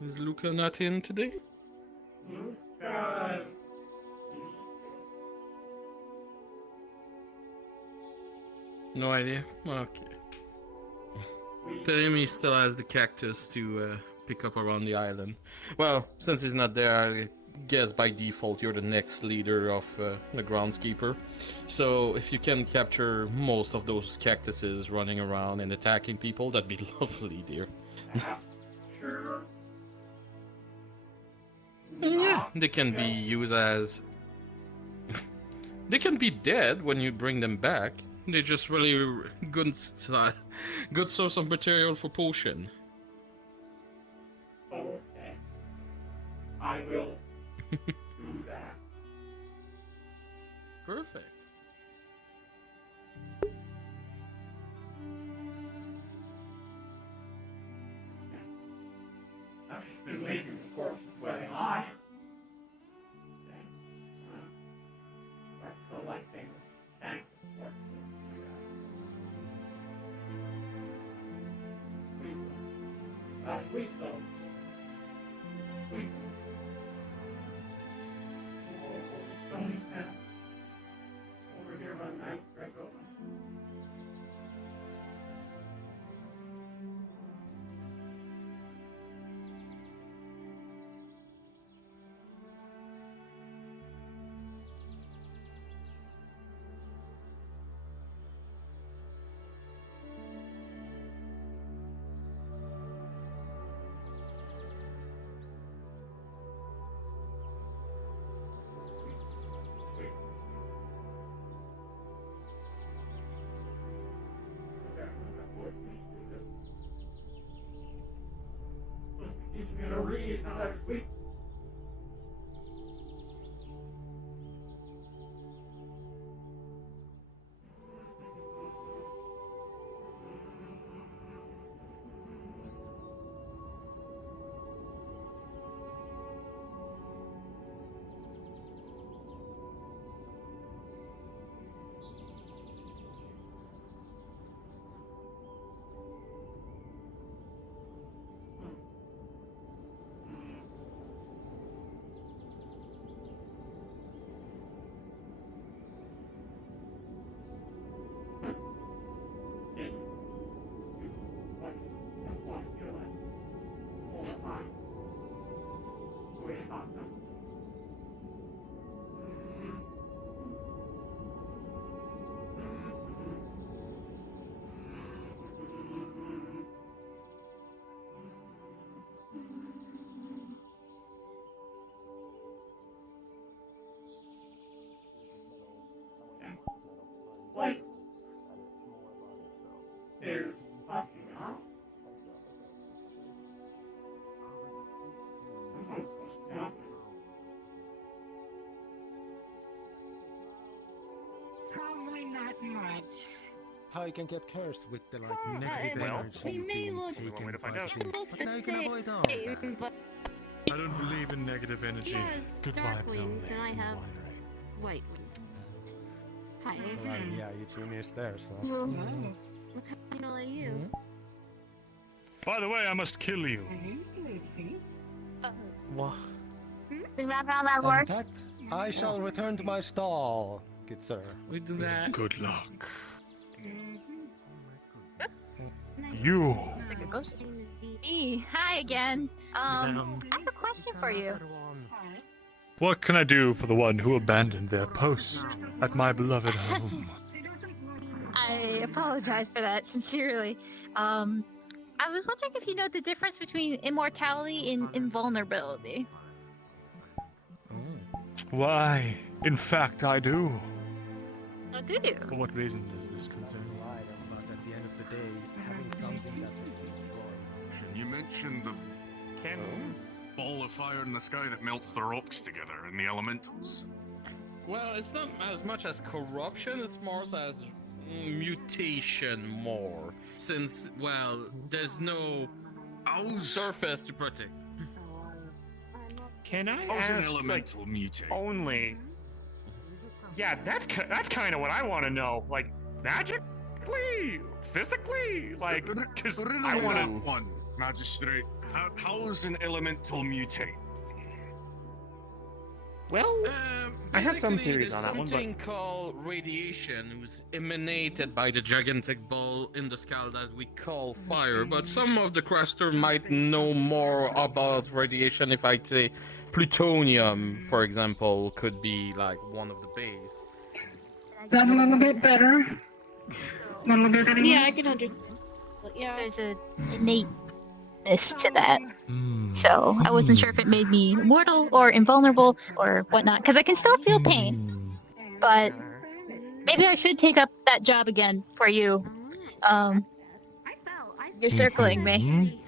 Is Luca not in today? No idea. Okay. Tell he still has the cactus to pick up around the island. Well, since he's not there, I guess by default you're the next leader of the groundskeeper. So if you can capture most of those cactuses running around and attacking people, that'd be lovely, dear. Sure. Yeah, they can be used as... They can be dead when you bring them back. They're just really good source of material for potion. Okay. I will do that. Perfect. I've just been leaving the corpses where they lie. Collecting thanks for last week though, sweet. Stony path. Over here on Night Drago. He's gonna read next week. Like, there's fucking up. Probably not much. How you can get cursed with the like negative well, energy we may being look- taken Way to find by out. things. Look But the now you can same, avoid all that. but I don't believe in negative energy. Yes, Good dark vibes wings, only. and I in the have- winery. wait. Hi. Well, yeah, you two near stairs, so. Well, what kind are you? By the way, I must kill you. What? Is that how that works? That I shall return to my stall, good sir. We do that. Good luck. You. Like a ghost. Me. Hi again. I have a question for you. What can I do for the one who abandoned their post at my beloved home? I apologize for that, sincerely. I was wondering if you know the difference between immortality and invulnerability. Why, in fact, I do. Oh, do you? For what reason does this concern you? Lied, but at the end of the day, having something that will keep you going. You mentioned the ball of fire in the sky that melts the rocks together and the elementals. Well, it's not as much as corruption, it's more as mutation more. Since, well, there's no surface to protect. Can I How's an ask, like, elemental mutate? only? Yeah, that's kind of what I want to know. Like, magically, physically, like, because I want to. One, magistrate. How is an elemental mutate? Well, I have some Basically, theories there's on that one, but something called radiation, was emanated by the gigantic ball in the sky that we call fire. But some of the Craster might know more about radiation. If I say plutonium, for example, could be like one of the base. That a little bit better. A little bit better. Yeah, I can understand. Yeah. There's a innateness to that. So I wasn't sure if it made me immortal or invulnerable or whatnot, because I can still feel pain. But maybe I should take up that job again for you. You're circling me.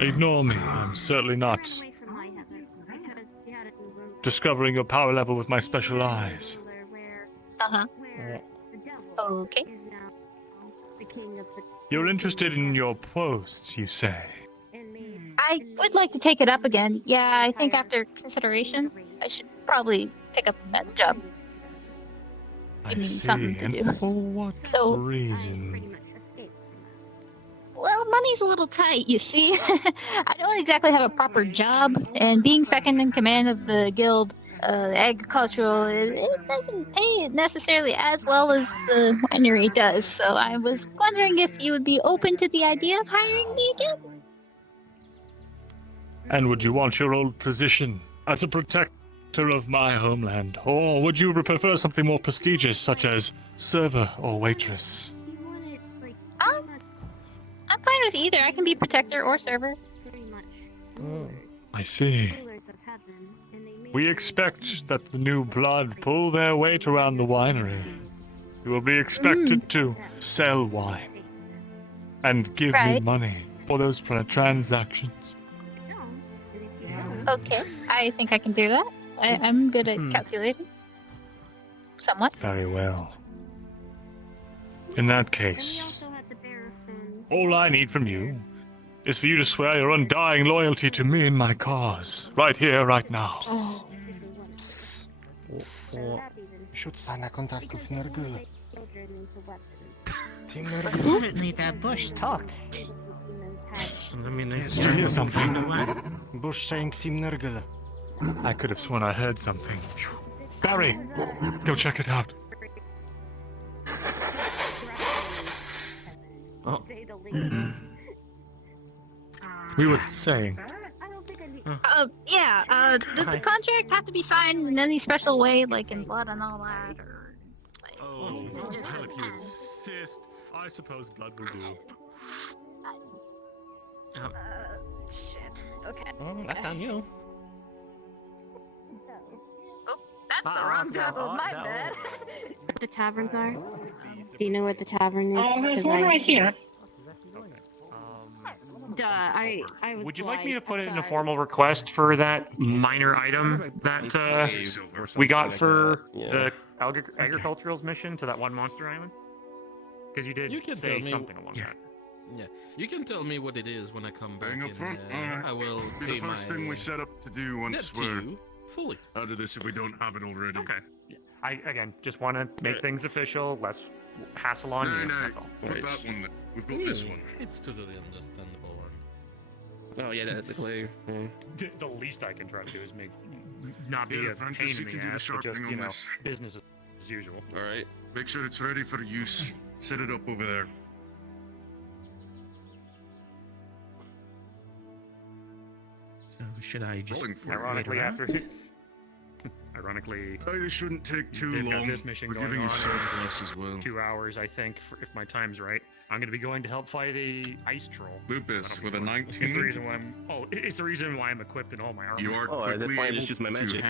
Ignore me. I'm certainly not discovering your power level with my special eyes. Uh-huh. Okay. You're interested in your post, you say? I would like to take it up again. Yeah, I think after consideration, I should probably pick up that job. I Give me see. something to And do. for what So- reason? Well, my money's a little tight, you see. I don't exactly have a proper job, and being second in command of the guild, agricultural, it doesn't pay it necessarily as well as the winery does. So I was wondering if you would be open to the idea of hiring me again. And would you want your old position as a protector of my homeland? Or would you prefer something more prestigious, such as server or waitress? I'm fine with either. I can be protector or server. I see. We expect that the new blood pull their weight around the winery. You will be expected to sell wine and give me Right. money for those transactions. Okay, I think I can do that. I'm good at calculating. Somewhat. Very well. In that case, all I need from you is for you to swear your undying loyalty to me and my cause, right here, right now. Should sign a contract with Nergal. Team Apparently that Bush talked. Let me hear something. Bush saying Team Nergal. I could have sworn I heard something. Barry, go check it out. Oh. We were saying. Does the contract have to be signed in any special way, like in blood and all that, or like, is it just Well, if you insist, I suppose blood will do. shit. Okay. I found you. That's the wrong toggle. My bad. The taverns are? Do you know where the tavern is? Oh, there's 'Cause one right here. I was Would you like me to blind. put I'm in a sorry. formal request for that minor item that we got for the agricultural's mission to that one monster island? Because you did You can say tell me- something along that. Yeah, you can tell me what it is when I come back. Being up and, front, alright. I will Be pay the first my, thing we set up to do debt once to we're you fully. out of this if we don't have it already. Okay. I again just want to make things official, less hassle on you. That's all. Put that one. We've got this one. It's totally understandable. Oh yeah, the clay. The least I can try to do is make not be Yeah, a apprentice, pain you in can the do the ass, but just sharpening on you know, this. business as usual. All right. Make sure it's ready for use. Set it up over there. So should I just Rolling for it. Ironically, wait after ironically, This shouldn't take too they've got long. this mission We're going giving you on. surplus as well. 2 hours, I think, if my time's right. I'm going to be going to help fight a ice troll. Lupus That'll with be a fun. It's the 19. reason why I'm. Oh, it's the reason why I'm equipped in all my armor. You are Oh, at that quickly point, able it's just my to magic.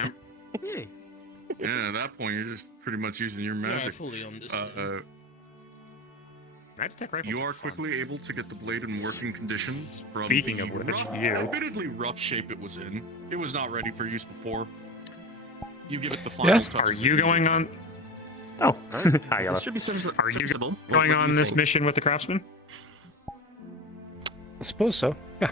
Yeah, at that point, you're just pretty much using your Yeah, I magic. fully understand. Magitech rifles You are fun. quickly able to get the blade in working condition from Speaking the of which, rough, you. admittedly rough shape it was in. It was not ready for use before. You give it the final touches. Are you going on? Oh, hi, Yellow. This should be Are you serviceable. going What do on you this think? mission with the craftsman? I suppose so. Yeah.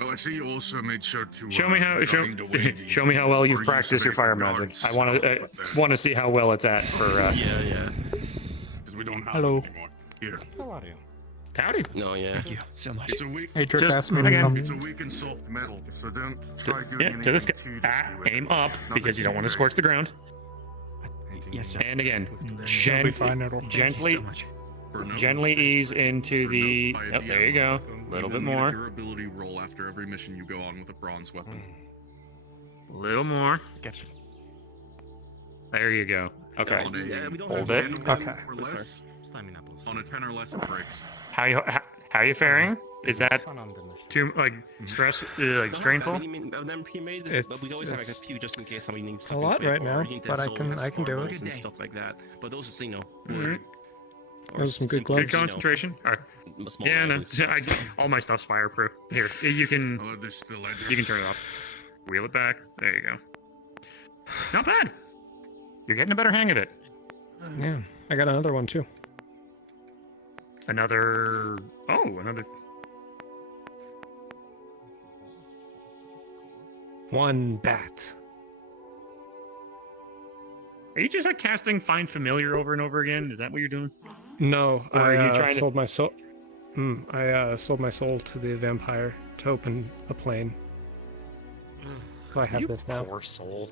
Well, I see you also made sure to Show me how. grind away the Show me how well you've overuse practiced your of fire Aether magic. I guards. want to see how well it's at for. Yeah. Because we don't have Hello. it anymore. Here. How are you? Howdy. No, yeah. Thank you so much. It's a weak. Adric Just asked me to again. come. It's a weak and soft metal, so don't try doing Yeah, anything to this guy. too risky with Aim it. up because you don't want to scorch the ground. Yes, sir. And again, She'll be fine, Errol. Thank you gently, so much. Burn up. gently ease into the. Burn up by Yep, the there you go. hour. A little You bit will need a more. durability roll after every mission you go on with a bronze weapon. A little more. Get you. There you go. Okay. On a Yeah, we don't Hold have it. Okay. Or less, on a 10 or less, it breaks. How you faring? Is that too like stress like strainful? But we always have like a few just in case somebody needs a something lot quick, right or now, you need to but I solve can do it. Starbucks and stuff like that. But those is Mhm. Those are some good simple, gloves. Good concentration. All right. small Yeah, no, items. all my stuff's fireproof. Here, you can I'll let this spill edge. you can turn it off. Wheel it back. There you go. Not bad. You're getting a better hang of it. Yeah, I got another one too. Another. Oh, another. One bat. Are you just like casting Find Familiar over and over again? Is that what you're doing? No, Or are I you trying to- sold my soul. I sold my soul to the vampire to open a plane. So I have this now. Poor soul.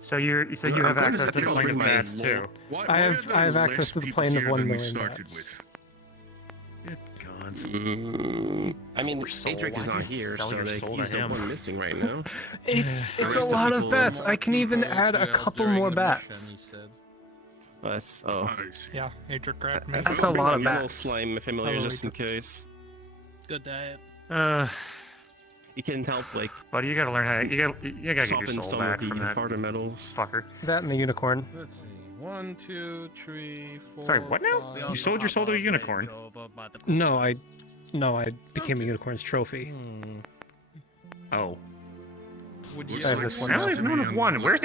So you have access to the plane of bats too. I have access to the plane of 1 million bats. Good God. I mean, Adric is not here, so he's the one missing right now. It's a lot of bats. I can even add a couple more bats. That's Yeah, Adric grabbed me. That's a lot of bats. Slime familiar just in case. Good diet. You can help, like, buddy. You gotta learn how. You gotta get your soften soul some back of from the that harder metals. fucker. That and the unicorn. Let's see. 1, 2, 3, 4. Sorry, what now? You sold your soul to a unicorn. No, I became a unicorn's trophy. Oh. Would you I have this one. I only have one of one. Where's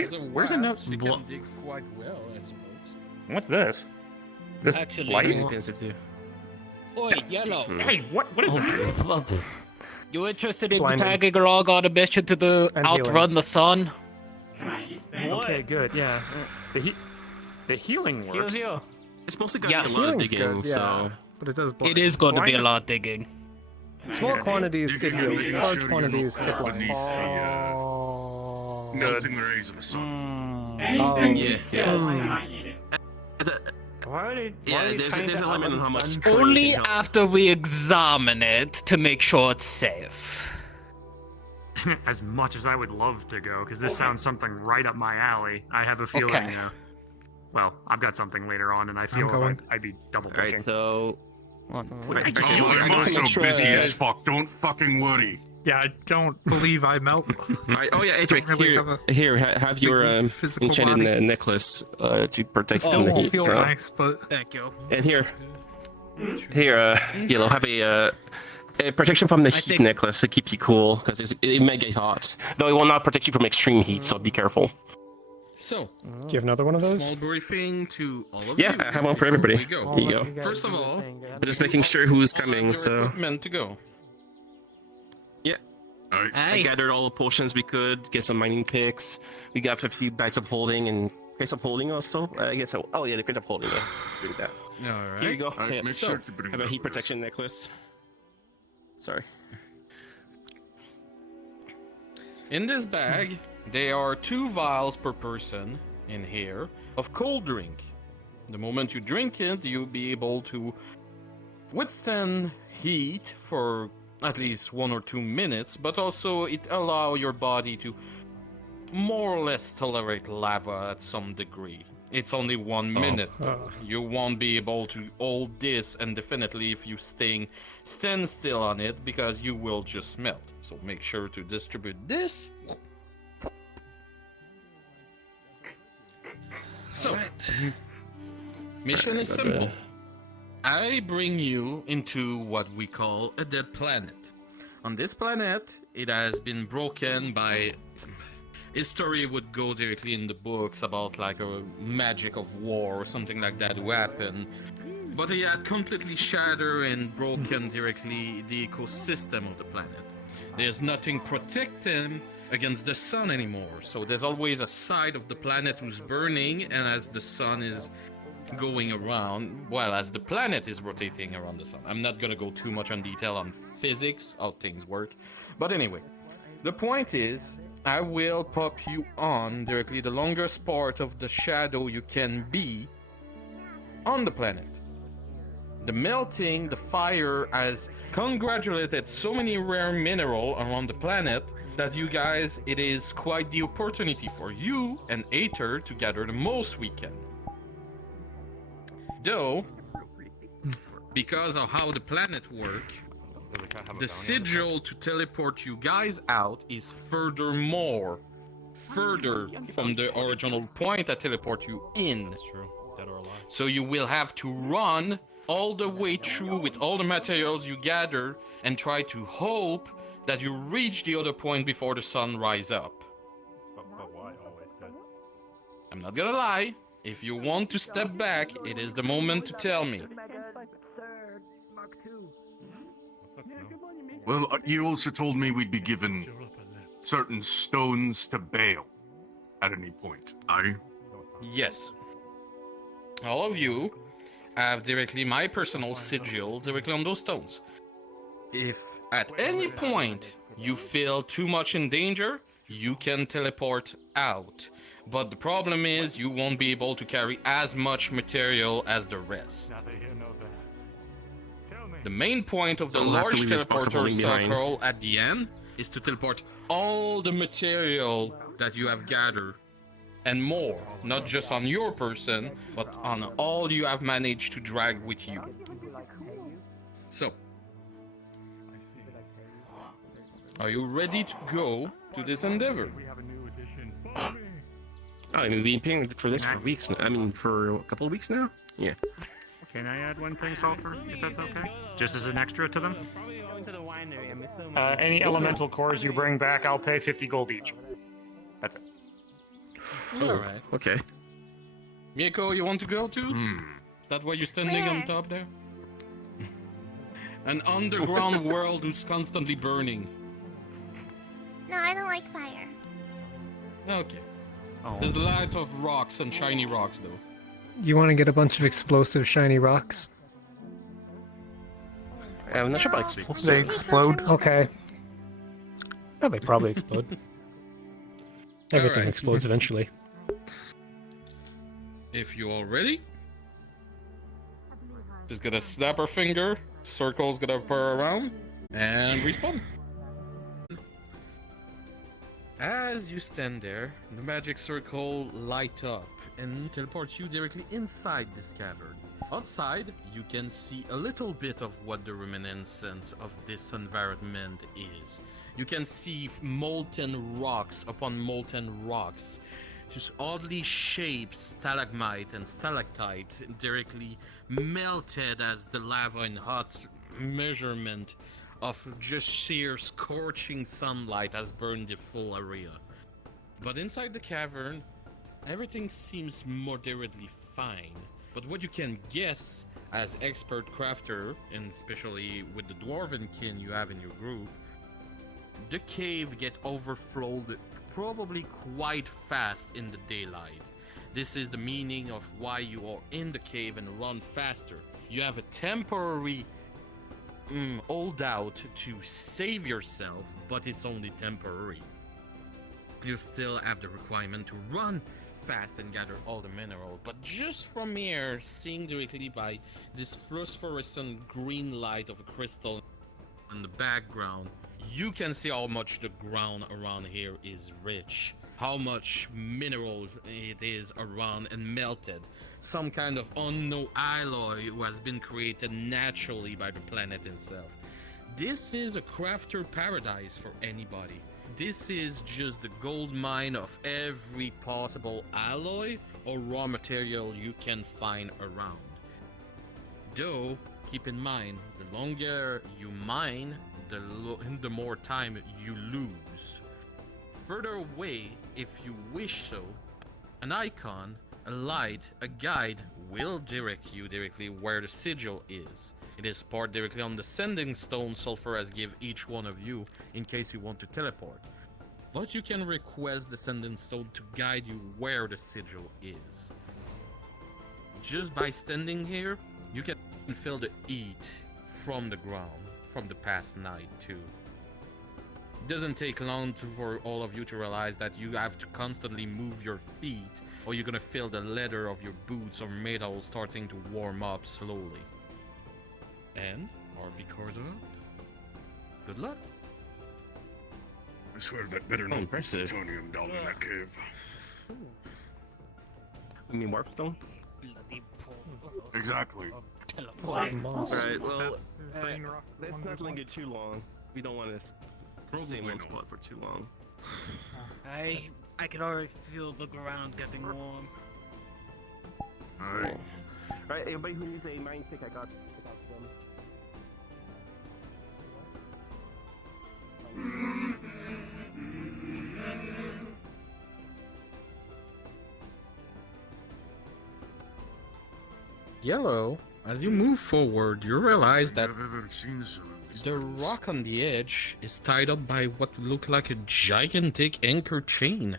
the note? You can dig quite well, I suppose. What's this? This Actually, light? Expensive too. Oi, yellow. Hey, what is that? You interested in Blinding. tagging along on a mission to And outrun the sun? Okay, good. Yeah. The healing works. It's mostly got Yes. a lot of Healing's digging, good, yeah, so... but it does blind. It is going to be a Blinding. lot digging. Small quantities You it can really heals. Large show quantities your it look blinds. beneath the, melting the rays of the sun. Anything Yeah. Why There's a limit on how much... Only after we examine it to make sure it's safe. As much as I would love to go, because this sounds something right up my alley. I have a feeling. Okay. Well, I've got something later on, and I feel going. like I'd be double Alright, picking. so... Oh, I'm also sure busy I- as fuck. Don't fucking worry. Yeah, I don't believe I melt. Alright, oh yeah, Adric, Don't really have here, have your physical enchanted body. necklace to protect Still from the won't heat. feel So. nice, but Thank you. And here, Yellow, have a protection from the heat think- necklace to keep you cool, because it may get hot. Though it will not protect you from extreme heat, so be careful. So, Do you have another one of those? small briefing to all of Yeah, you. I have one for everybody. Here we go. Here you go. First of all, But just making sure who's all of coming, your so... equipment to go. I gathered all the potions we could, get some mining picks. We got a few bags of holding and crates of holding also. I guess. Oh yeah, the crate of holding. Yeah, do that. All right. Here you go. Alright, Yeah, make so, sure to bring have a that heat with us. protection necklace. Sorry. In this bag, there are 2 vials per person in here of cold drink. The moment you drink it, you'll be able to withstand heat for at least 1 or 2 minutes, but also it allows your body to more or less tolerate lava at some degree. It's only 1 minute. You won't be able to hold this indefinitely if you stand still on it, because you will just melt. So make sure to distribute this. So, mission is simple. I bring you into what we call a dead planet. On this planet, it has been broken by... History would go directly in the books about like a magic of war or something like that to happen. But it had completely shattered and broken directly the ecosystem of the planet. There's nothing protecting against the sun anymore. So there's always a side of the planet who's burning, and as the sun is going around, well, as the planet is rotating around the sun. I'm not gonna go too much on detail on physics, how things work. But anyway, the point is, I will pop you on directly the longest part of the shadow you can be on the planet. The melting, the fire has congratulated so many rare minerals around the planet that you guys, it is quite the opportunity for you and Aether to gather the most we can. Though, because of how the planet works, the sigil to teleport you guys out is further from the original point that teleport you in. So you will have to run all the way through with all the materials you gather and try to hope that you reach the other point before the sun rise up. I'm not gonna lie, if you want to step back, it is the moment to tell me. Well, you also told me we'd be given certain stones to bail at any point. Yes. All of you have directly my personal sigil directly on those stones. If at any point you feel too much in danger, you can teleport out. But the problem is you won't be able to carry as much material as the rest. Now they hear know that. Tell me. The main point of the So we'll have to large leave this box of teleporter holding behind. circle at the end is to teleport all the material that you have gathered and more, not just on your person, but on all you have managed to drag with you. So, are you ready to go to this endeavor? We have a new addition. I mean, we've been paying for this for weeks. I mean, for a couple of weeks now. Yeah. Can I add one thing, Sulfur, if that's okay? Just as an extra to them? Any elemental cores you bring back, I'll pay 50 gold each. That's it. Alright. Okay. Mieko, you want to go too? Is that why you're standing on top there? An underground world who's constantly burning. No, I don't like fire. Okay. Oh. There's the light of rocks and shiny rocks though. You want to get a bunch of explosive shiny rocks? I'm not sure about No, explosives. They I'm gonna explode? go Okay. Oh, they probably explode. Everything Alright. explodes eventually. If you all ready, just gonna snap her finger, circle's gonna purr around, and respawn. As you stand there, the magic circle light up and teleports you directly inside this cavern. Outside, you can see a little bit of what the reminiscence of this environment is. You can see molten rocks upon molten rocks, just oddly shaped stalagmite and stalactite directly melted as the lava in hot measurement of just sheer scorching sunlight has burned the full area. But inside the cavern, everything seems moderately fine. But what you can guess as expert crafter, and especially with the dwarven kin you have in your group, the cave get overflowed probably quite fast in the daylight. This is the meaning of why you are in the cave and run faster. You have a temporary holdout to save yourself, but it's only temporary. You still have the requirement to run fast and gather all the mineral, but just from here, seeing directly by this phosphorescent green light of a crystal in the background, you can see how much the ground around here is rich, how much mineral it is around and melted, some kind of unknown alloy who has been created naturally by the planet itself. This is a crafter paradise for anybody. This is just the gold mine of every possible alloy or raw material you can find around. Though, keep in mind, the longer you mine, the more time you lose. Further away, if you wish so, an icon, a light, a guide will direct you directly where the sigil is. It is part directly on the sending stone Sulfur has give each one of you in case you want to teleport. But you can request the sending stone to guide you where the sigil is. Just by standing here, you can feel the heat from the ground, from the past night too. It doesn't take long for all of you to realize that you have to constantly move your feet or you're gonna feel the leather of your boots or metal starting to warm up slowly. And, or because of good luck. I swear that better not be impressive. plutonium down in that cave. You mean warpstone? Exactly. Alright, well, let's not linger too long. We don't want to stay in one spot for too long. I can already feel the ground getting warm. Alright. Alright, everybody who needs a mind pick, I got them. Yellow, as you move forward, you realize that I've ever seen some of these the birds. rock on the edge is tied up by what looked like a gigantic anchor chain.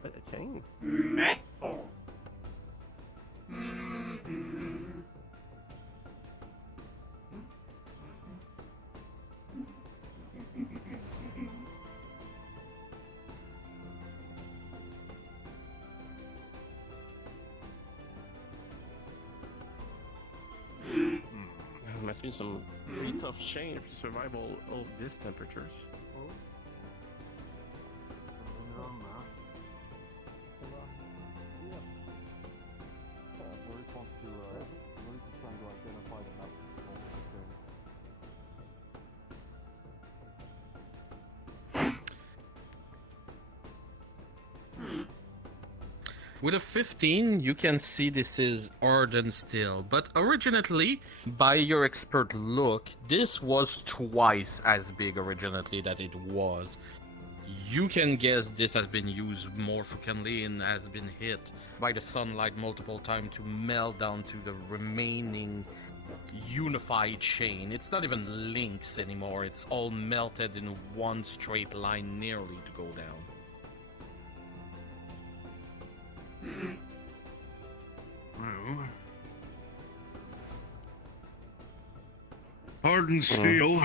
What a chain. Must be some pretty tough change to survive all these temperatures. With a 15, you can see this is Arden still, but originally, by your expert look, this was twice as big originally that it was. You can guess this has been used more frequently and has been hit by the sunlight multiple times to melt down to the remaining unified chain. It's not even links anymore, it's all melted in one straight line nearly to go down. Well, hardened steel,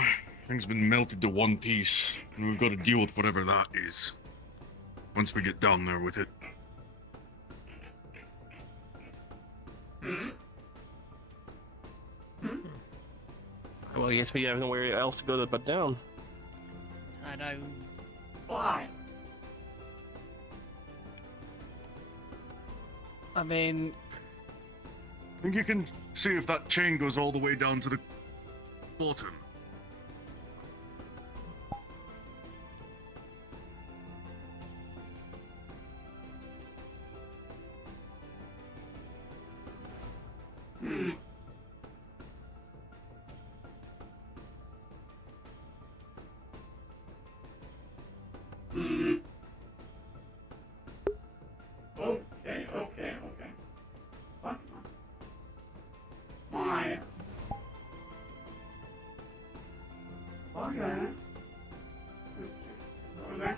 thing's been melted to one piece, and we've got to deal with whatever that is. Once we get down there with it. Well, I guess we have nowhere else to go but down. I don't. Why? I mean, I think you can see if that chain goes all the way down to the bottom. Okay. What? My. Okay. Okay.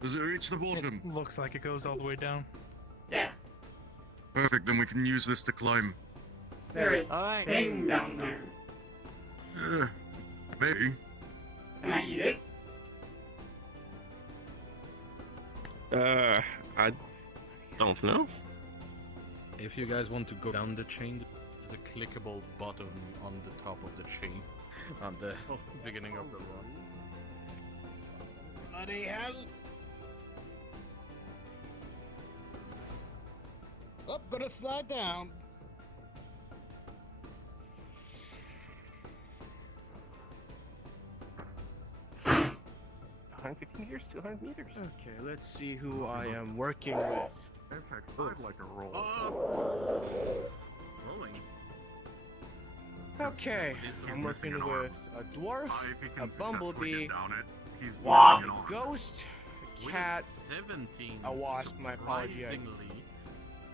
Does it reach the bottom? Looks like it goes all the way down. Yes. Perfect, then we can use this to climb. There is a thing down there. Maybe. Can I eat it? I don't know. If you guys want to go down the chain, there's a clickable button on the top of the chain, on the beginning of the run. bloody hell! Oh, gonna slide down. 150 meters, 200 meters. Okay, let's see who I am working with. Perfect. I'd like a roll. Rolling. Okay, I'm working with a dwarf, a bumblebee, Wasp, ghost, a cat, 17. a wasp. My apology.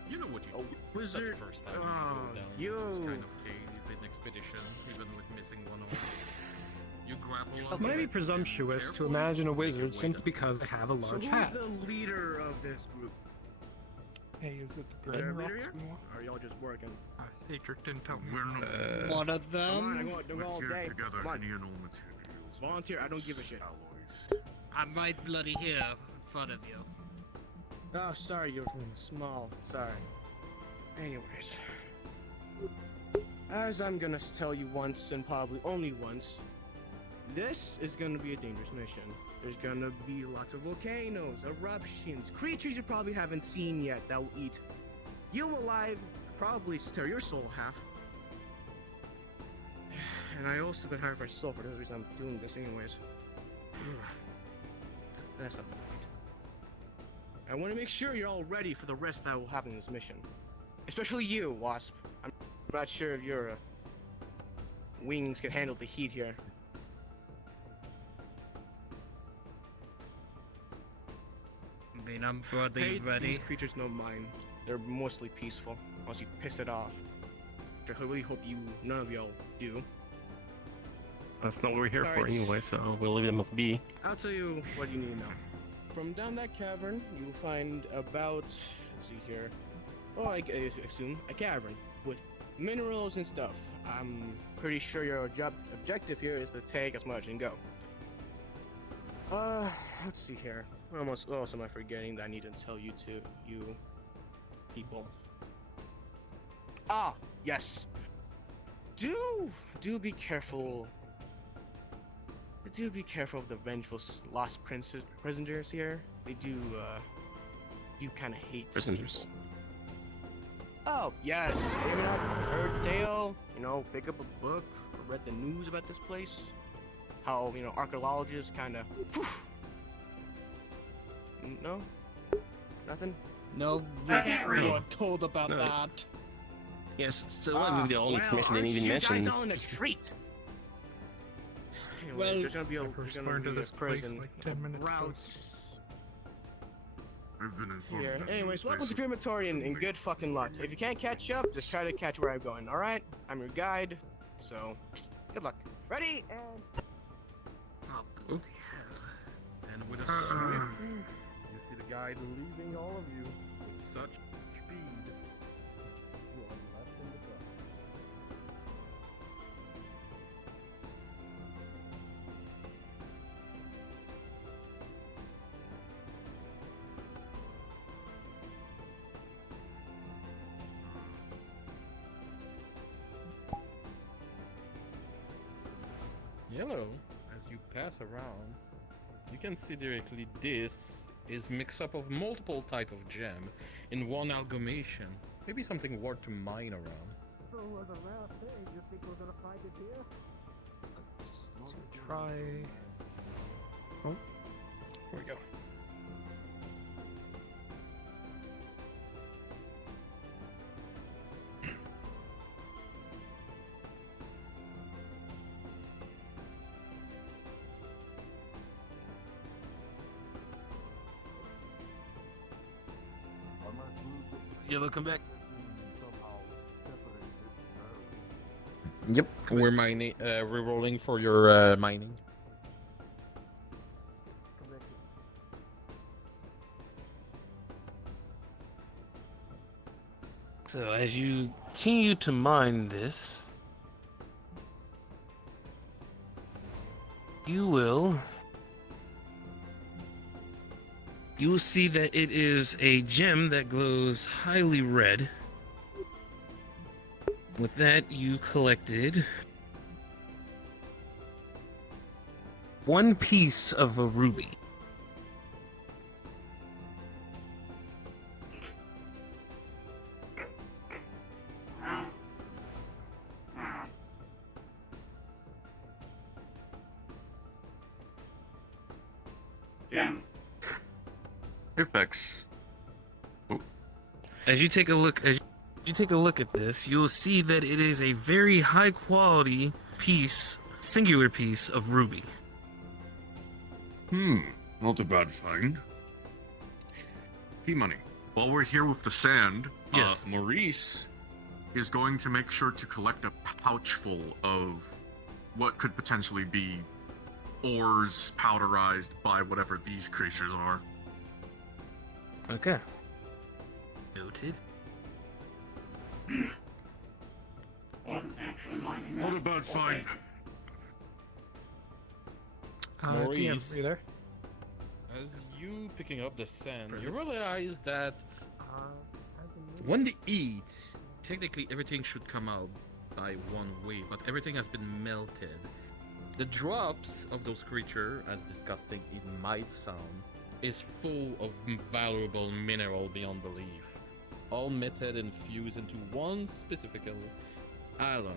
You know what you A It's not wizard. the first time you go down you. this kind of cave in expedition, even with missing one arm. You grapple It might be presumptuous to imagine a wizard simply because they have a So large who's hat. the leader of this group? Hey, is it the Is there a brain leader rocks here? we want? Or are y'all just working? Patrick didn't tell me. We're not. One of Come on, them? don't go all day. together. Come on. Any and all materials. Volunteer, I don't give a shit. Alloys. I'm right bloody here in front of you. Oh, sorry, you're small. Sorry. Anyways. As I'm gonna tell you once and probably only once, this is gonna be a dangerous mission. There's gonna be lots of volcanoes, eruptions, creatures you probably haven't seen yet that will eat you alive, probably tear your soul half. And I also got hired myself for the reason I'm doing this anyways. That's not the point. I want to make sure you're all ready for the rest that will happen in this mission. Especially you, Wasp. I'm not sure if your wings can handle the heat here. I mean, I'm broadly Hey, ready. these creatures don't mind. They're mostly peaceful, unless you piss it off. Which I really hope none of y'all do. That's not what we're here for Alright. anyway, so we'll leave them be. I'll tell you what you need to know. From down that cavern, you'll find about, let's see here, I assume a cavern with minerals and stuff. I'm pretty sure your objective here is to take as much and go. Let's see here. What else am I forgetting that I need to tell you people? Ah, yes. Do be careful. Do be careful of the vengeful lost prisoners here. They do kind of hate Prisoners. people. Oh, yes. Maybe not heard tale, pick up a book or read the news about this place. How, archaeologists kind of... No? Nothing? No, we weren't told about that. Yes, so that would be the only information they even You mentioned. guys all in the street? Anyways, there's gonna be a prison, like 10 minutes routes I've been informed here. that Anyways, welcome to place- Crematory and good fucking luck. If you can't catch up, just try to catch where I'm going, alright? I'm your guide, so good luck. Ready? And... Oh, and with a swift, you see the guide leaving all of you with such speed. You are left in the dark. Yellow, as you pass around, you can see directly this is mix up of multiple type of gem in one amalgamation. Maybe something worth to mine around. So as a rare thing, you think we're gonna find it here? So try. Oh, here we go. Yellow, come back. Yep, we're mining. We're rolling for your mining. So as you continue to mine this, you will see that it is a gem that glows highly red. With that, you collected one piece of a ruby. Apex. As you take a look at this, you'll see that it is a very high quality piece, singular piece of ruby. Not a bad find. P-Money. While we're here with the sand, Yes. Maurice is going to make sure to collect a pouch full of what could potentially be ores powderized by whatever these creatures are. Okay. Noted. Not a bad find. Maurice, DM, are you there? as you picking up the sand, you realize that when they eat, technically everything should come out by one way, but everything has been melted. The drops of those creatures, as disgusting it might sound, is full of valuable mineral beyond belief. All melted and fused into one specific alloy.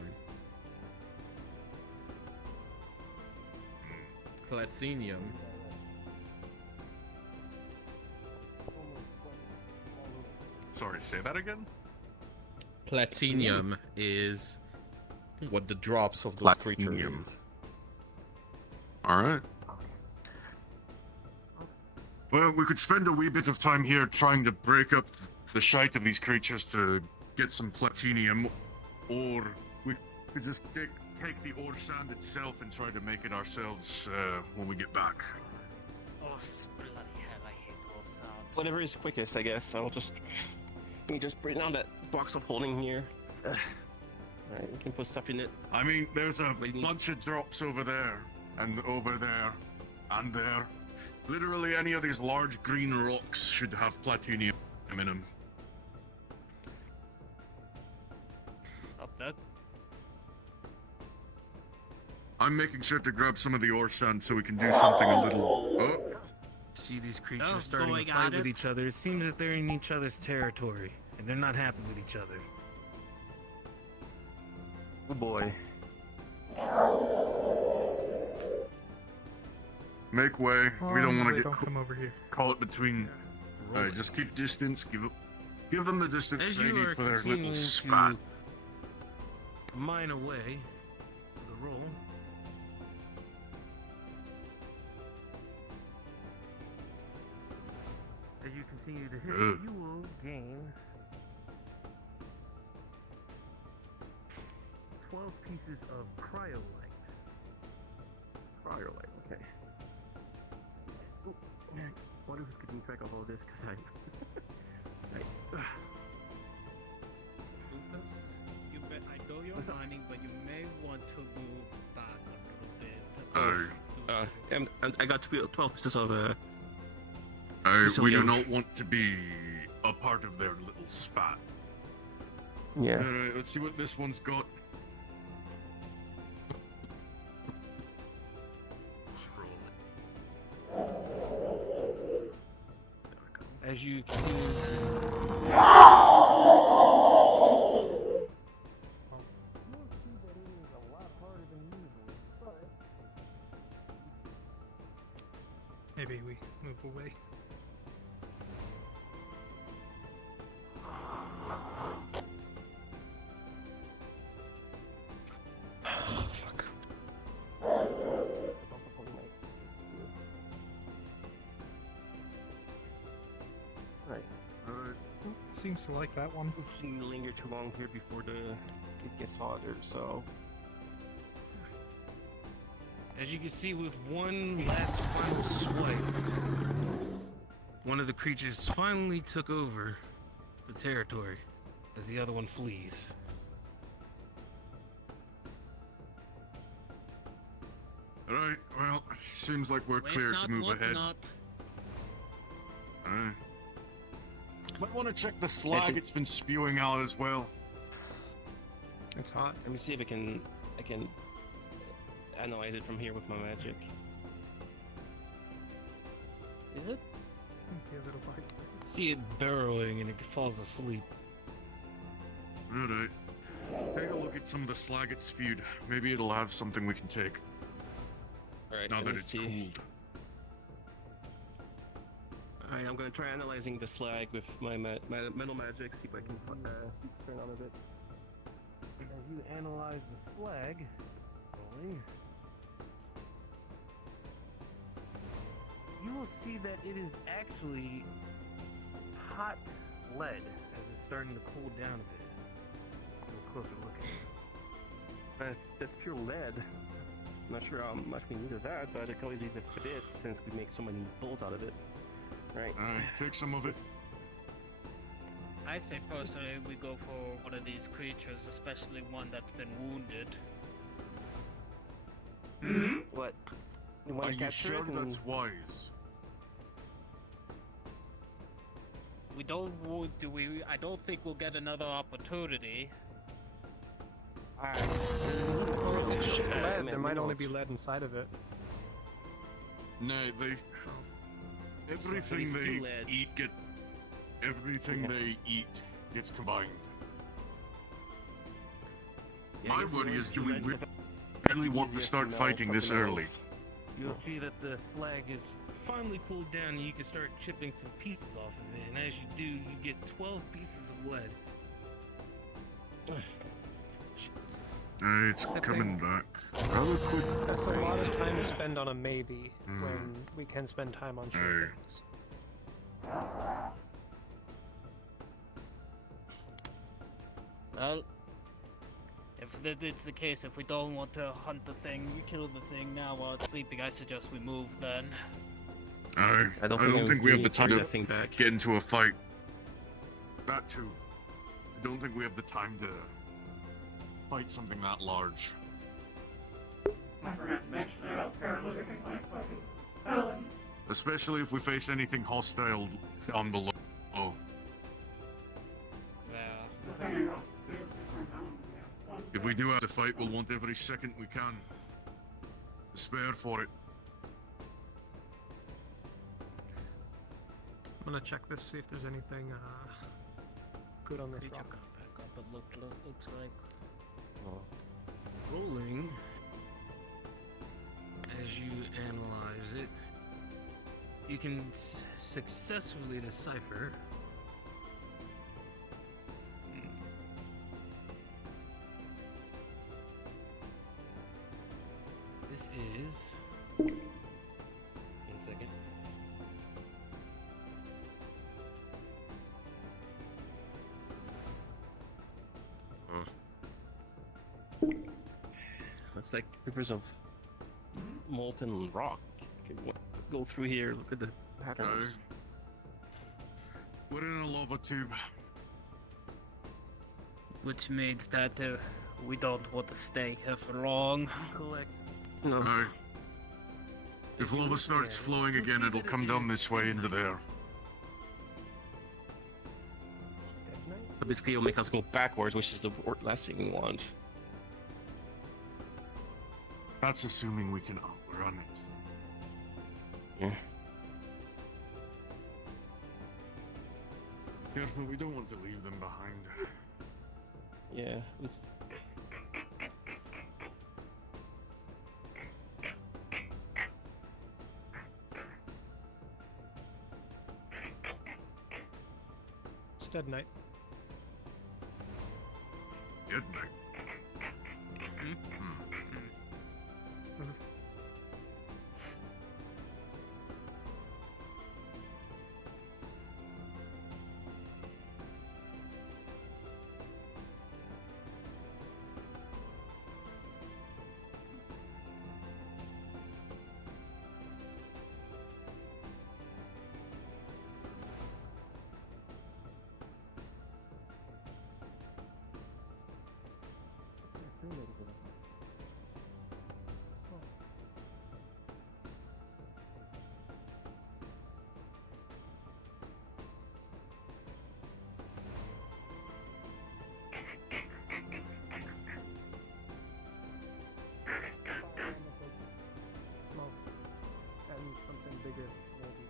Platinum. Sorry, say that again? Platinum is what the drops of those creatures is. Alright. Well, we could spend a wee bit of time here trying to break up the shite of these creatures to get some platinum, or we could just take the ore sand itself and try to make it ourselves when we get back. Oh, bloody hell, I hate all sound. Whatever is quickest, I guess. Let me just bring down that box of holding here. Alright, we can put stuff in it. I mean, there's a bunch of drops over there, and over there, and there. Literally any of these large green rocks should have platinum in them. Up that. I'm making sure to grab some of the ore sand so we can do something a little... Oh. See these creatures starting to fight with each other. It seems that they're in each other's territory, and they're not happy with each other. Oh boy. Make way. We don't want to get come over here. caught between... Alright, just keep distance. Give them the distance As they you need are for their little continuing spat. to mine away the roll. As you continue to hit, Ugh. you will gain 12 pieces of cryolite. Cryolite, okay. Ooh, I wonder who's keeping track of all this, because right. Lucas, I know you're mining, but you may want to move back a little bit. I got 12 pieces of We do not want to be a part of their little spat. Yeah. Alright, let's see what this one's got. As you continue to... Maybe we move away. Oh, fuck. Right. Seems to like that one. Shouldn't linger too long here before it gets hotter, so... As you can see, with one last final swipe, one of the creatures finally took over the territory as the other one flees. Alright, well, seems like we're clear to move ahead. Alright. Might want to check the slag it's been spewing out as well. It's hot. Let me see if I can analyze it from here with my magic. Is it? Give it a bite. See it burrowing and it falls asleep. Alright. Take a look at some of the slag it's spewed. Maybe it'll have something we can take. Alright, Now that it's cooled. Alright, I'm gonna try analyzing the slag with my metal magic, see if I can turn on a bit. As you analyze the slag, you will see that it is actually hot lead as it's starting to cool down a bit. A closer look at it. That's pure lead. I'm not sure how much we need of that, but I can always use it for this since we make so many bolts out of it. Right. Alright, take some of it. I say personally we go for one of these creatures, especially one that's been wounded. What? You Are want to you capture sure it and... that's wise? We don't wound, do we? I don't think we'll get another opportunity. Alright. Lead, there might only be lead inside of it. No, everything they eat gets combined. My worry is, do we really want to start fighting this early? You'll see that the slag is finally cooled down and you can start chipping some pieces off of it. And as you do, you get 12 pieces of lead. It's coming back rather quick. That's a lot of time to spend on a maybe when we can spend time on sure things. Well, if it's the case, if we don't want to hunt the thing, you kill the thing now while it's sleeping, I suggest we move then. I don't think we have the time to get into a fight. That too. I don't think we have the time to fight something that large. Especially if we face anything hostile down below. If we do have to fight, we'll want every second we can to spare for it. I'm gonna check this, see if there's anything good on this rock. Back up, it looks like Rolling, as you analyze it, you can successfully decipher this is. One second. Looks like rivers of molten rock. Okay, go through here, look at the patterns. We're in a lava tube. Which means that we don't want to stay here for long. Collect. No. If lava starts flowing again, it'll come down this way into there. So basically, it'll make us go backwards, which is the last thing we want. That's assuming we can outrun it. Yeah. Careful, we don't want to leave them behind. Yeah. It's dead night. Dead night. And something bigger, maybe.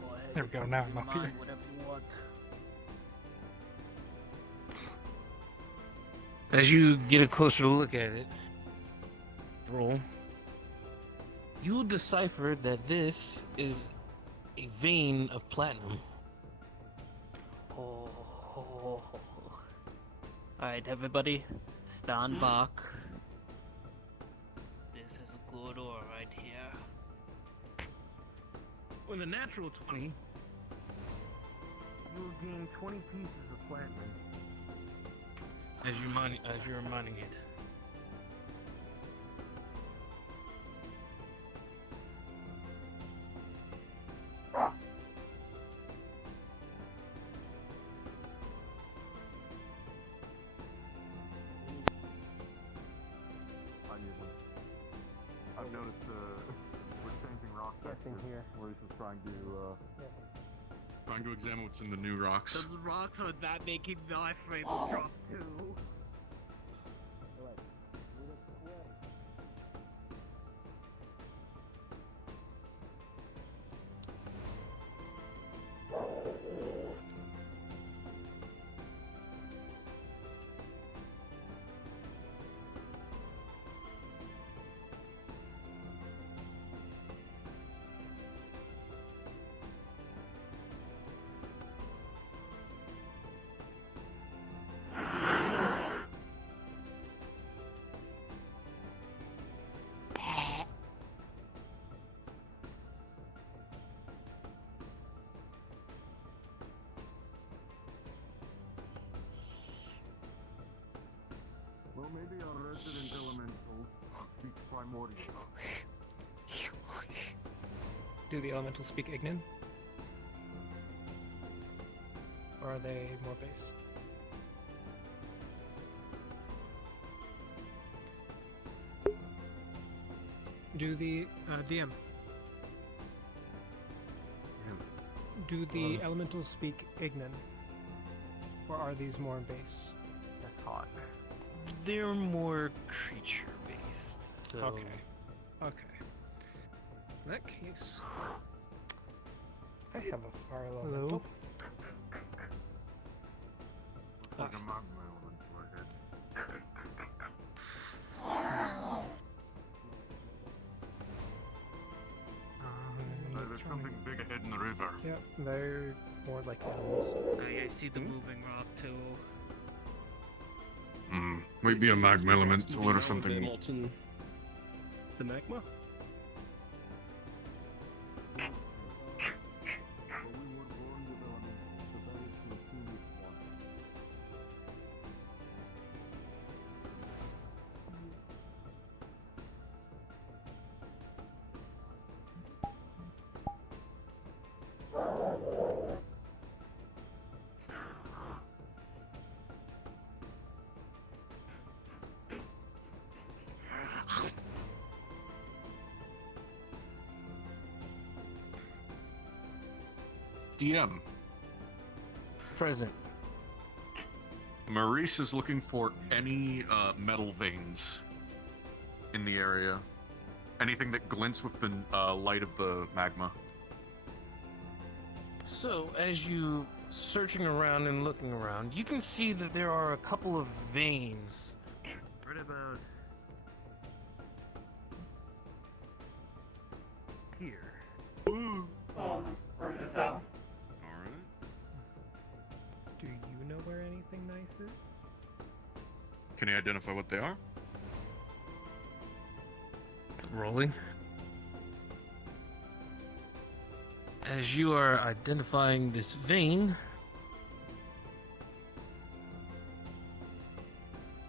Go ahead. There we go, now I'm up here. Whatever you want. As you get a closer look at it, roll, you'll decipher that this is a vein of platinum. Alright, everybody, stand back. This is a good ore right here. With a natural 20, you'll gain 20 pieces of platinum as you're mining it. I've noticed we're changing rock textures. Here. We're just trying to examine what's in the new rocks. The rocks are that making my frame drop too. maybe our resident elemental speak primordial. Do the elementals speak Ignan? Or are they more base? Do the DM? Do the elementals speak Ignan? Or are these more base? They're caught. They're more creature based. So Okay. Okay. In that case, I have a fire elemental. Looks like a magma element to our head. There's something big ahead in the river. Yep, they're more like animals. I see the moving rock too. Might be a magma elemental or something. Molten. The magma? DM. Present. Maurice is looking for any metal veins in the area. Anything that glints with the light of the magma. So, as you searching around and looking around, you can see that there are a couple of veins right about here. Alright. Do you know where anything nice is? Can you identify what they are? Rolling. As you are identifying this vein,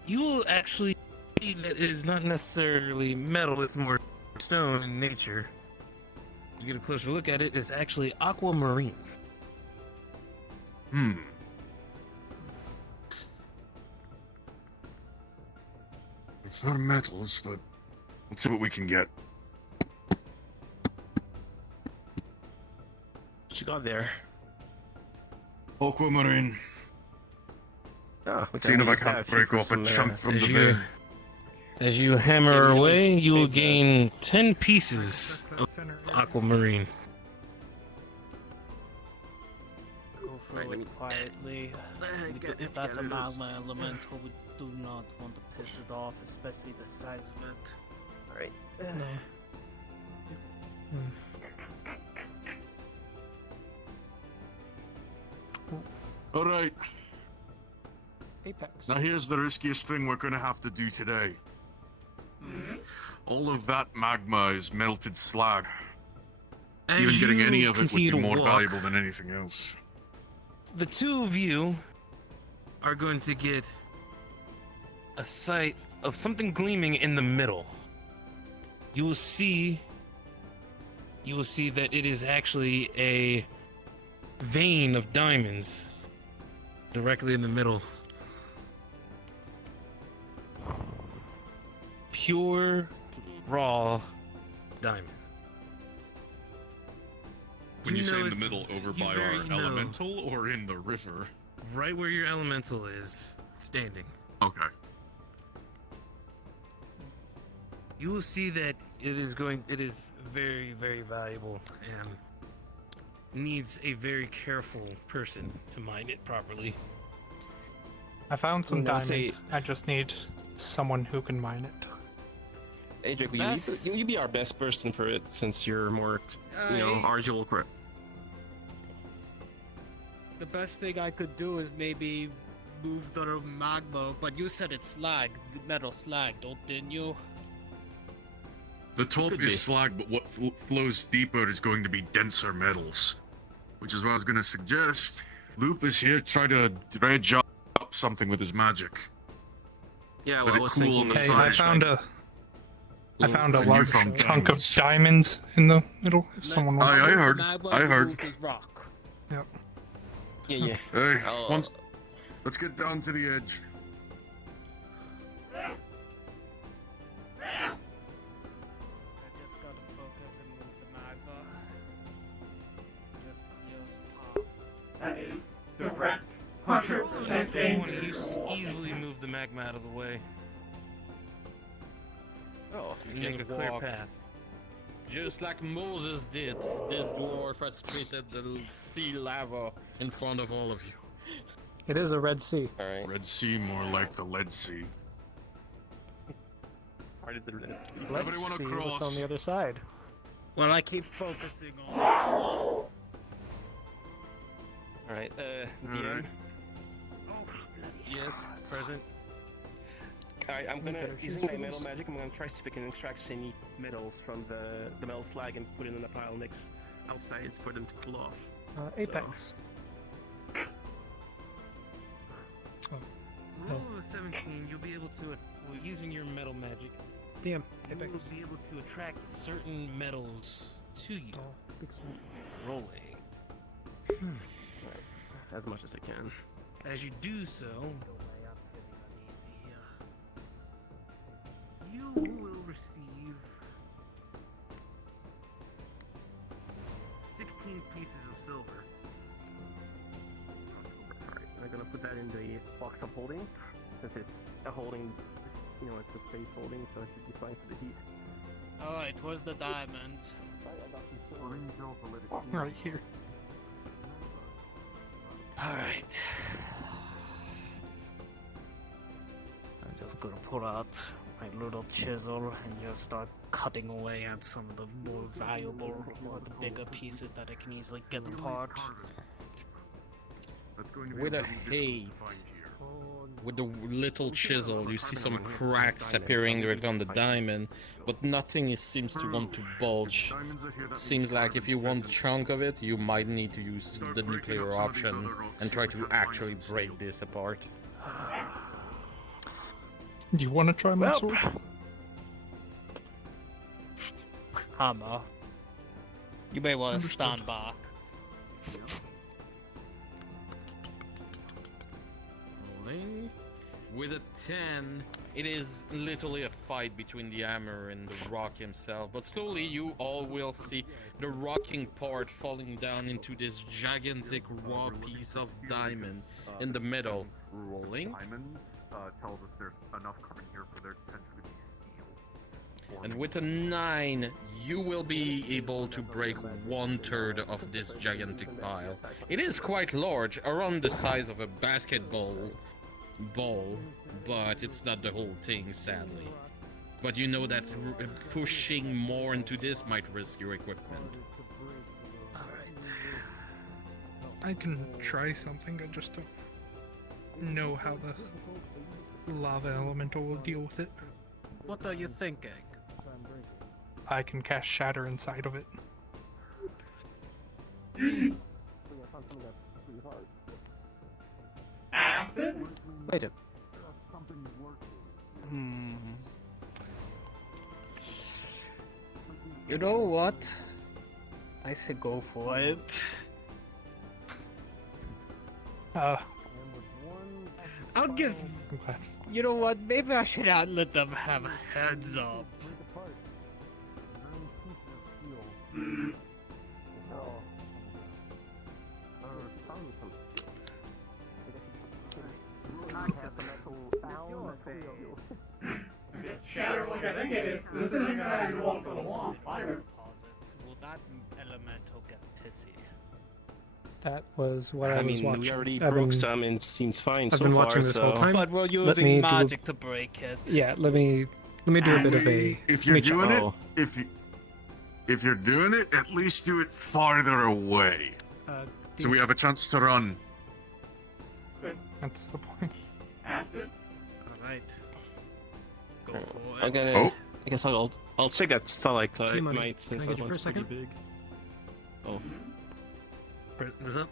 you will actually see that it is not necessarily metal, it's more stone in nature. To get a closer look at it, it's actually aquamarine. It's not metals, but let's see what we can get. What you got there? Aquamarine. Oh, Seeing if I can't break off a chunk from the vein. As you hammer away, you will gain 10 pieces of aquamarine. Go through it quietly. If that's a magma elemental, we do not want to piss it off, especially the size of it. Alright. Alright. Apex. Now here's the riskiest thing we're gonna have to do today. All of that magma is melted slag. Even getting any of it would be more valuable than anything else. The two of you are going to get a sight of something gleaming in the middle. You will see that it is actually a vein of diamonds directly in the middle. Pure, raw diamond. When you say in the it's- middle, over you by very our know. elemental or in the river? Right where your elemental is standing. Okay. You will see that it is very, very valuable and needs a very careful person to mine it properly. I found some No, diamond. say- I just need someone who can mine it. Hey, Drake, will you be our best person for it since you're more, ardual. The best thing I could do is maybe move the magma, but you said it's slag, metal slag, didn't you? The top Could is be. slag, but what flows deeper is going to be denser metals. Which is what I was going to suggest. Loop is here, try to dredge up something with his magic. Yeah, But well, I it was cool thinking. on the Hey, I side. found a And you large found chunk of diamonds. diamonds in the middle. If someone wants. I to. heard. I heard. Yep. Yeah. Hey, Oh. let's get down to the edge. That is direct 100% I want to easily move the magma out of the way. Oh, you Make can a clear walk. path. Just like Moses did. This dwarf has created the sea lava in front of all of you. It is a Red Sea. Alright. Red Sea, more like the Lead Sea. Part of the red. Let's Nobody wanna see cross. what's on the other side. Well, I keep focusing on. Alright, DM. Yes, present. Alright, I'm gonna, using my metal magic, I'm gonna try to see if I can extract any metals from the metal flag and put it in a pile next outside for them to cool off. Apex. Roll of a 17, you'll be able to, well, using your metal magic, DM. you Apex. will be able to attract certain metals to you. Big snap. Rolling. Alright, as much as I can. As you do so, you will receive 16 pieces of silver. Alright, I'm gonna put that in the box I'm holding, since it's a holding, you know, it's a space holding, so it should be fine for the heat. Alright, where's the diamonds? Right here. Alright. I'm just gonna pull out my little chisel and just start cutting away at some of the more valuable or the bigger pieces that I can easily get apart. With a hate, with the little chisel, you see some cracks appearing right on the diamond, but nothing seems to want to bulge. Seems like if you want a chunk of it, you might need to use the nuclear option and try to actually break this apart. Do you want to try my sword? Hammer. You may want to stand back. Rolling. With a 10, it is literally a fight between the hammer and the rock himself, but slowly you all will see the rocking part falling down into this gigantic raw piece of diamond in the middle. Rolling. Diamond tells us there's enough carbon here for there to potentially be steel. And with a 9, you will be able to break 1/3 of this gigantic pile. It is quite large, around the size of a basketball ball, but it's not the whole thing, sadly. But you know that pushing more into this might risk your equipment. Alright. I can try something, I just don't know how the lava elemental will deal with it. What are you thinking? I can cast Shatter inside of it. Acid? Wait a... You know what? I say go for it. I'll give... Okay. You know what? Maybe I should not let them have heads up. Shatter, like I think it is. This isn't gonna be one for the lost fire. Will that elemental get pissy? That was what I was mean, watching. we already I've broke been- some and it seems fine I've so been far, watching this whole so... time. But we're Let me using do- magic to break it. Yeah, let me do a bit of a. If let you're me check. doing Oh. it, if you're doing it, at least do it farther away, so we have a chance to run. That's the point. Acid. Alright. Go for it. I'm gonna... Oh. I guess I'll check that stalactite Key money. might, since Can I that get you for one's a pretty second? big. Oh. This up?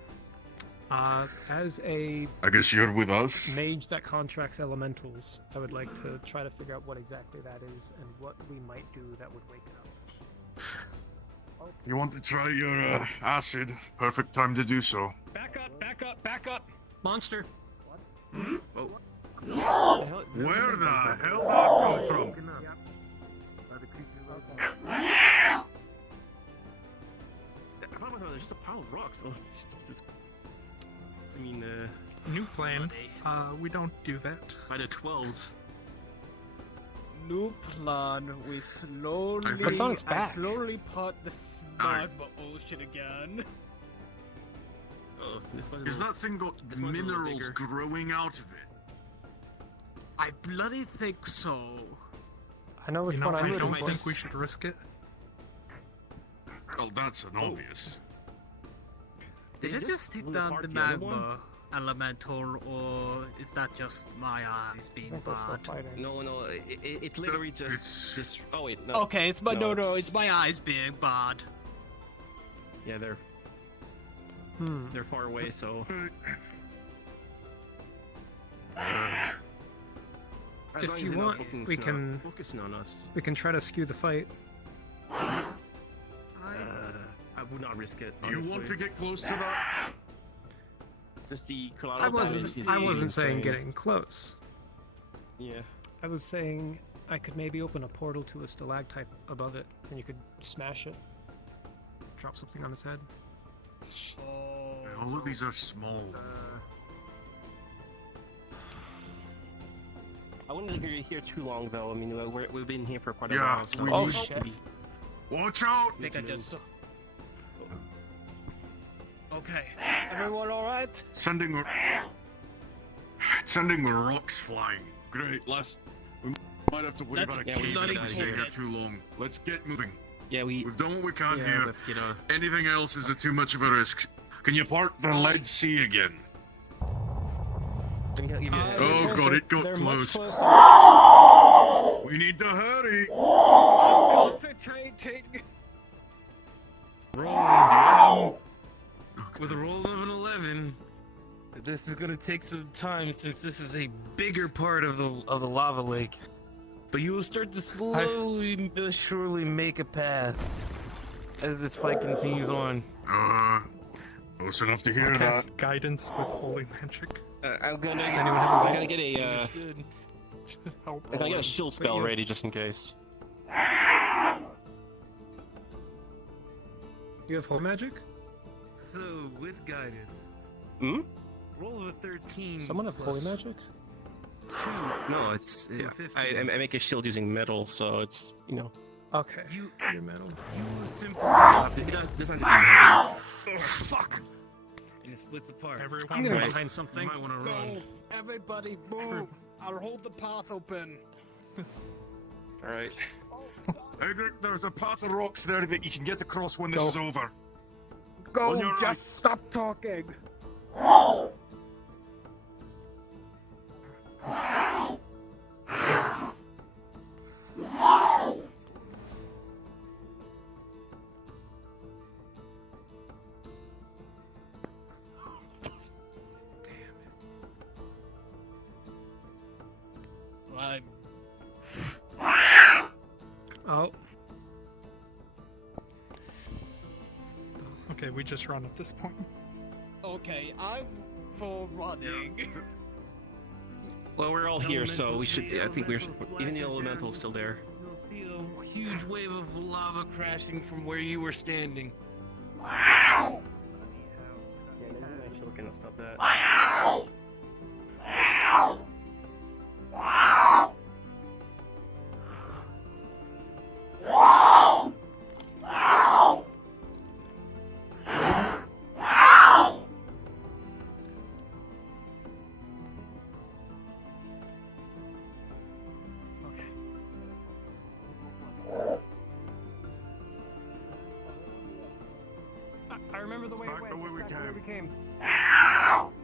As a I guess you're with us. mage that contracts elementals, I would like to try to figure out what exactly that is and what we might do that would wake it up. You want to try your acid? Perfect time to do so. Back up, back up, back up! Monster! Hmm? Oh. Where the hell did that come from? There's just a pile of rocks. So I mean, New plan. We don't do that. by the 12s. New plan. We slowly, What's on its I back? slowly pot the magma ocean again. Oh, this one's a Is little- that thing got this one's a little minerals bigger. growing out of it? I bloody think so. I know which one I I'm don't looking think for. we should risk it. Well, that's an obvious. Did They it just hit blew down apart the the other one? magma elemental, or is that just my eyes being bad? No, it literally just. Oh wait, no. Okay, it's my no, it's- it's my eyes being bad. Yeah, they're they're far away, so. As If long as you they're not want, we can focusing on us. we can try to skew the fight. I would not risk it. You want honestly. to get close to that? Just the collateral I damage wasn't. is I wasn't saying insane. getting close. Yeah. I was saying I could maybe open a portal to a stalactite above it, and you could smash it. Drop something on its head. All of these are small. I wouldn't leave you here too long, though. I mean, we've been here for quite a Yeah, while. So we oh need- shit! Watch out! I think I just saw. Okay, everyone all right? Sending rocks flying. Great, last. We might have to worry Let's about a bloody cave if we stay hope here it. too long. Let's get moving. Yeah, We've done what we can we here. have to get out. Anything else is too much of a risk. Can you park the lead sea again? Let me give you a head. Oh god, it got close. We need to hurry. Concentrating. Rolling with a roll of an 11. This is gonna take some time since this is a bigger part of the lava lake. But you will start to slowly but surely make a path as this fight continues on. Close enough to hear I'll that. cast guidance with holy magic. I'm gonna. Does anyone have a I'm light? gonna get a. Help. I'm gonna get a shield spell ready just in case. You have holy magic? So with guidance, Hmm? roll of a 13. Someone have holy plus magic? No, it's. I make a shield using metal, so it's Okay. You Your metal. will simply. It doesn't have to be heavy. Oh, fuck! And it splits apart. Everyone I'm gonna Right. behind You something. might want to run. Go, everybody, move! I'll hold the path open. All right. Egric, there's a path of rocks there that you can get across when this Go. is over. Go, On your right. just stop talking. I'm Oh, Okay, we just run at this point. okay. I'm for running. Well, we're all here, so we should. I think we're. Even the elemental's still there. You'll feel a huge wave of lava crashing from where you were standing. Yeah, maybe I should look and stop that. I remember the way Back the way we Back the way came. we came.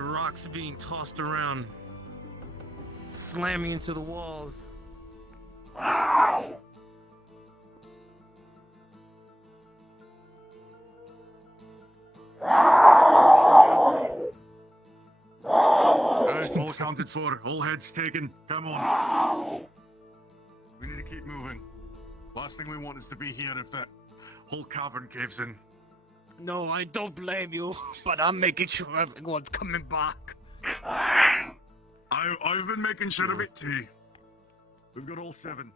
hear rocks being tossed around, slamming into the walls. Alright, all accounted for. All heads taken. Come on. We need to keep moving. Last thing we want is to be here if that whole cavern caves in. No, I don't blame you, but I'm making sure everyone's coming back. I've been making sure of it too. We've got all 7.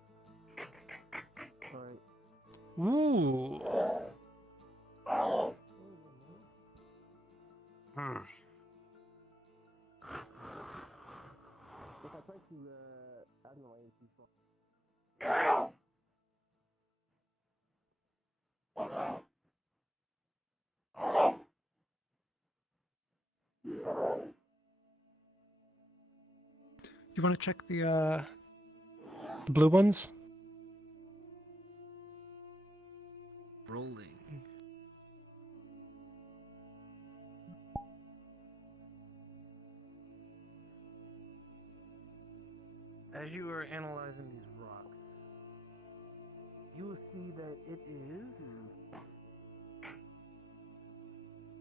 Ooh. You want to check the blue ones? Rolling. As you are analyzing these rocks, you will see that it is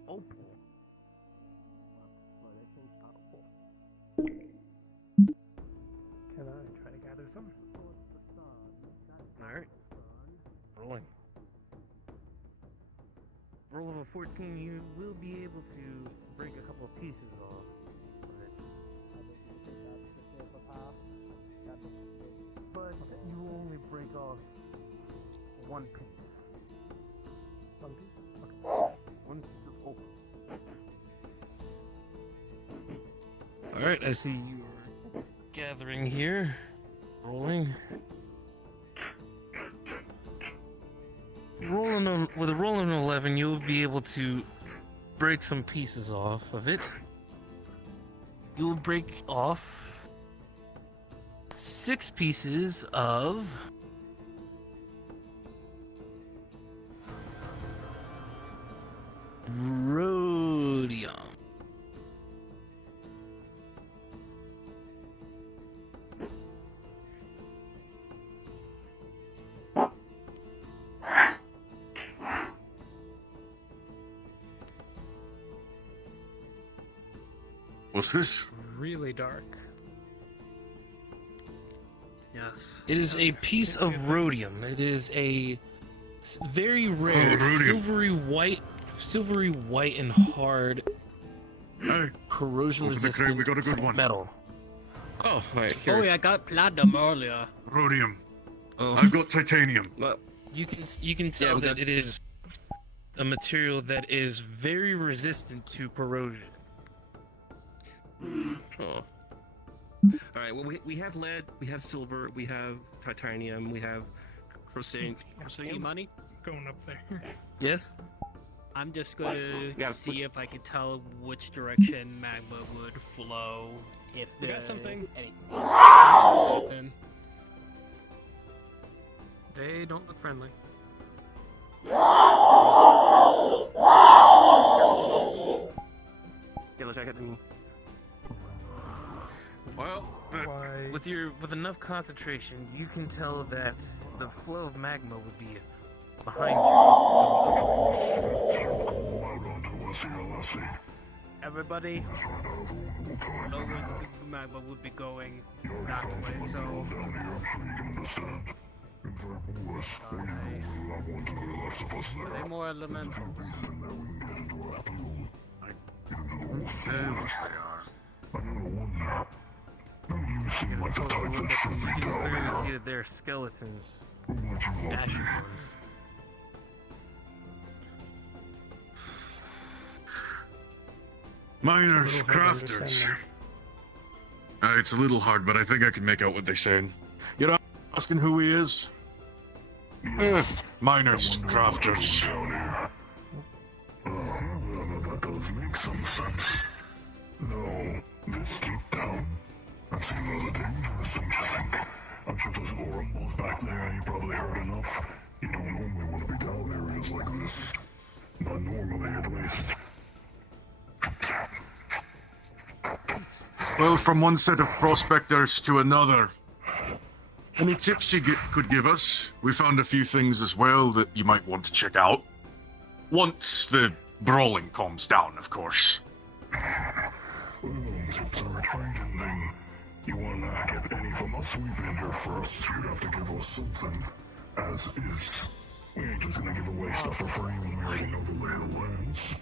opal. Can I try to gather some? Alright. Rolling. Roll of a 14, you will be able to break a couple of pieces off of it. But you will only break off one piece. One piece? Okay. One piece of opal. Alright, I see you are gathering here. Rolling. With a roll of an 11, you'll be able to break some pieces off of it. You will break off 6 pieces of rhodium. What's this? Really dark. Yes. It is a piece of rhodium. It is a very rare silvery white and hard corrosion resistant we got a good one. metal. Oh, right here. Oh, yeah, I got platinum earlier. Rhodium. Oh. I've got titanium. Well, You can tell that it is a material that is very resistant to corrosion. Oh. Alright, well, we have lead, we have silver, we have titanium, we have Hey, Crocinium. money? Going up there. Yes? I'm just gonna Yeah, see if I can tell which direction magma would flow if We got there's something. anything happen. They don't look friendly. Yellow jacket and Well, with enough concentration, you can tell that the flow of magma would be behind you. Everybody knows the magma would be going that way, so... Are they more elementals? You can clearly see that they're skeletons. Ashy ones. Miners, crafters. It's a little hard, but I think I can make out what they're saying. You're asking who he is? Miners, crafters. That does make some sense. No, this deep down. That seems rather dangerous, don't you think? I'm sure there's oracles back there, and you probably heard enough. You don't normally want to be down areas like this. Not normally, at least. Well, from one set of prospectors to another. Any tips you could give us? We found a few things as well that you might want to check out. Once the brawling calms down, of course. Tips are a changing thing. You wanna get any from us? We've been here first. You have to give us something. As is. We ain't just gonna give away stuff for free when we already know the lay of the lands.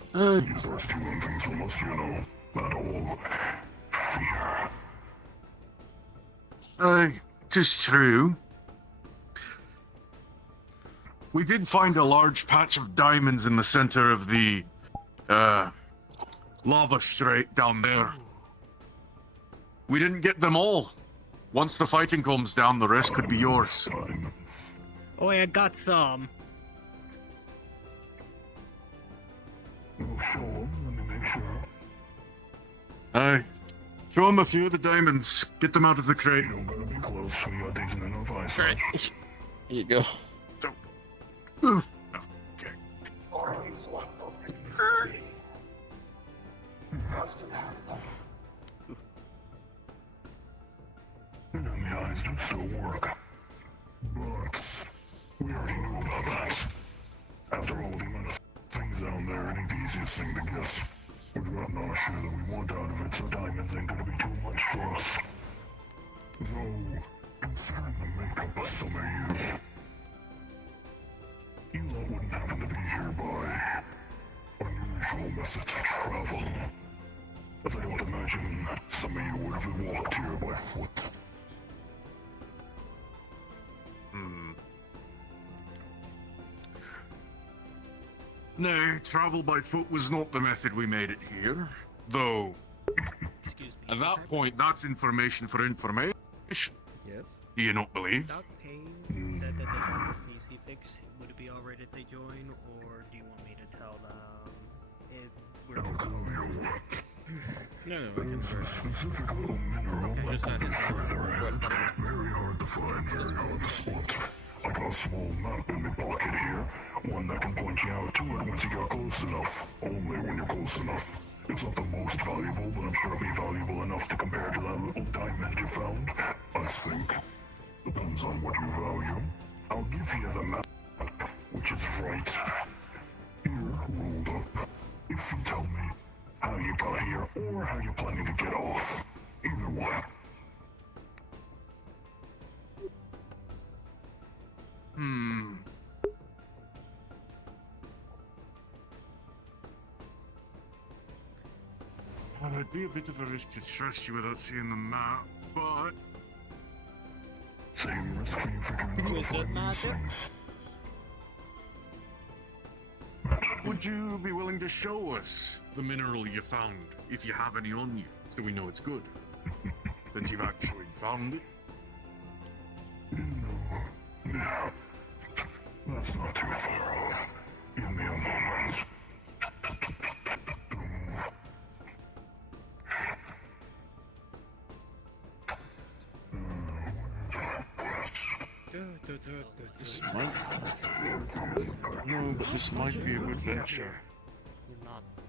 You start stealing things from us, you know. Not all. Fear. Tis true. We did find a large patch of diamonds in the center of the, lava strait down there. We didn't get them all. Once the fighting calms down, the rest could be yours. Oh, I got some. Aye. Show him a few of the diamonds. Get them out of the crate. Crate. Here you go. Okay. Enemy eyes do still work. But we already knew about that. After all the amount of things down there, it ain't the easiest thing to get. We've gotten our share that we want out of it, so diamonds ain't gonna be too much for us. Though, considering the makeup of some of you lot wouldn't happen to be here by unusual methods of travel. As I would imagine, some of you would have walked here by foot. No, travel by foot was not the method we made it here. Though, at that point, that's information for information. Yes. Do you not believe? Doc Payne said that they got the PC fix. Would it be alright if they join, or do you want me to tell them if we're No, I can specific little mineral just very hard to find, very hard to spot. I got a small map in my pocket here, one that can point you out to it once you get close enough. Only when you're close enough. It's not the most valuable, but I'm sure it'll be valuable enough to compare to that little diamond you found. I think. Depends on what you value. I'll give you the map, which is right here, rolled up. If you tell me how you got here, or how you're planning to get off. Either one. Well, it'd be a bit of a risk to trust you without seeing the map, but... Same risk for you figuring out how to find these things. Would you be willing to show us the mineral you found, if you have any on you, so we know it's good? Since you've actually found it? Yeah. That's not too far off. Give me a moment. This might... No, but this might be a good venture.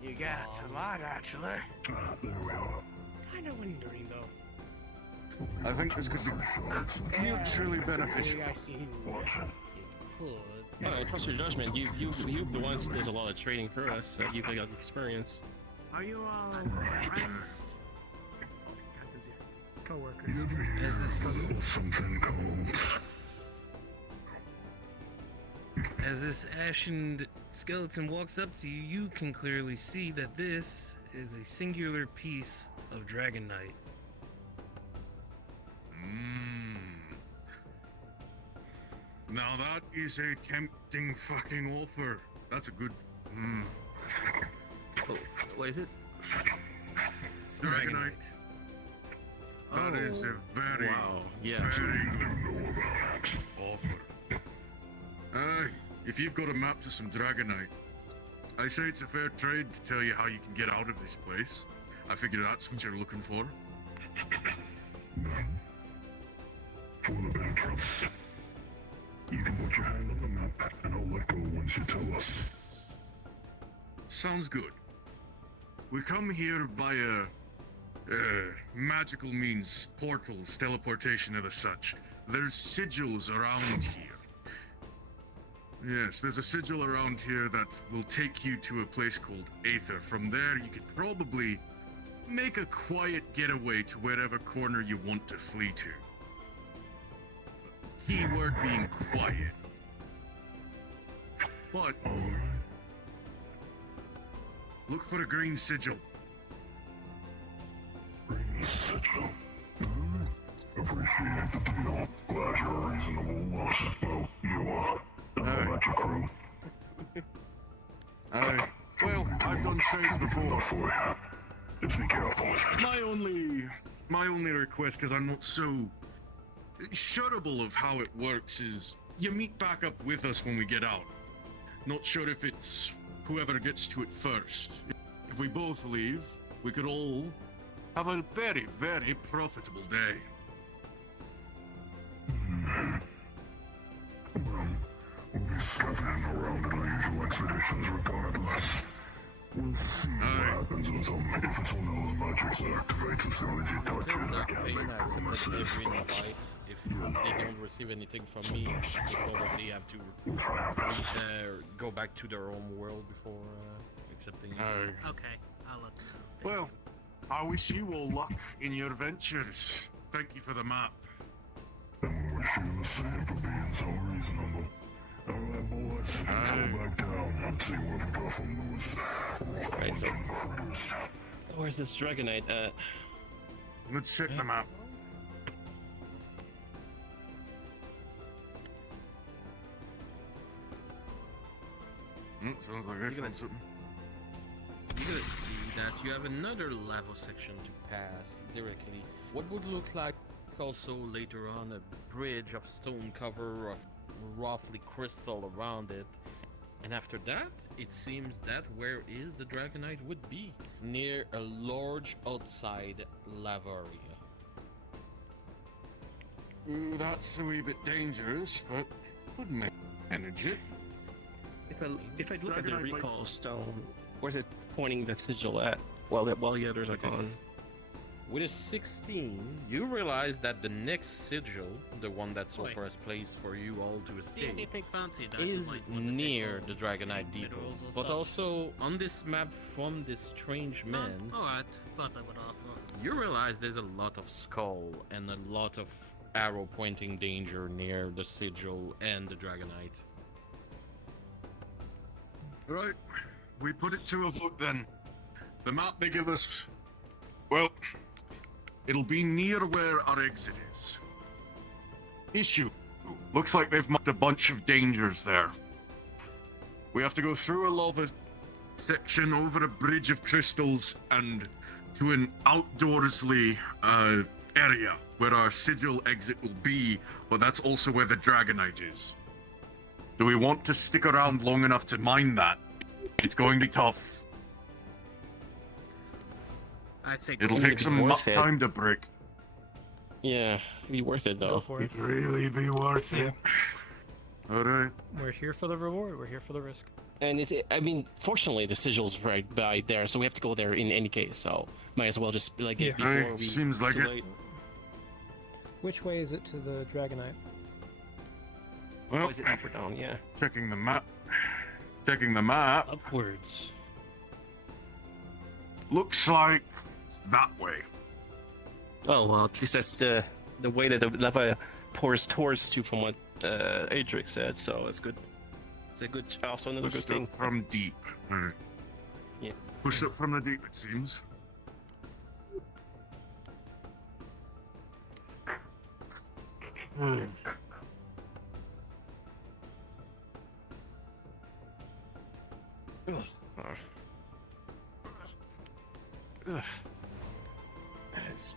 You got a lot, actually. There we are. Kind of wondering, though. I think this could be mutually beneficial. I trust your judgment. You've the ones that does a lot of trading for us, so you've got the experience. Are you all co-workers? Is this something called... As this ashen skeleton walks up to you, you can clearly see that this is a singular piece of Dragonite. Now that is a tempting fucking offer. That's a good... Oh, what is it? Dragonite. That is a very, very good offer. If you've got a map to some Dragonite, I say it's a fair trade to tell you how you can get out of this place. I figure that's what you're looking for. For the entrance. You can put your hand on the map, and I'll let go once you tell us. Sounds good. We come here via Magical means portals, teleportation, and the such. There's sigils around here. Yes, there's a sigil around here that will take you to a place called Aether. From there, you could probably make a quiet getaway to wherever corner you want to flee to. Keyword being quiet. But look for a green sigil. Green sigil. Appreciate the deal. Glad you're a reasonable boss. Well, you are. Don't know about your crew. Well, I've done trades before. Just be careful. My only request, because I'm not so sureable of how it works, is you meet back up with us when we get out. Not sure if it's whoever gets to it first. If we both leave, we could all have a very, very profitable day. We'll be scuffing around in our usual expeditions regardless. We'll see what happens with them. If it's one of those magics that activates as soon as you touch it, I can't make promises. If they don't receive anything from me, they probably have to go back to their own world before accepting it. Okay, I'll let them know. Well, I wish you all luck in your ventures. Thank you for the map. And we wish you the same for being so reasonable. Alright, boys, let's go back down and see what we got from those Right, so critters. where's this Dragonite? Let's check the map. Sounds like I found something. You're gonna see that you have another lava section to pass directly. What would look like also later on a bridge of stone cover of roughly crystal around it. And after that, it seems that where is the Dragonite would be, near a large outside lava area. Ooh, that's a wee bit dangerous, but would manage it. If I look at the recall stone, where's it pointing the sigil at? While the others are gone. With a 16, you realize that the next sigil, the one that so far has placed for you all to escape, is near the Dragonite Depot. But also, on this map from this strange man, Alright, thought I would offer. you realize there's a lot of skull and a lot of arrow pointing danger near the sigil and the Dragonite. Right, we put it to a vote then. The map they give us, well, it'll be near where our exit is. Issue. Looks like they've marked a bunch of dangers there. We have to go through a lava section, over a bridge of crystals, and to an outdoorsly area where our sigil exit will be, but that's also where the Dragonite is. Do we want to stick around long enough to mine that? It's going to be tough. I say It'll take some time to break. Yeah, it'd be worth it though. It'd really be worth it. Alright. We're here for the reward. We're here for the risk. And I mean, fortunately, the sigil's right by there, so we have to go there in any case. So might as well just like it before we. Seems like it. Which way is it to the Dragonite? Well, is it up or down? Yeah. Checking the map. Checking the map. Upwards. Looks like it's that way. Oh well, at least that's the way that the lava pours towards you, from what Adric said. So it's good. It's a good, also another Pushed good thing. up from deep. Alright. Yeah. Pushed up from the deep, it seems. It's...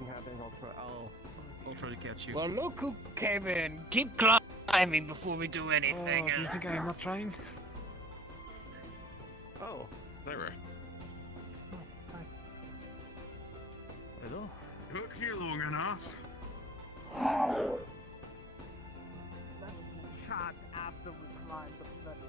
nothing happens, I'll try to catch you. Well, look who came in. Keep climbing before we do anything. Do you think I'm not trying? Oh, is that right? Hello? Look here long enough. Shot after we climbed the bloody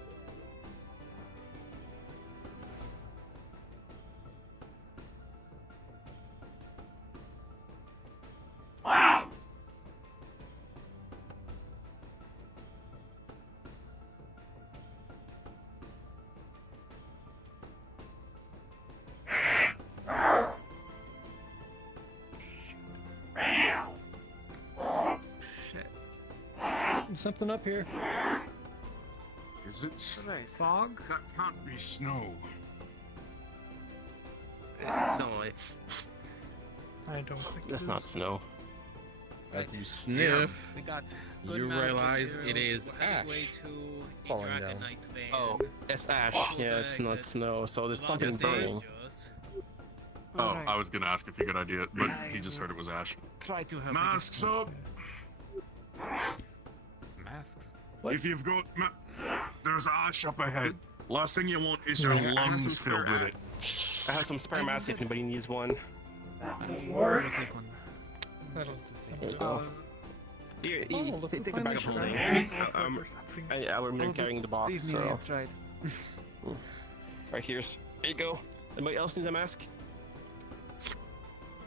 Shit. There's something up here. Is it fog? That can't be snow. No, I don't think That's it not is. snow. As you sniff, We got good you amount of realize it materials. is We're ash way to falling a down. dragonite vein. Oh, it's ash. Yeah, it's not snow. So there's something Yes, it burning. Oh, Alright. I was gonna ask if you could idea it, but he just heard it was ash. Try to help. Masks up! Masks. If you've got... There's ash up ahead. Last thing you want is your I have some lungs spare filled with it. I have some spare masks if anybody needs one. I'm gonna take one. That'll, There you go. Here, look who take it finally back from tried. there. I remember Oh, carrying the box, Leave me, so... I've tried. Right, here you go. Anybody else needs a mask?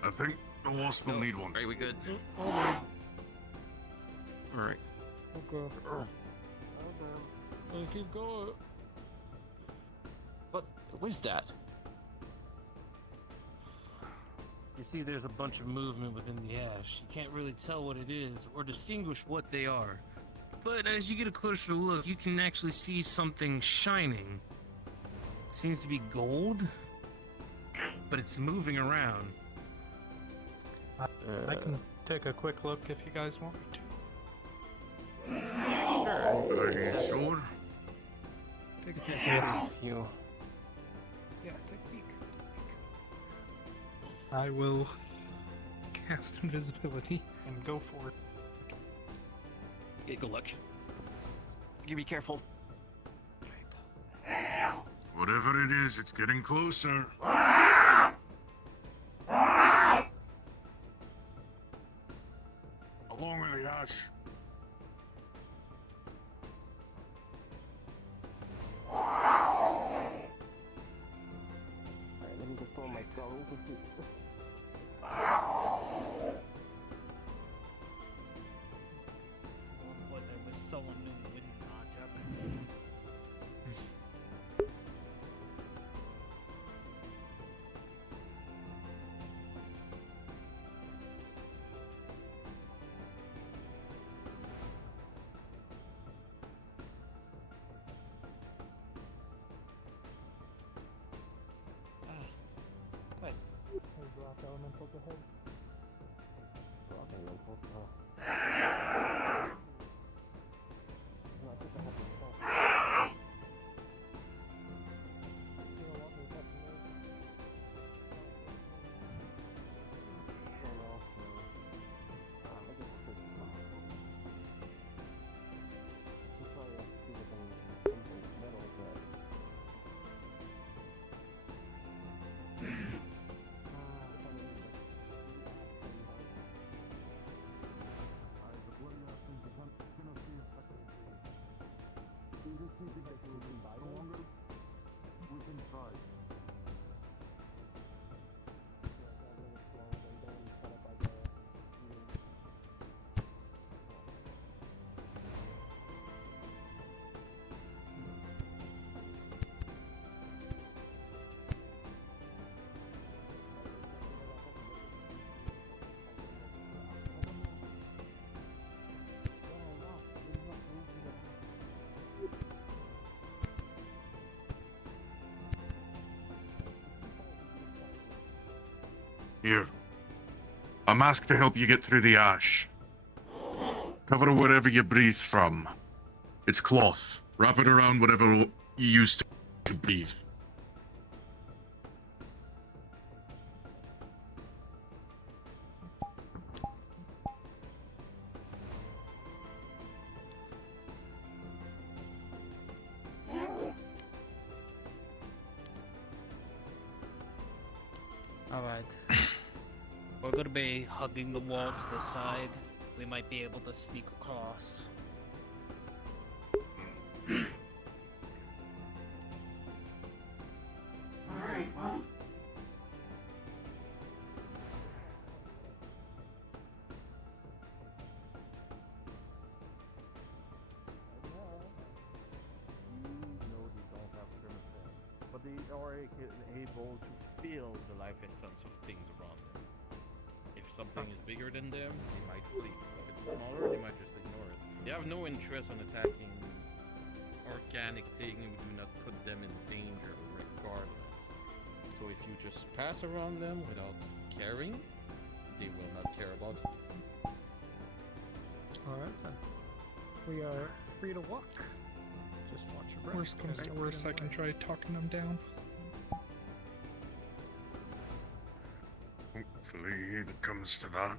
I think the wasp will need one. Are we good? Alright. Okay. I'll keep going. What is that? You see, there's a bunch of movement within the ash. You can't really tell what it is or distinguish what they are. But as you get a closer look, you can actually see something shining. Seems to be gold, but it's moving around. I can take a quick look if you guys want me to. Are you sure? Take a chance. You. Yeah, take a peek. I will cast invisibility and go for it. Yeah, good luck. You be careful. Whatever it is, it's getting closer. Along with the ash. Alright, let me just pull my clothes. What, there was someone new with What? Rock elemental to head. Rock elemental. Here. A mask to help you get through the ash. Cover wherever you breathe from. It's cloth. Wrap it around whatever you used to breathe. Alright. We're gonna be hugging the wall to the side. We might be able to sneak across. Alright, well. But they are able to feel the life essence of things around them. If something is bigger than them, they might flee. If it's smaller, they might just ignore it. They have no interest in attacking organic things who do not put them in danger regardless. So if you just pass around them without caring, they will not care about you. Alright then. We are free to walk. Just watch your breath. Worst comes to worst, I can try talking them down. Hopefully it comes to that.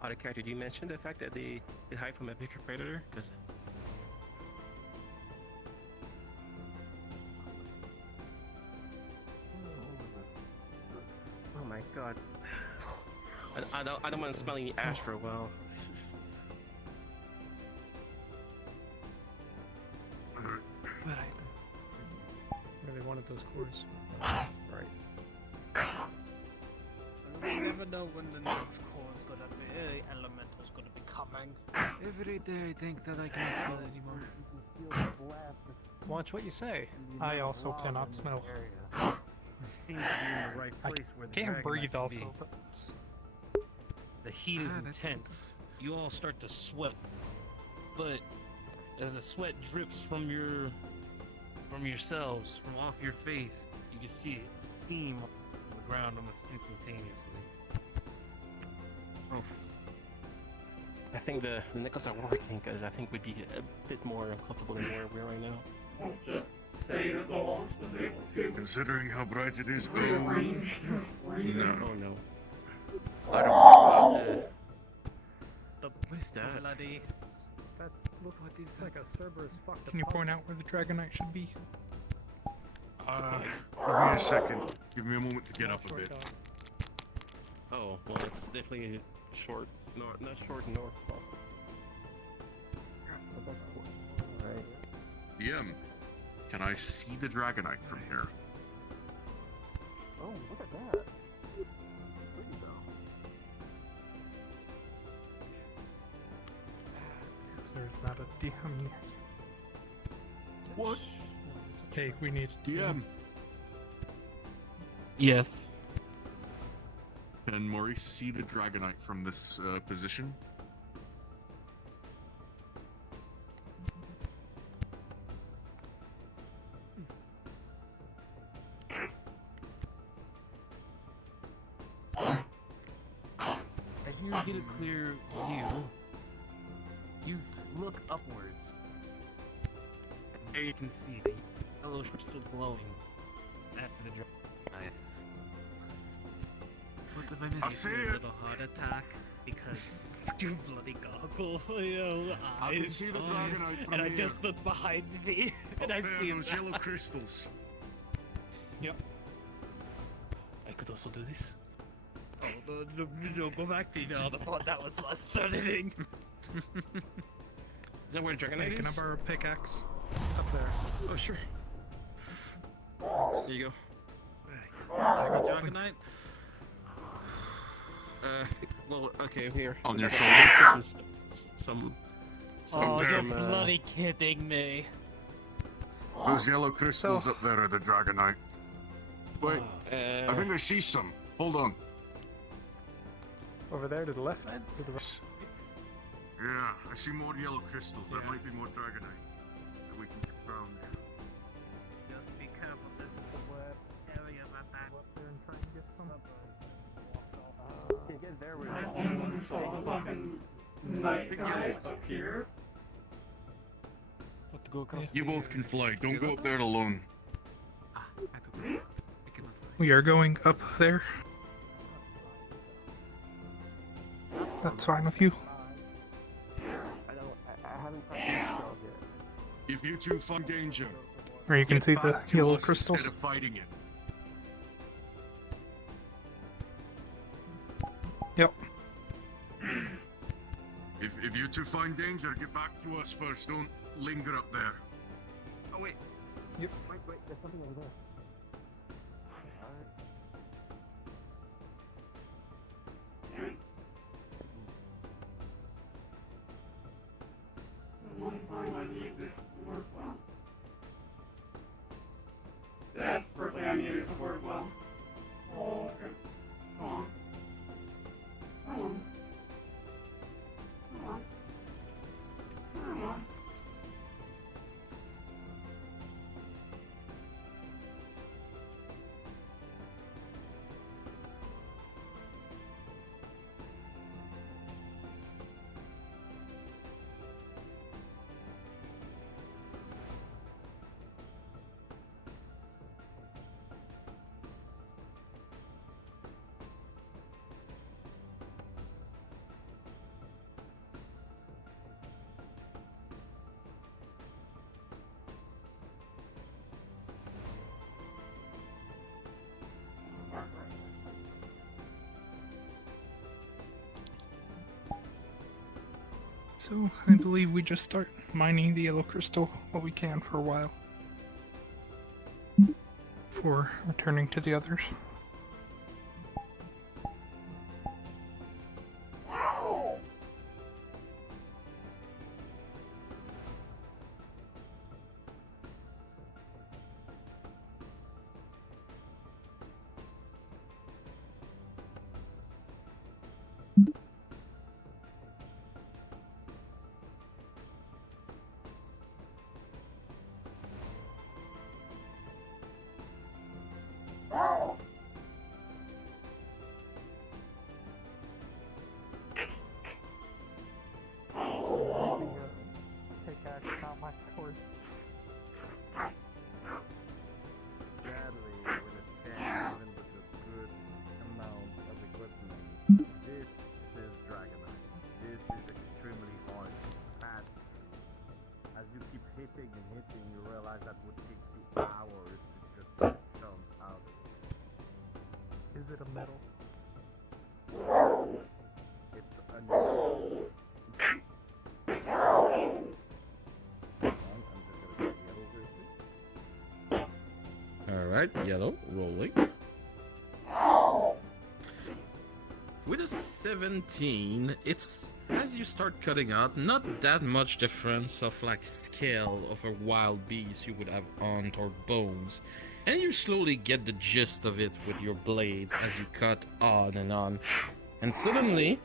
Other character, did you mention the fact that they hide from a bigger predator? Because oh my god, I don't want to smell any ash for a while. Really wanted those cores. Right. You never know when the next core's gonna be, elemental's gonna be coming. Every day I think that I cannot smell anymore. Watch what you say. I also cannot smell. Seems to be in the right place where the Can't dragon breathe might also. be. But it's- The heat is that's intense. You all start to sweat, but as the sweat drips from yourselves, from off your face, you can see it steam on the ground almost instantaneously. Oh. I think the nickels are working because I think we'd be a bit more comfortable than where we are right now. Just say that the loss was able to. Considering how bright it is, Within range of freedom. no. Oh no. I don't want The What is that? bloody. That looks like he's like a Cerberus fucked Can you point out where the Dragonite should be? Give me a second. Give me a moment to get up a bit. Oh, well, it's definitely short. Not short north. Alright. DM, can I see the Dragonite from here? Oh, look at that. Pretty though. There's not a DM yet. What? Hey, we need a DM. Yes. Can Maurice see the Dragonite from this position? As you get a clear view, you look upwards. And there you can see the yellow crystal glowing next to the dragon eyes. What have I I missed? had a little heart attack because you bloody goggle, I can eyes. see the Dragonite from And I here. just looked behind me and I Up there, see those yellow crystals. Yep. I could also do this. Oh, no, go back to now. The thought that was less threatening. Is that where the Hey, Dragonite can I is? borrow a pickaxe? up there? Oh, sure. There you go. Dragonite? Well, okay, here. On your shoulder. Some Oh, you're some, bloody kidding me. Those yellow crystals up there are the Dragonite. Wait, I think I see some. Hold on. Over there to the left? To the right? Yeah, I see more yellow crystals. That might be more Dragonite that we can get around. Just be careful, this is the worst area of attack. Go up there and try and get some. You get there with I only saw fucking night guy up here. Have to go across. You both can fly. Don't go up there alone. We are going up there. That's fine with you. If you two find danger, Or you can get see the back to yellow us crystals. instead of fighting it. Yep. If you two find danger, get back to us first. Don't linger up there. Oh wait. Yep. Wait. There's something over there. Desperately, I need it to work well. Oh, okay. Come on. Come on. Come on. Come on. So I believe we just start mining the yellow crystal what we can for a while. Before returning to the others. Pickaxe, not my sword. Sadly, with a 10, even with a good amount of equipment, this is Dragonite. This is extremely hard to pass through. As you keep hitting and hitting, you realize that would take you hours to just jump out of it. Is it a metal? It's a metal. Alright, yellow, rolling. With a 17, it's, as you start cutting out, not that much difference of like scale of a wild beast you would have on or bones. And you slowly get the gist of it with your blades as you cut on. And suddenly,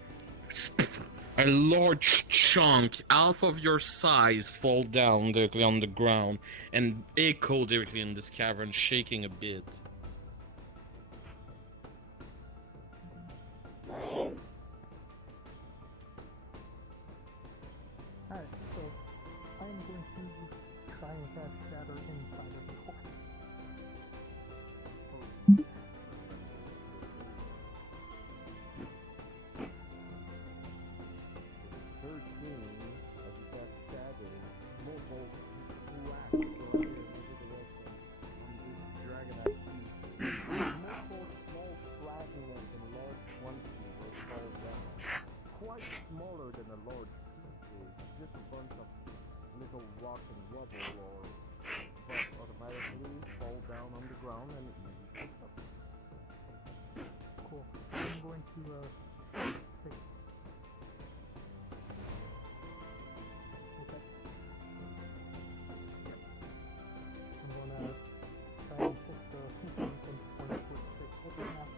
a large chunk, half of your size, fall down directly on the ground and echo directly in this cavern, shaking a bit. Alright, so I am going to try and cast Shatter inside of the horse. Quite smaller than a large pieces, just a bunch of little rock and rubble, but automatically fall down on the ground and easy pick up. Cool. I'm going to take. Okay. I'm gonna try and put the points with six open half.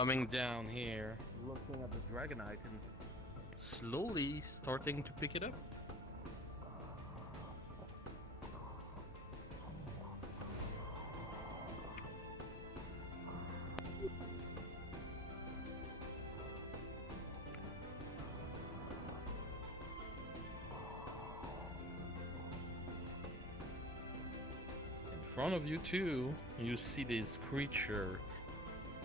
coming down here, Looking at the Dragonite and slowly starting to pick it up. In front of you too, you see this creature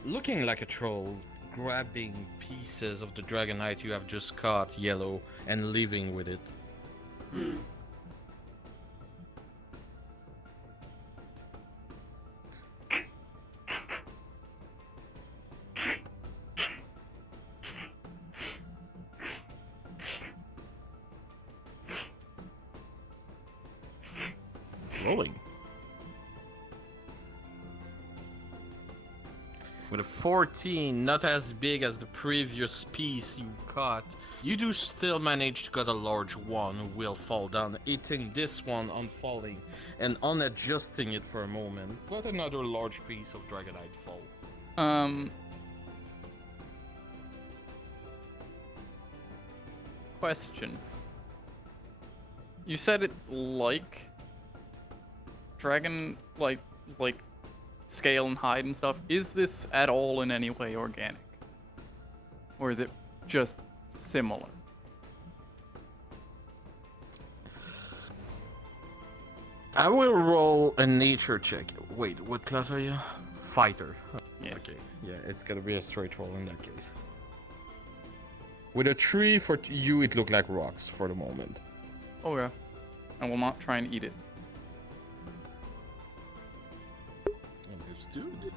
looking like a troll, grabbing pieces of the Dragonite you have just caught, Yellow, and leaving with it. Rolling. With a 14, not as big as the previous piece you caught, you do still manage to get a large one who will fall down, hitting this one on falling and unadjusting it for a moment. Let another large piece of Dragonite fall. Question. You said it's like dragon, like scale and hide and stuff. Is this at all in any way organic? Or is it just similar? I will roll a nature check. Wait, what class are you? Fighter. Yes. Okay, yeah, it's gonna be a straight roll in that case. With a 3 for you, it looked like rocks for the moment. Okay. I will not try and eat it. Understood.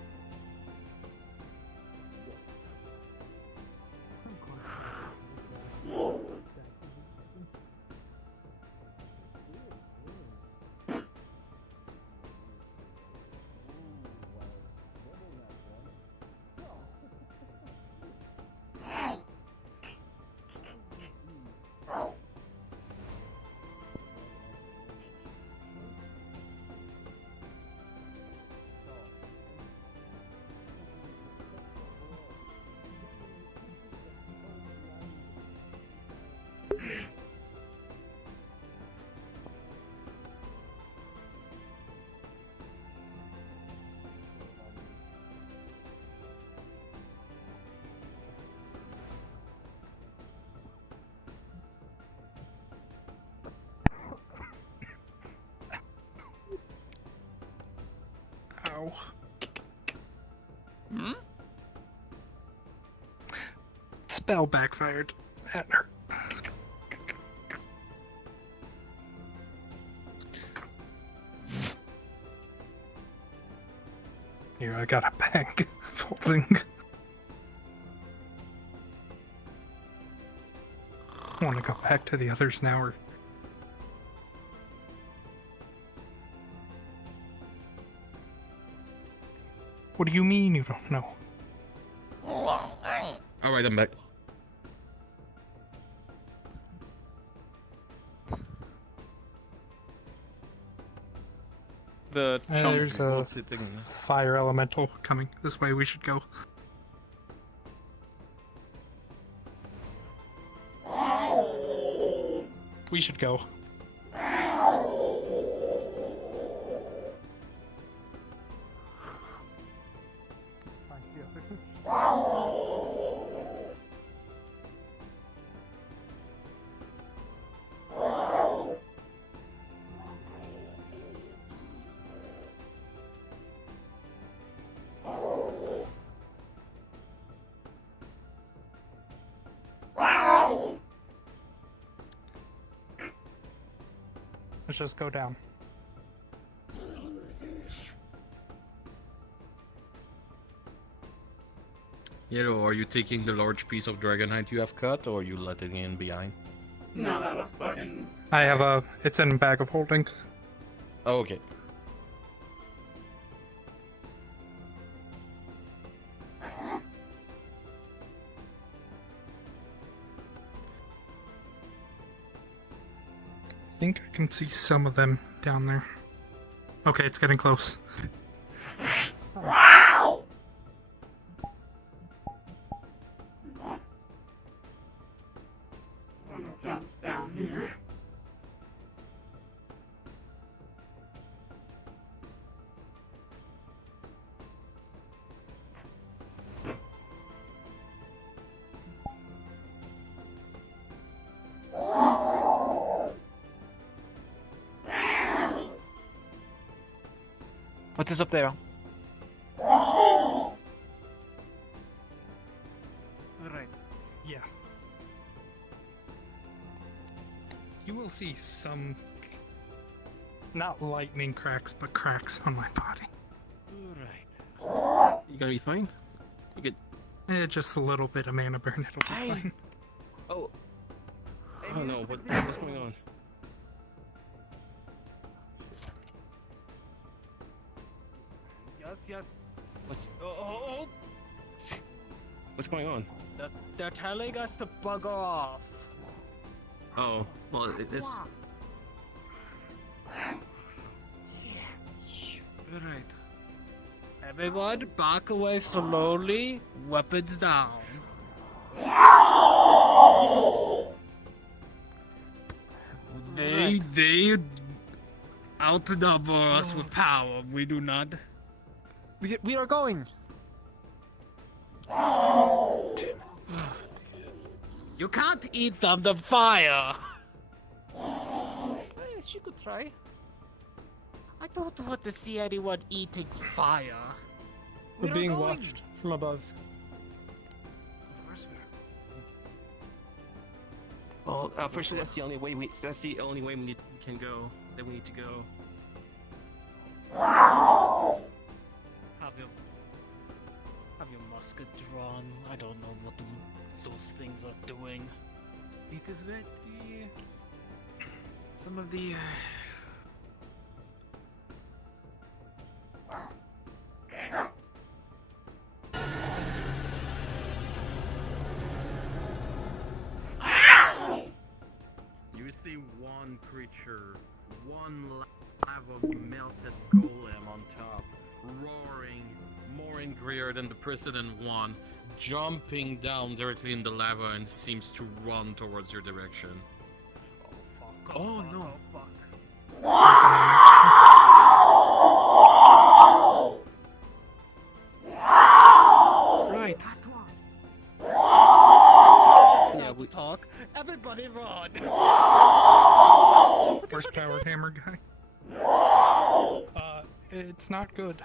Ow. Hmm? Spell backfired. That hurt. Here, I got a bag folding. Want to go back to the others now, or? What do you mean you don't know? Alright, I'm back. The There's a sitting. fire elemental coming. This way we should go. We should go. Let's just go down. Yellow, are you taking the large piece of Dragonite you have cut, or are you letting it in behind? No, that was fucking. I have a. It's in a bag of holding. Oh, okay. I think I can see some of them down there. Okay, it's getting close. what is up there? Alright. Yeah. You will see some, not lightning cracks, but cracks on my body. Alright. You gonna be fine? You good? Just a little bit of mana burn, it'll be fine. Oh. Oh no, what's going on? Yes. What's going on? They're telling us to bugger off. Oh, well, it's... Alright. Everyone, back away slowly, weapons down. They outnumber us with power. We do not. We are going. You can't eat them. The fire. Yes, you could try. I don't want to see anyone eating fire. We're being watched from above. Of course we are. Well, unfortunately, that's the only way we can go. That we need to go. Have your musket drawn. I don't know what those things are doing. It is very... Some of the... You see one creature, one lava melted golem on top, roaring, more angrier than the precedent one, jumping down directly in the lava and seems to run towards your direction. Oh no. Right. Yeah, we talk. Everybody run. First powered hammer guy. It's not good.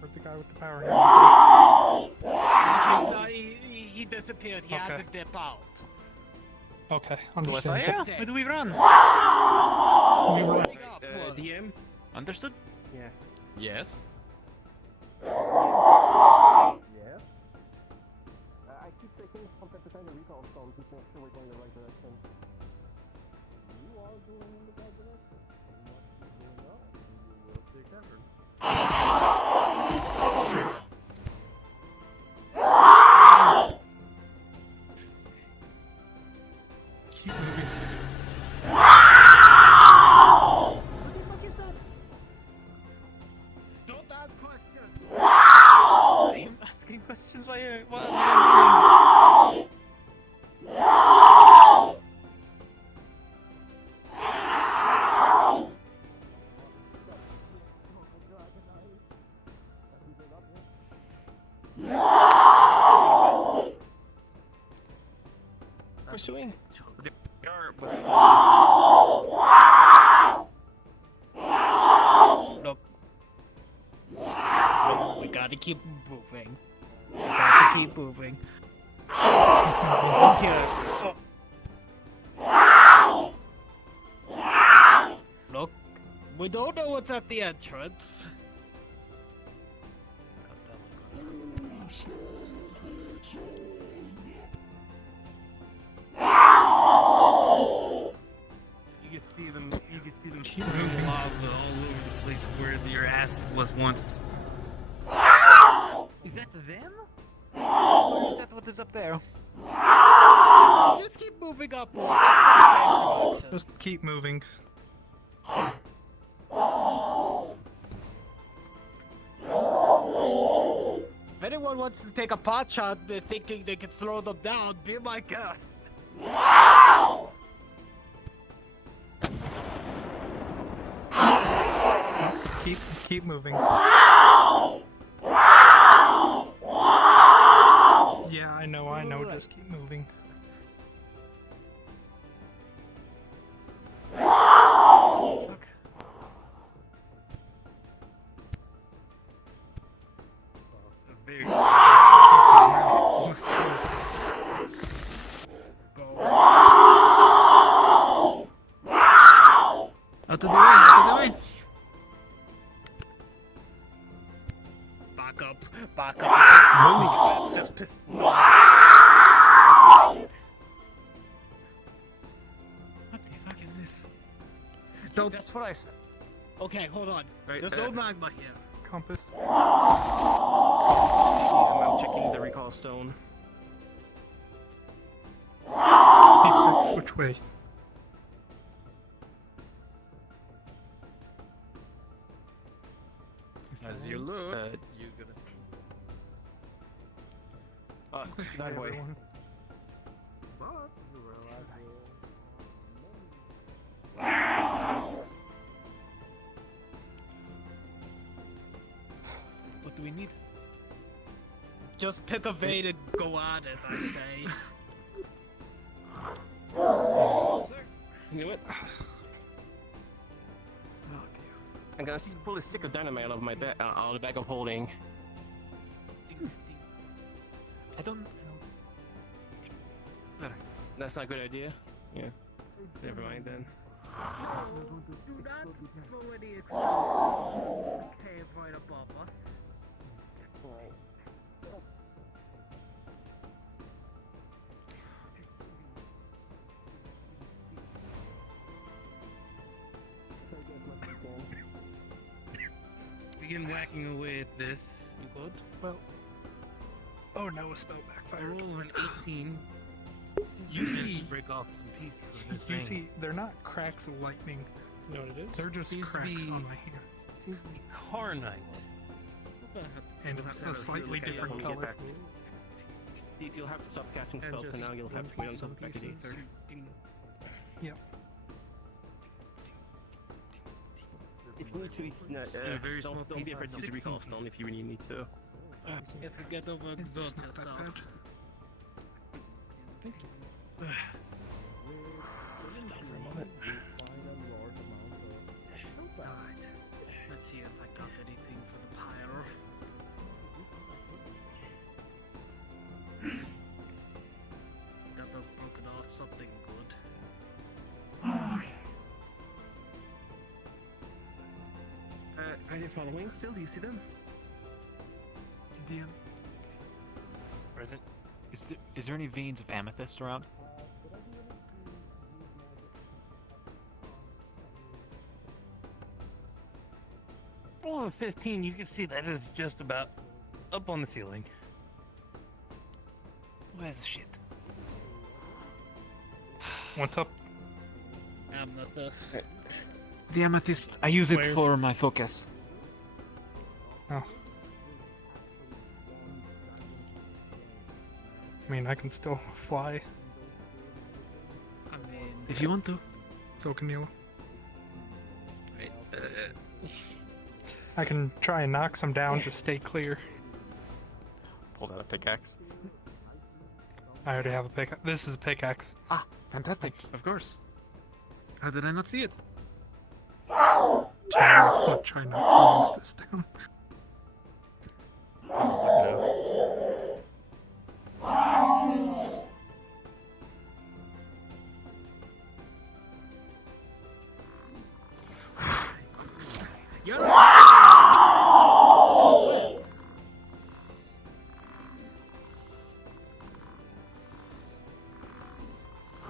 Where'd the guy with the power hammer? He disappeared. He had to dip out. Okay, understand. Where do we run? We run. DM? Understood? Yeah. Yes? Yes? I keep taking from time to time the recall stones just to make sure we're going in the right direction. You are going in the right direction. You must be going up, and you will take effort. Keep moving. What the fuck is that? Don't ask questions. I'm asking questions while I'm moving. Pursuing. Look. We gotta keep moving. We gotta keep moving. Look, we don't know what's at the entrance. You can see them spraying lava all over the place where your ass was once. Is that them? Or is that what is up there? Just keep moving upward. That's the safe direction. Just keep moving. If anyone wants to take a pot shot thinking they can slow them down, be my guest. Keep moving. Yeah, I know. Just keep moving. Out of the way, out of the way. Back up. Just pissed. What the fuck is this? Don't. That's what I said. Okay, hold on. Right, There's no magma here. Compass. I'm out checking the recall stone. Which way? As you look, you're gonna. That way. What do we need? Just pick a way to go at it, I say. You know what? I'm gonna pull a stick of dynamite out of my out of the bag of holding. I don't. That's not a good idea. Yeah. Never mind then. Do not throw any explosions in the cave right above us. Begin whacking away at this. You good? Well. Oh no, a spell backfired. Roll an 18. You see, break off some pieces of this you ring. see, they're not cracks of lightning. You know what it is? They're just Seems to cracks be- on my hands. Seems to be Carnite. And it's a slightly different color. You'll have to stop casting spells for now. You'll have to wait until the back of the Aether. Yep. If you need to, don't be afraid to use the recall stone if you really need to. If you get over exert yourself. Alright. Let's see if I got anything for the pyre. Got the broken off something good. Are they following still? Do you see them? DM. Or is there any veins of amethyst around? Roll a 15. You can see that is just about up on the ceiling. Well, shit. What's up? Amethyst. The amethyst. I use it Where? for my focus. Oh. I mean, I can still fly. I mean, If you want to. So can you. Right. I can try and knock some down to stay clear. Pulls out a pickaxe. I already have a pickaxe. This is a pickaxe. Ah, fantastic. Of course. How did I not see it? Try not to knock this down.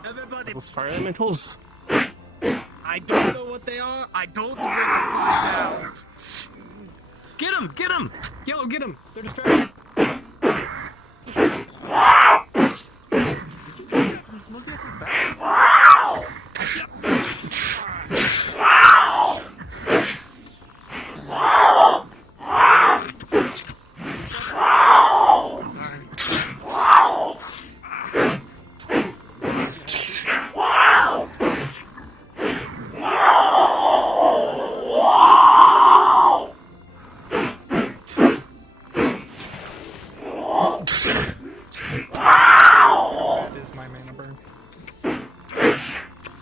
Everybody, Those fire elementals. I don't know what they are. I don't wait to find out. Get him! Get him! Yellow, get him! They're distracted.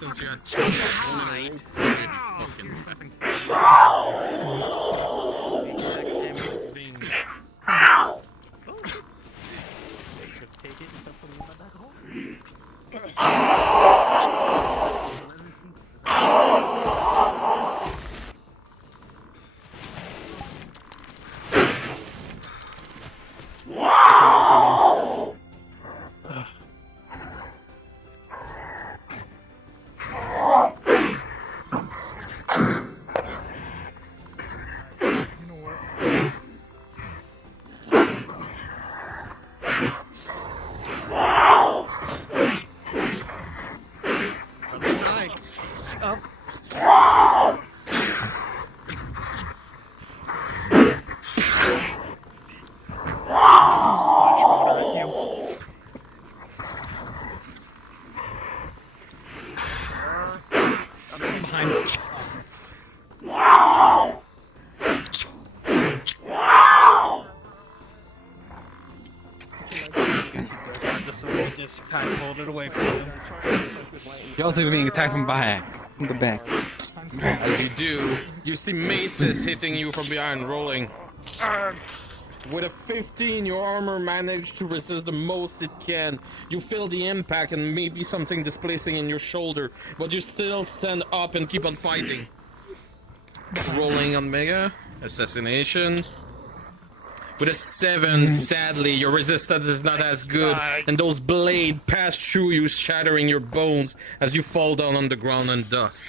Since you had two fucking Other side. Up. Splash water at you. Behind. Just kind of hold it away from him. You're also being attacked from behind. From the back. As you do, you see maces hitting you from behind, rolling. With a 15, your armor managed to resist the most it can. You feel the impact and maybe something displacing in your shoulder, but you still stand up and keep on fighting. Rolling on Mega. Assassination. With a 7, sadly, your resistance is not as good, and those blades pass through you, shattering your bones as you fall down on the ground and dust.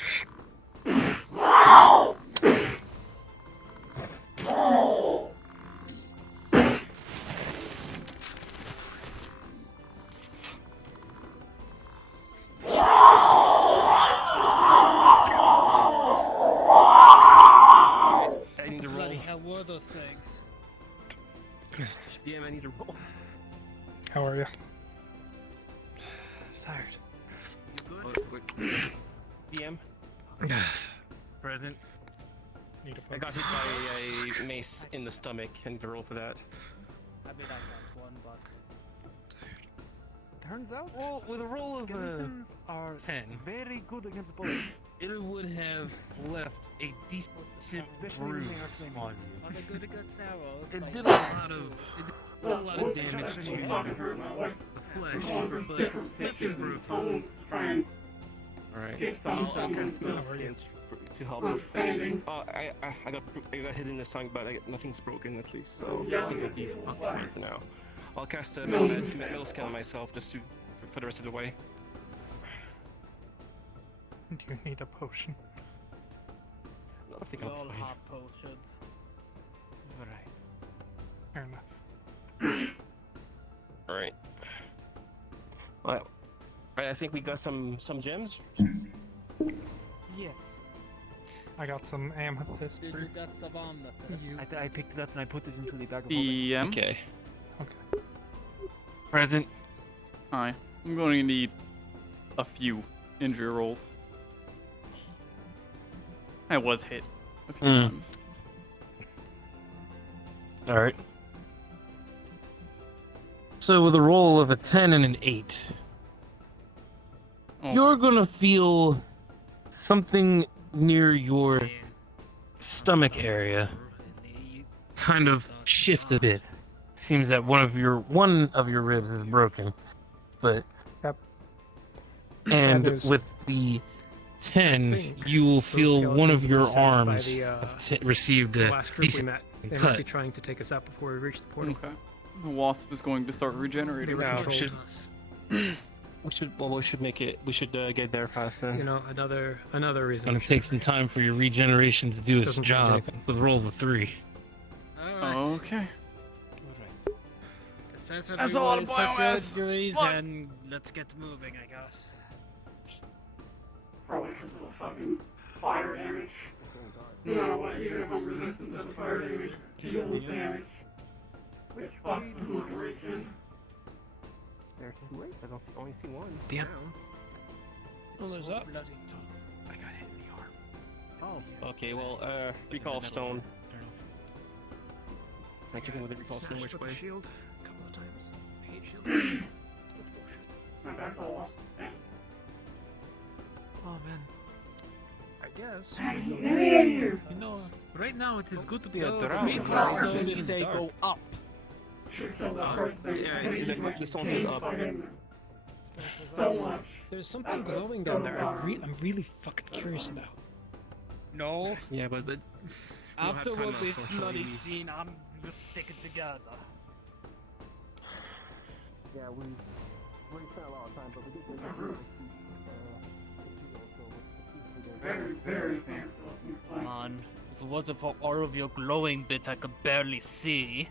I need to roll. Bloody hell were those things? DM, I need to roll. How are you? Tired. DM. Present. I got hit by a mace in the stomach. I need to roll for that. I mean, I got one buck. Turns out, Well, with a roll of skeletons are 10, very good against bullets. it would have left a decent bruise on you. Are they good against arrows? It did a lot of damage to the flesh, but it broke. Alright. Get some cast some skin to help. Outstanding. Oh, I got hit in the stomach, but nothing's broken at least, so Yeah. I think I'll be fine for now. I'll cast a metal skin on myself just to for the rest of the way. Do you need a potion? No, I think We I'm all fine. have potions. Alright. Fair enough. Alright. Well, I think we got some gems. Yes. I got some amethyst. Did you get some amethyst? I picked it up and I put it into the bag of holding. DM. Okay. Present. Hi. I'm going to need a few injury rolls. I was hit a few times. Alright. So with a roll of a 10 and an 8, you're gonna feel something near your stomach area kind of shift a bit. Seems that one of your ribs is broken, but and That is- with the 10, think you will those feel one of skeletons your were sent by arms the, have received the a last group we decent met. They might cut. be trying to take us out before we reach the portal. Okay. The wasp is going to start regenerating. They were Now, controlling should- us. We should make it. We should get there fast then. You know, another reason. Gonna we take should- some time for your regeneration to do its Doesn't change job anything. with a roll of a 3. Okay. It says That's a lot of everyone biomass. suffered injuries, Fuck. and let's get moving, I guess. Probably because of the fucking fire damage. No matter what, even if I'm resistant to the fire damage, deals damage. Which boss is not to reach in. There's two. I don't only see one. Damn. Oh, there's up. Bloody I got hit in the arm. Oh. Okay. Well, recall stone. Can I check in with the recall stone? Smashed Which with a way? shield a couple of times. Hate shield. My back all lost. Oh man. I guess. You know, right now it is good to be a drow. We slowly say go up. Yeah, the sun says up. So much. There's something glowing down there. I'm really fucking curious about. No. Yeah, but After have time what now, we've unfortunately. bloody seen, I'm just sticking together. Yeah, we spent a lot of time, but we did make improvements. Very, very fancy looking slime. Man, if it wasn't for all of your glowing bits I could barely see.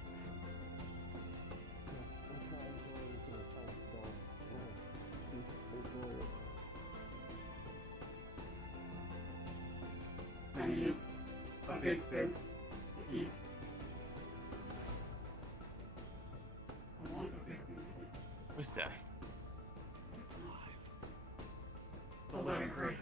I need a big thing to eat. I want a big thing to eat. What's that? The living creature.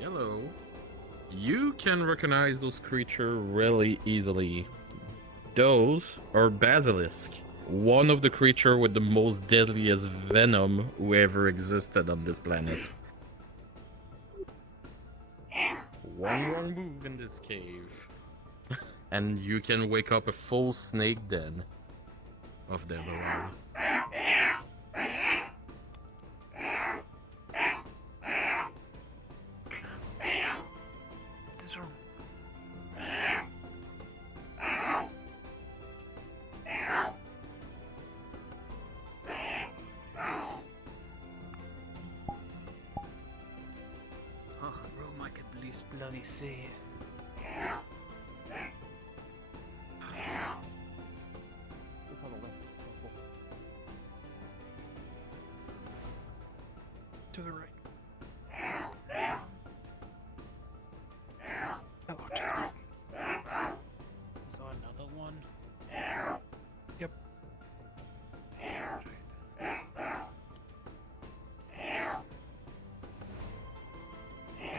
Yellow. You can recognize those creatures really easily. Those are basilisk. One of the creatures with the most deadliest venom who ever existed on this planet. One wrong move in this cave. And you can wake up a full snake den of them around. This room. Oh, room I could at least bloody see. To the right. Saw another one. Yep.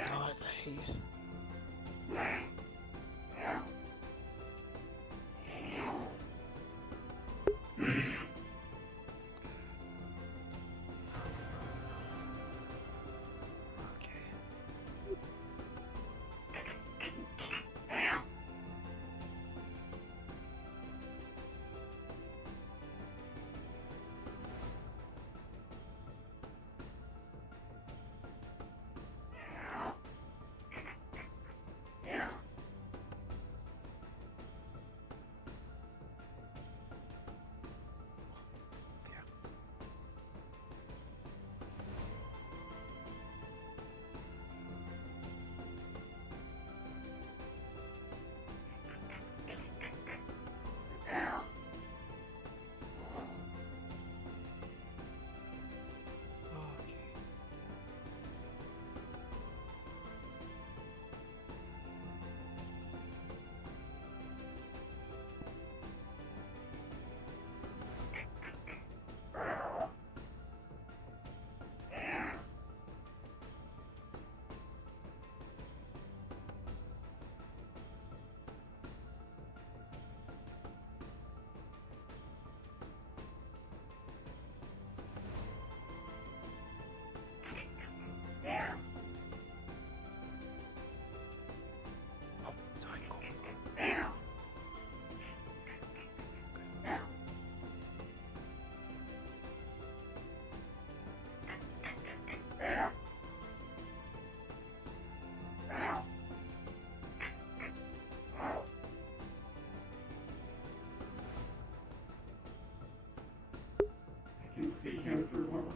God, I hate. I can see him through walls.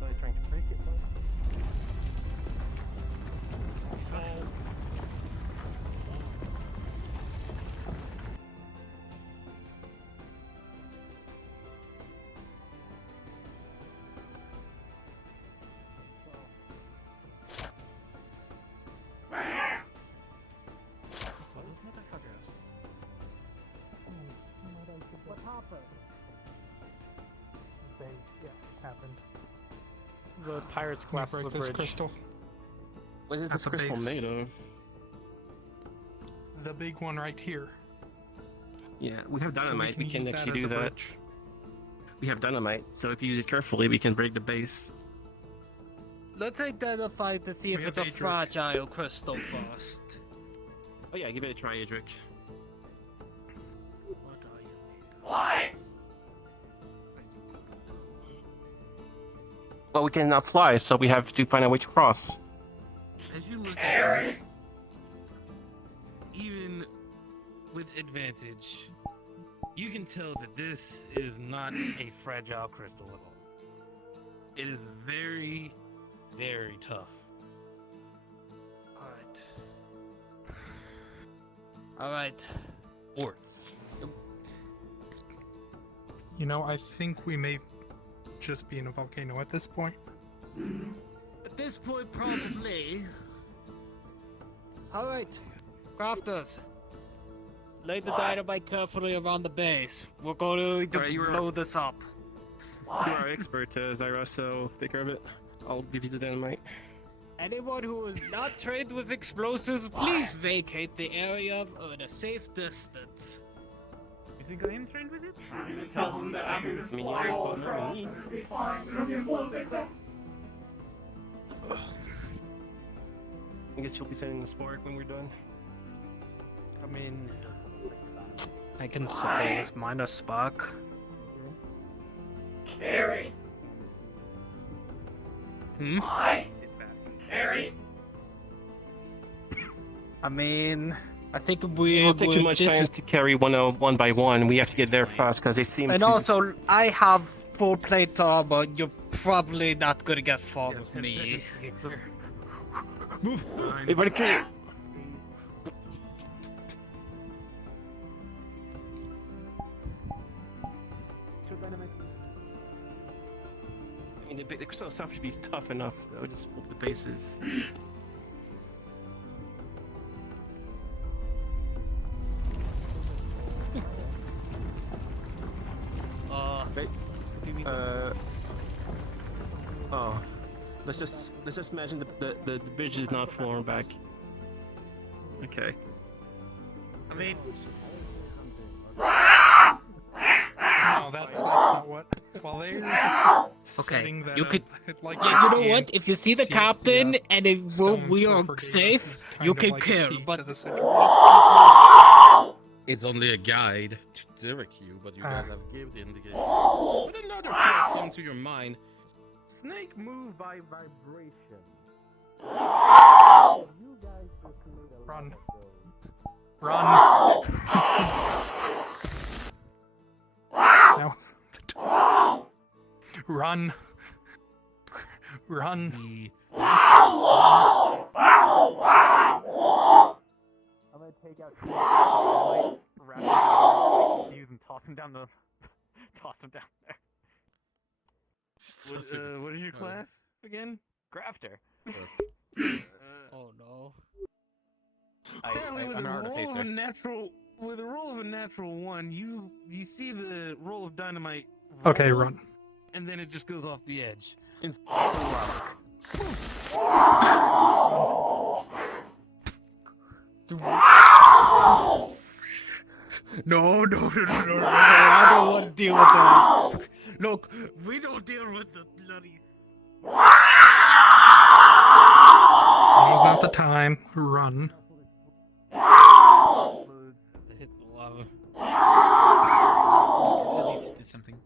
So you're trying to break it, though? the pirates collapse break the this bridge. crystal. What is At this the crystal base. made of? The big one right here. Yeah, we have dynamite. We can use that actually as do a that. bridge. We have dynamite, so if you use it carefully, we can break the base. Let's identify to see if We it's have a Aether. fragile crystal first. Oh yeah, give it a try, Adric. What are you made of? Why? Well, we cannot fly, so we have to find a way to cross. As you look at this, even with advantage, you can tell that this is not a fragile crystal at all. It is very, very tough. Alright. Quartz. You know, I think we may just be in a volcano at this point. At this point, probably. Alright. Crafters. Lay the dynamite carefully around the base. We're going to Alright, you blow this up. You're our expert, Zyra, so take care of it. I'll give you the dynamite. Anyone who is not trained with explosives, please vacate the area at a safe distance. You think I am trained with it? I'm gonna tell them that I'm gonna just I mean, fly you're all not across. me. It'll be fine. It'll be a blow fix up. I guess you'll be sending the spark when we're done. I mean, I can suppose minus spark. Carry. Hmm? Why? Carry. I mean, I think we It will take too much time to carry one by one. We have to get there fast because they seem And to... also, I have full plate armor. You're probably not gonna get far with me. Move! Everybody clear! I mean, the crystal itself should be tough enough. I'll just hold the bases. Wait. Oh. Let's just imagine the bridge is not falling back. Okay. I mean, No, that's not what. While they're okay, setting that you up, could. like Yeah, you know see- what? If you see the see captain and it will, stone we are surfer gave us safe, is kind you of can like a kill. key But to the let's center. keep It's only a guide to direct you, but you guys Ah. have given the indication. Put another thought into your mind. Snake move by vibration. You guys just made a Run. lot of those. Run. Now. Run. Run. I'm gonna take out light, wrap him in use and toss him down there. What is your class again? Grafter. Oh no. Apparently, with a roll of a natural 1, you see the roll of dynamite. Okay, roll, run. And then it just goes off the edge. No, I don't want to deal with those. Look, we don't deal with the bloody. Now's not the time. Run. Hit the lava. At least it did something.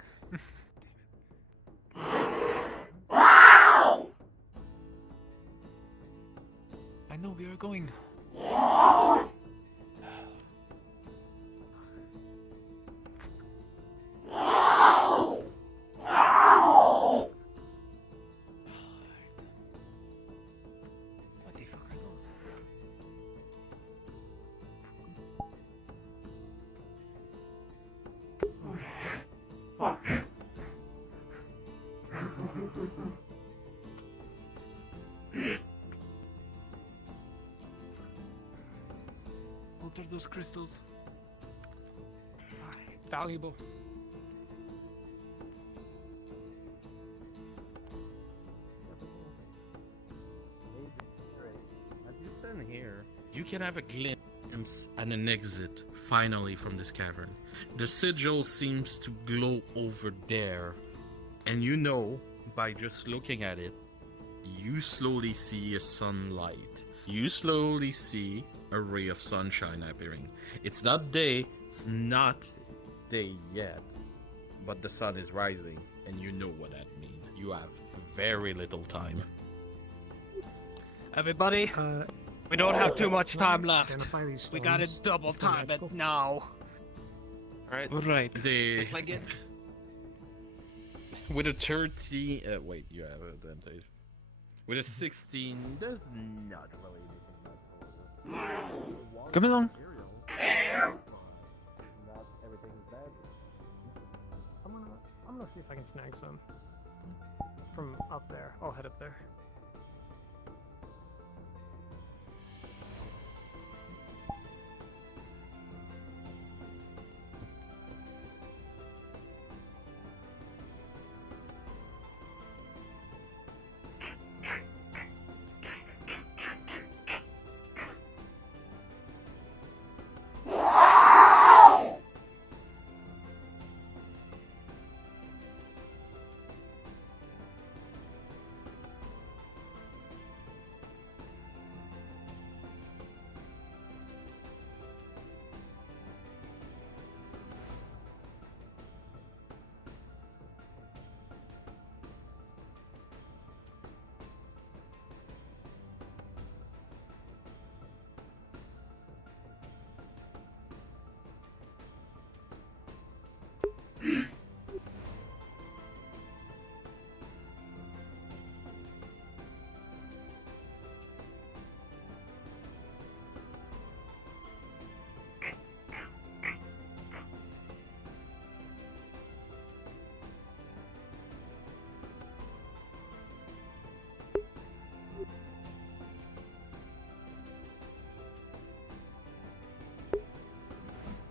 I know we are going. What the fuck are those? Fuck. What are those crystals? Valuable. in here. You can have a glimpse and an exit, finally, from this cavern. The sigil seems to glow over there, and you know, by just looking at it, you slowly see a sunlight. You slowly see a ray of sunshine appearing. It's not day, it's not day yet, but the sun is rising, and you know what that means. You have very little time. Everybody, we don't have too much time left. Identify these We gotta stones. double If they're time it magical. now. Alright. Right. Just like it. With a 30, wait, you have advantage. With a 16, there's not really anything. Come along. I'm gonna see if I can snag some from up there. I'll head up there.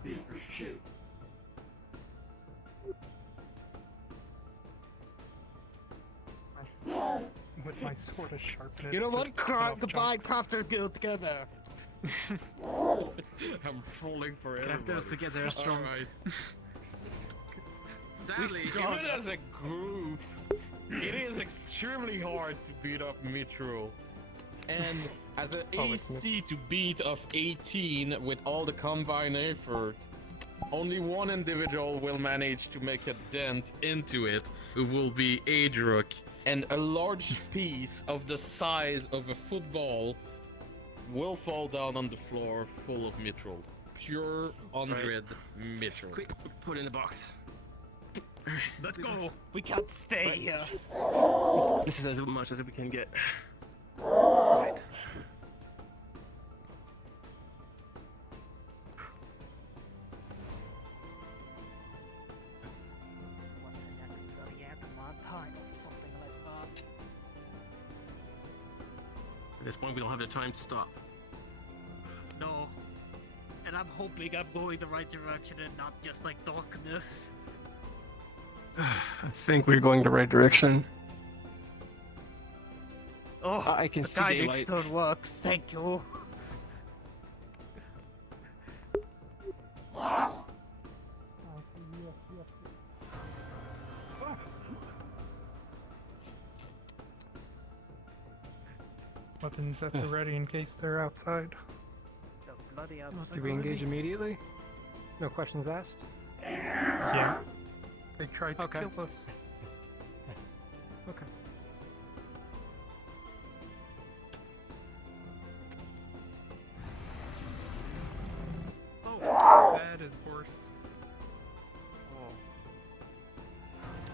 See for shit. With my sword of sharpness. You know what? to cut off Goodbye, chunks. crafters guild together. I'm falling for everybody. Crafters together are strong. Alright. We Sadly, strong. even as a group, it is extremely hard to beat up Mithril. And as an AC to beat of 18 with all the combined effort, only one individual will manage to make a dent into it, who will be Adruk, and a large piece of the size of a football will fall down on the floor full of Mithril. Pure 100 Mithril. Quick, put it in the box. Let's go. We can't stay here. This is as much as we can get. Right. At this point, we don't have the time to stop. No. And I'm hoping I'm going the right direction and not just like darkness. I think we're going the right direction. Oh, I can the see guiding daylight. stone works. Thank you. Weapons at the ready in case they're outside. The bloody Do we engage immediately? No questions asked? Yeah. They tried to Okay. kill us. Okay. Oh, that is worse.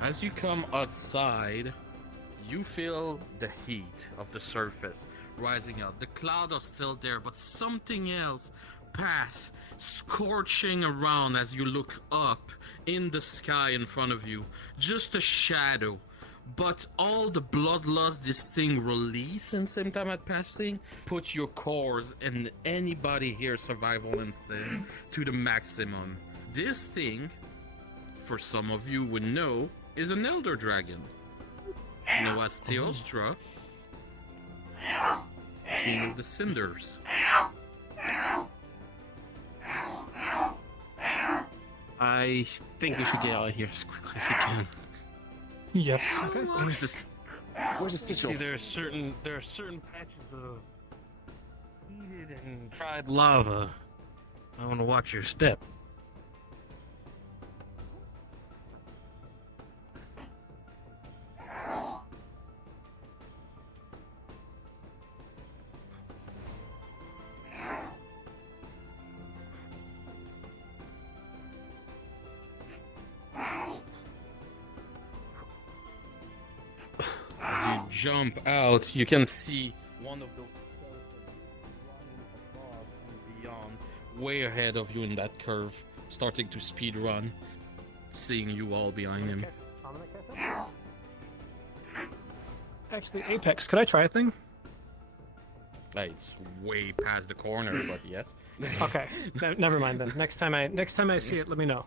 As you come outside, you feel the heat of the surface rising up. The clouds are still there, but something else pass, scorching around as you look up in the sky in front of you. Just a shadow. But all the bloodlust this thing release and same time at passing, put your cores and anybody here survival instinct to the maximum. This thing, for some of you would know, is an elder dragon. Known as Theostra. King of the Cinders. I think we should get out of here as quickly as we can. Yes. Okay. Where's this? Where's the sigil? See, there are certain patches of heated and dried lava. I want to watch your step. As you jump out, you can see one of those skeletons running above and beyond, way ahead of you in that curve, starting to speed run, seeing you all behind him. Actually, Apex, could I try a thing? It's way past the corner, but yes. Okay, never mind then. Next time I see it, let me know.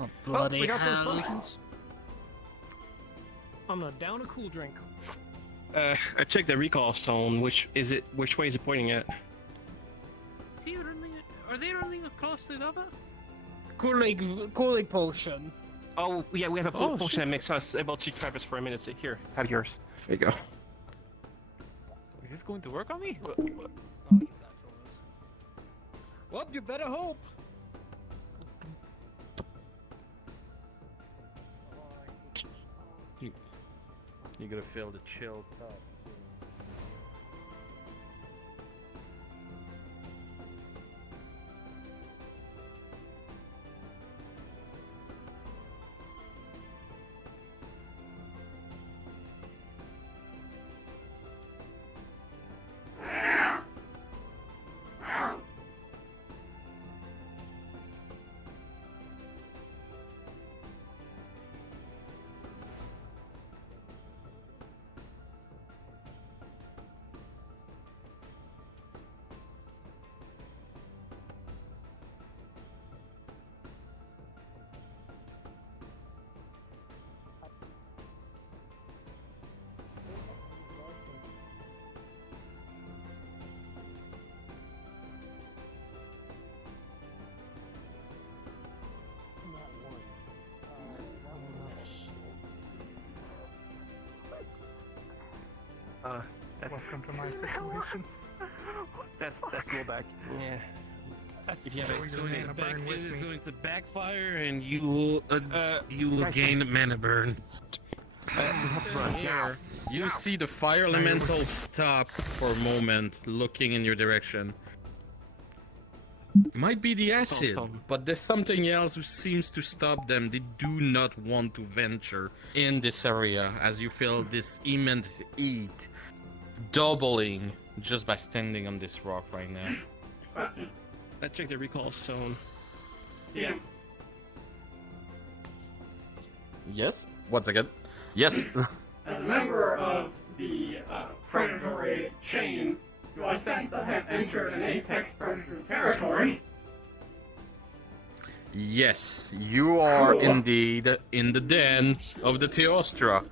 Oh, Bloody bloody we got those hell. potions. I'm gonna down a cool drink. I checked the recall zone. Which way is it pointing at? Are they running across the lava? Cooling potion. Oh, yeah, we have a Oh, potion shit. that makes us able to traverse for a minute. Here, have yours. There you go. Is this going to work on me? Well, you better hope. You're gonna feel the chill top. Welcome to my situation. That's go back. Yeah. If you have It's it, going to backfire, and you will guys, gain guys. mana burn. we have to run. Here, you see the fire elemental stop for a moment, looking in your direction. Might be the acid, Stone. but there's something else who seems to stop them. They do not want to venture in this area, as you feel this immense heat doubling just by standing on this rock right now. Question. I checked the recall zone. Yeah. Yes? Once again. Yes. As a member of the predatory chain, do I sense that I have entered an apex predator's territory? Yes, you are indeed in the den of the Teostra.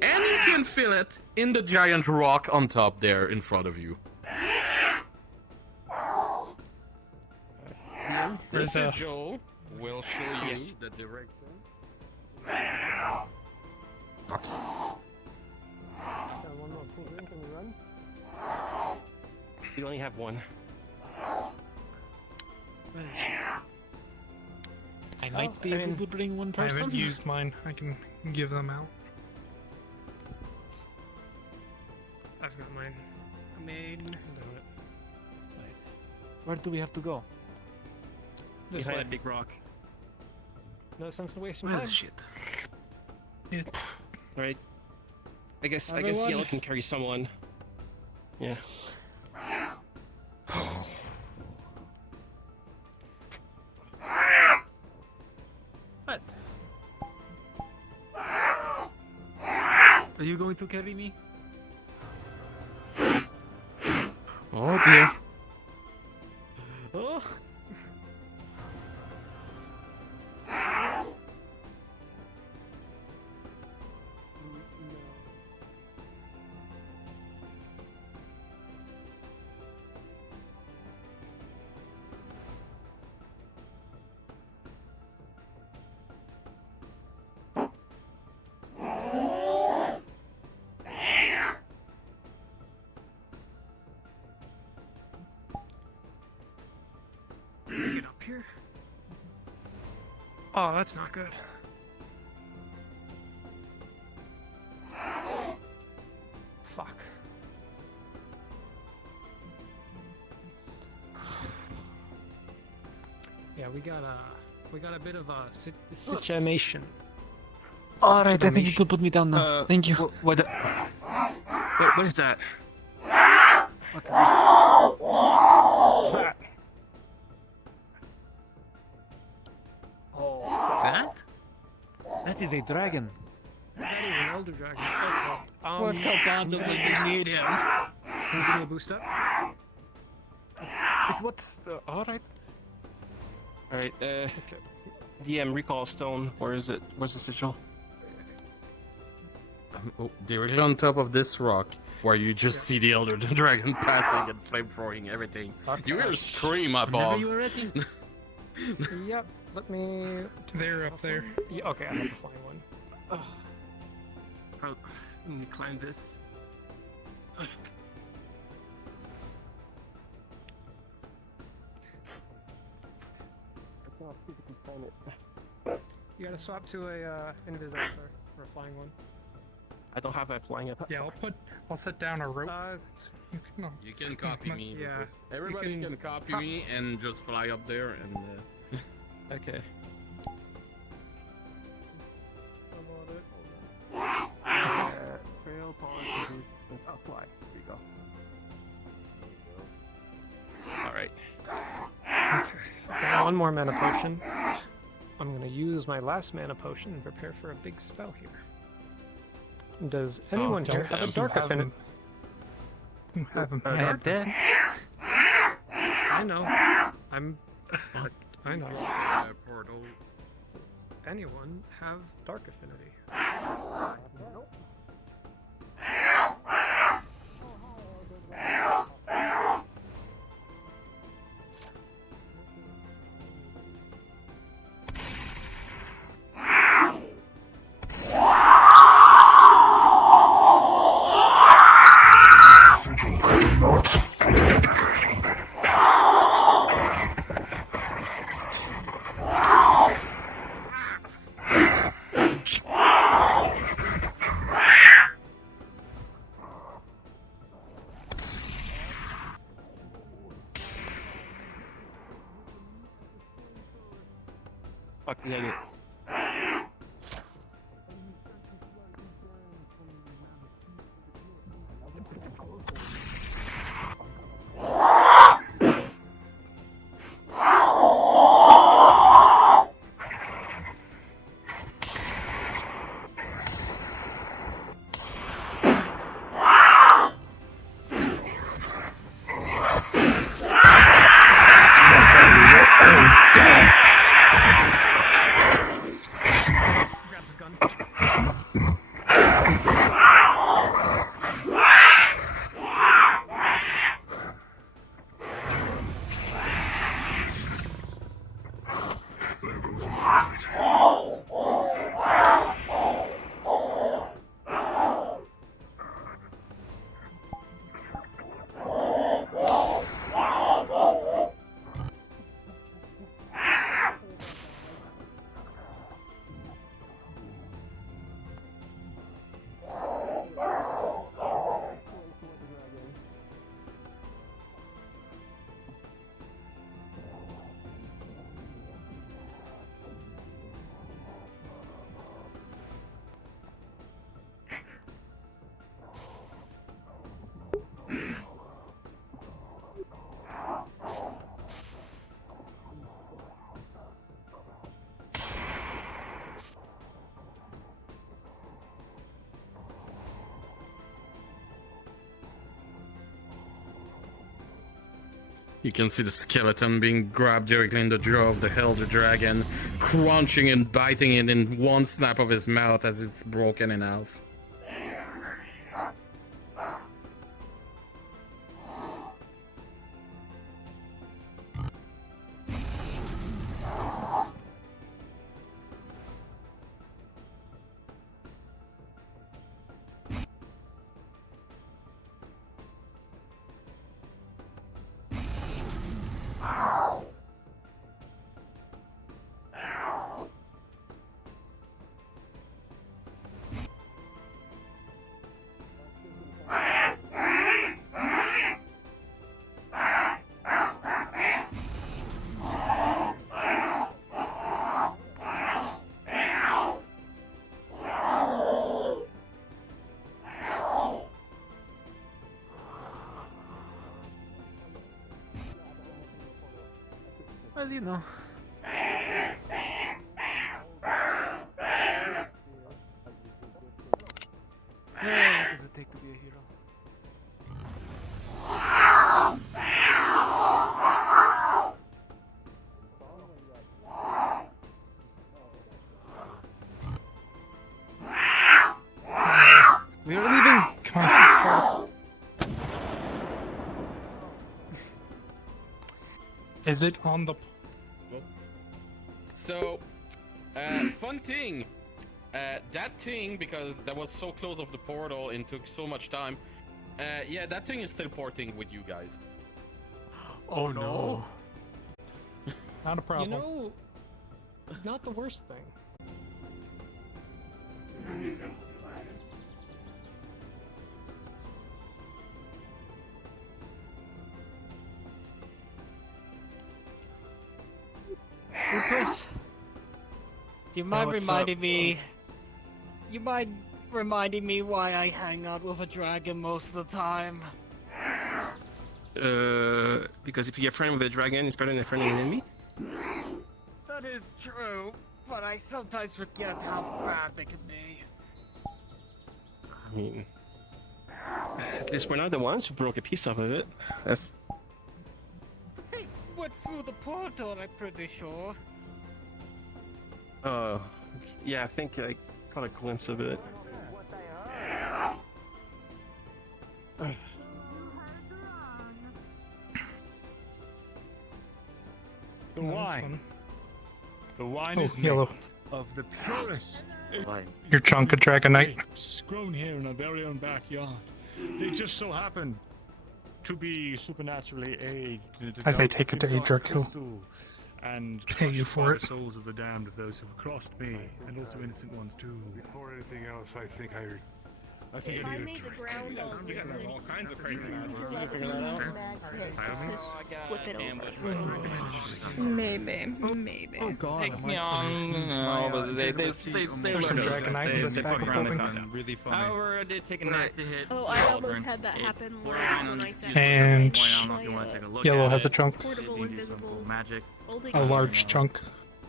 And you can feel it in the giant rock on top there in front of you. Where's Mr. Joel will show you Yes. the direction. We only have one. I might be able to bring one I person. haven't used mine. I can give them out. I've got mine. I mean, Where do we have to go? This Behind way. that big rock. No sense in wasting Well, time. shit. It. Alright. I guess Everyone? Yellow can carry someone. Yeah. What? Are you going to carry me? Oh dear. here? Oh, that's not good. Fuck. Yeah, we got a bit of a situation. All right, I think you can put me down now. Thank you. What is that? What is that? That? That is a dragon. That is an elder dragon. Okay. Let's go, Bondo, when you need him. Can you give me a boost up? What's the... All right. All right. DM recall stone. Where is it? Where's the sigil? Oh, directly on top of this rock, where you just see the Elder Dragon passing and flamethrowing everything. Okay. You hear a scream above. you were ready. Yep. Let me. They're up there. Yeah, okay, I have the flying one. Oh, let me climb this. You gotta swap to a invisible or a flying one. I don't have that flying up. Yeah, I'll set down a rope. So You can copy me. Yeah. because Everybody can copy me and just fly up there and. Okay. Fail, polish, apply. There you go. All right. Okay. I've got one more mana potion. I'm gonna use my last mana potion and prepare for a big spell here. Does anyone here have a dark affinity? I have dead. I know. I know. Portal. Anyone have dark affinity? Nope. Fuck, dang it. You can see the skeleton being grabbed directly in the jaw of the Elder Dragon, crunching and biting it in one snap of his mouth as it's broken in half. Well, you know. What does it take to be a hero? We are leaving. Come on. Is it on the? So, fun thing. That thing, because that was so close of the portal and took so much time. Yeah, that thing is still porting with you guys. Oh no. Not a problem. You know, not the worst thing. Rupert, do you mind what's reminding up? me? You mind reminding me why I hang out with a dragon most of the time? Because if you get friend with a dragon, it's better than friend with an enemy. That is true, but I sometimes forget how bad they can be. I mean, at least we're not the ones who broke a piece off of it. That's. They went through the portal, I'm pretty sure. Yeah, I think I caught a glimpse of it. The wine. The wine Oh, is yellow. made of the purest. Your chunk of Dragonite. Grapes grown here in our very own backyard. They just so happen to be supernaturally aged. As they take it to Aether Hill. And Pay you crushed for by it. the souls of the damned of those who have crossed me, and also innocent ones too. Before anything else, I think I If I need a made the drink. ground all You guys have all kinds of crazy to magic. figure that out? Flip it over. Maybe, maybe. Oh god. Take me on. No, but they There's some learned it. Dragonite in this They bag fuck of around, they coping. found out. Really funny. However, I did take a nasty hit. Oh, to I Cauldron. almost had that It's happen borderline when on I said useless And at this point. I don't know if you want to take a look Yellow at has a it. chunk. portable, See if you do some invisible. cool magic. Holding A on. large chunk.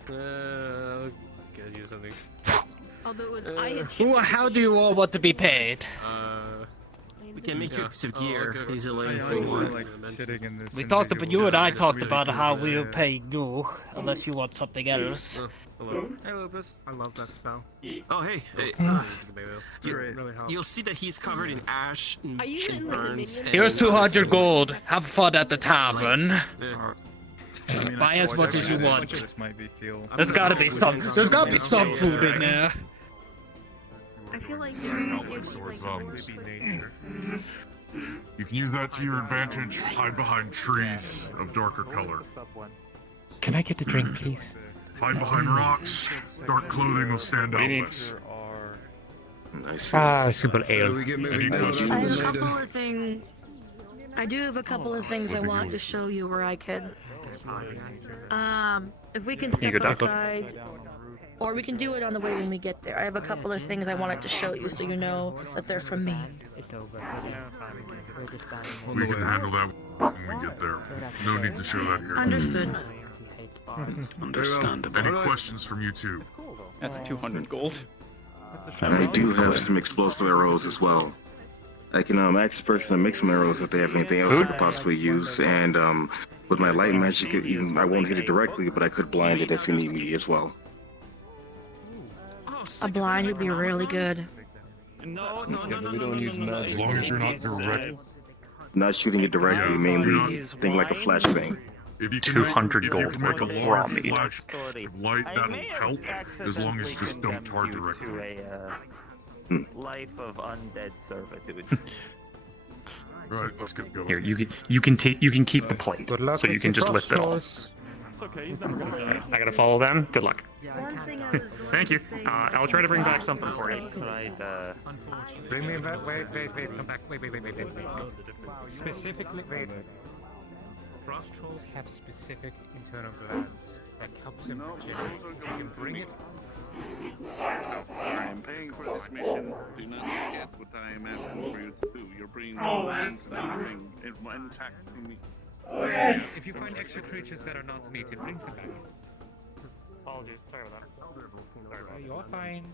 Gotta use something. Although it was I had Well, how do you all want to be paid? We can make you some Oh, gear okay. easily. I if you also want. like sitting in this. We talked about you and I talked really about cool how to we'll say. pay you, unless you want something else. Hello. Hey, Lupus. I love that spell. Oh hey, you'll see that he's covered in ash and, Are you in, like, the burns. minion? Here's 200 gold. Have fun at the tavern. I mean, Buy as much as you want. This might be feel. There's gotta be some food in there. I feel like you're like You can use that to your advantage. Hide behind trees of darker color. Can I get the drink, please? Hide behind rocks. Dark clothing will stand out less. Super ale. Any questions? I have a couple of things. I do have a couple of things I want to show you where I can. If we can step go, Doctor. outside, or we can do it on the way when we get there. I have a couple of things I wanted to show you so you know that they're from me. We can handle that when we get there. No need to show that here. Understood. Understandable. Any questions from you two? That's 200 gold. I do have some explosive arrows as well. I can ask the person to make some arrows if they have anything else I could possibly use, and with my light magic, even I won't hit it directly, but I could blind it if you need me as well. A blind would be really good. No, As long as you're not direct. Not shooting it directly, mainly thing like a flashbang. If you can 200 make, gold if you can make worth a of raw large meat. flash of light, that'll help. As long as you just don't tar directly. Life of undead servitude. Right, let's get going. Here, you can keep the plate, so you can just lift it off. I gotta follow them. Good luck. Thank you. I'll try to bring back something for you. Bring me back. Wait. Come back. Wait. Specifically, wait. Frost trolls have specific internal glands that helps them regenerate. You can bring it. I am paying for this mission. Do not forget what I am asking for you to do. You're bringing all lands and everything intact to me. If you find extra creatures that are not meat, it brings it back. Apologies, sorry about that. You're fine.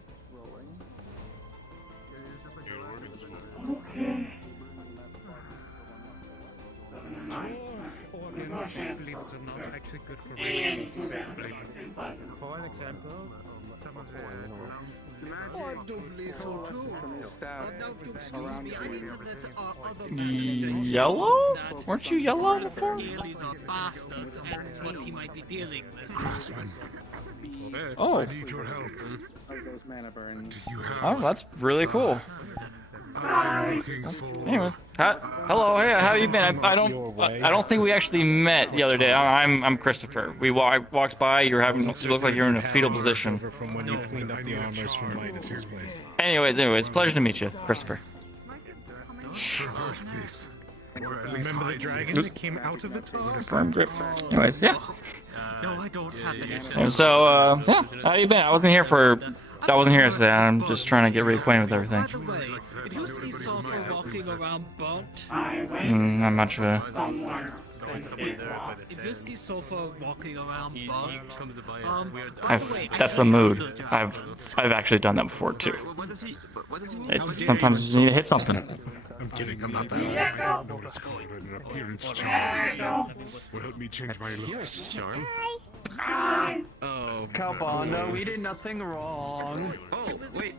Organs, believe it or not, actually good for For an example, some of the... I don't believe so too. Now, if you'll excuse me, I need to let other Yellow? Weren't you yellow before? Scalies are bastards and what he might be dealing with. Oh. I need your help. Those mana burns. Do you have? Oh, that's really cool. I'm looking for. Anyways, hello, hey, how you been? I don't think we actually met the other day. I'm Christopher. We walked by. You're having. You look like you're in a fetal position. From when you cleaned up the armors from Midas's place. Anyways, pleasure to meet you, Christopher. Traverse this. Remember the dragon that came out of the tub? Anyways, yeah. No, I don't have any. And so, yeah, how you been? I wasn't here yesterday. I'm just trying to get reacquainted with everything. By the way, if you see Sulfur walking around burnt, Not much of a. if you see Sulfur walking around burnt, That's a mood. I've actually done that before too. It's sometimes you need to hit something. I'm kidding. I'm not that old. I don't know what it's called. An appearance charm. Will help me change my looks. Charm. Oh, come on, no, we did nothing wrong. Oh, wait.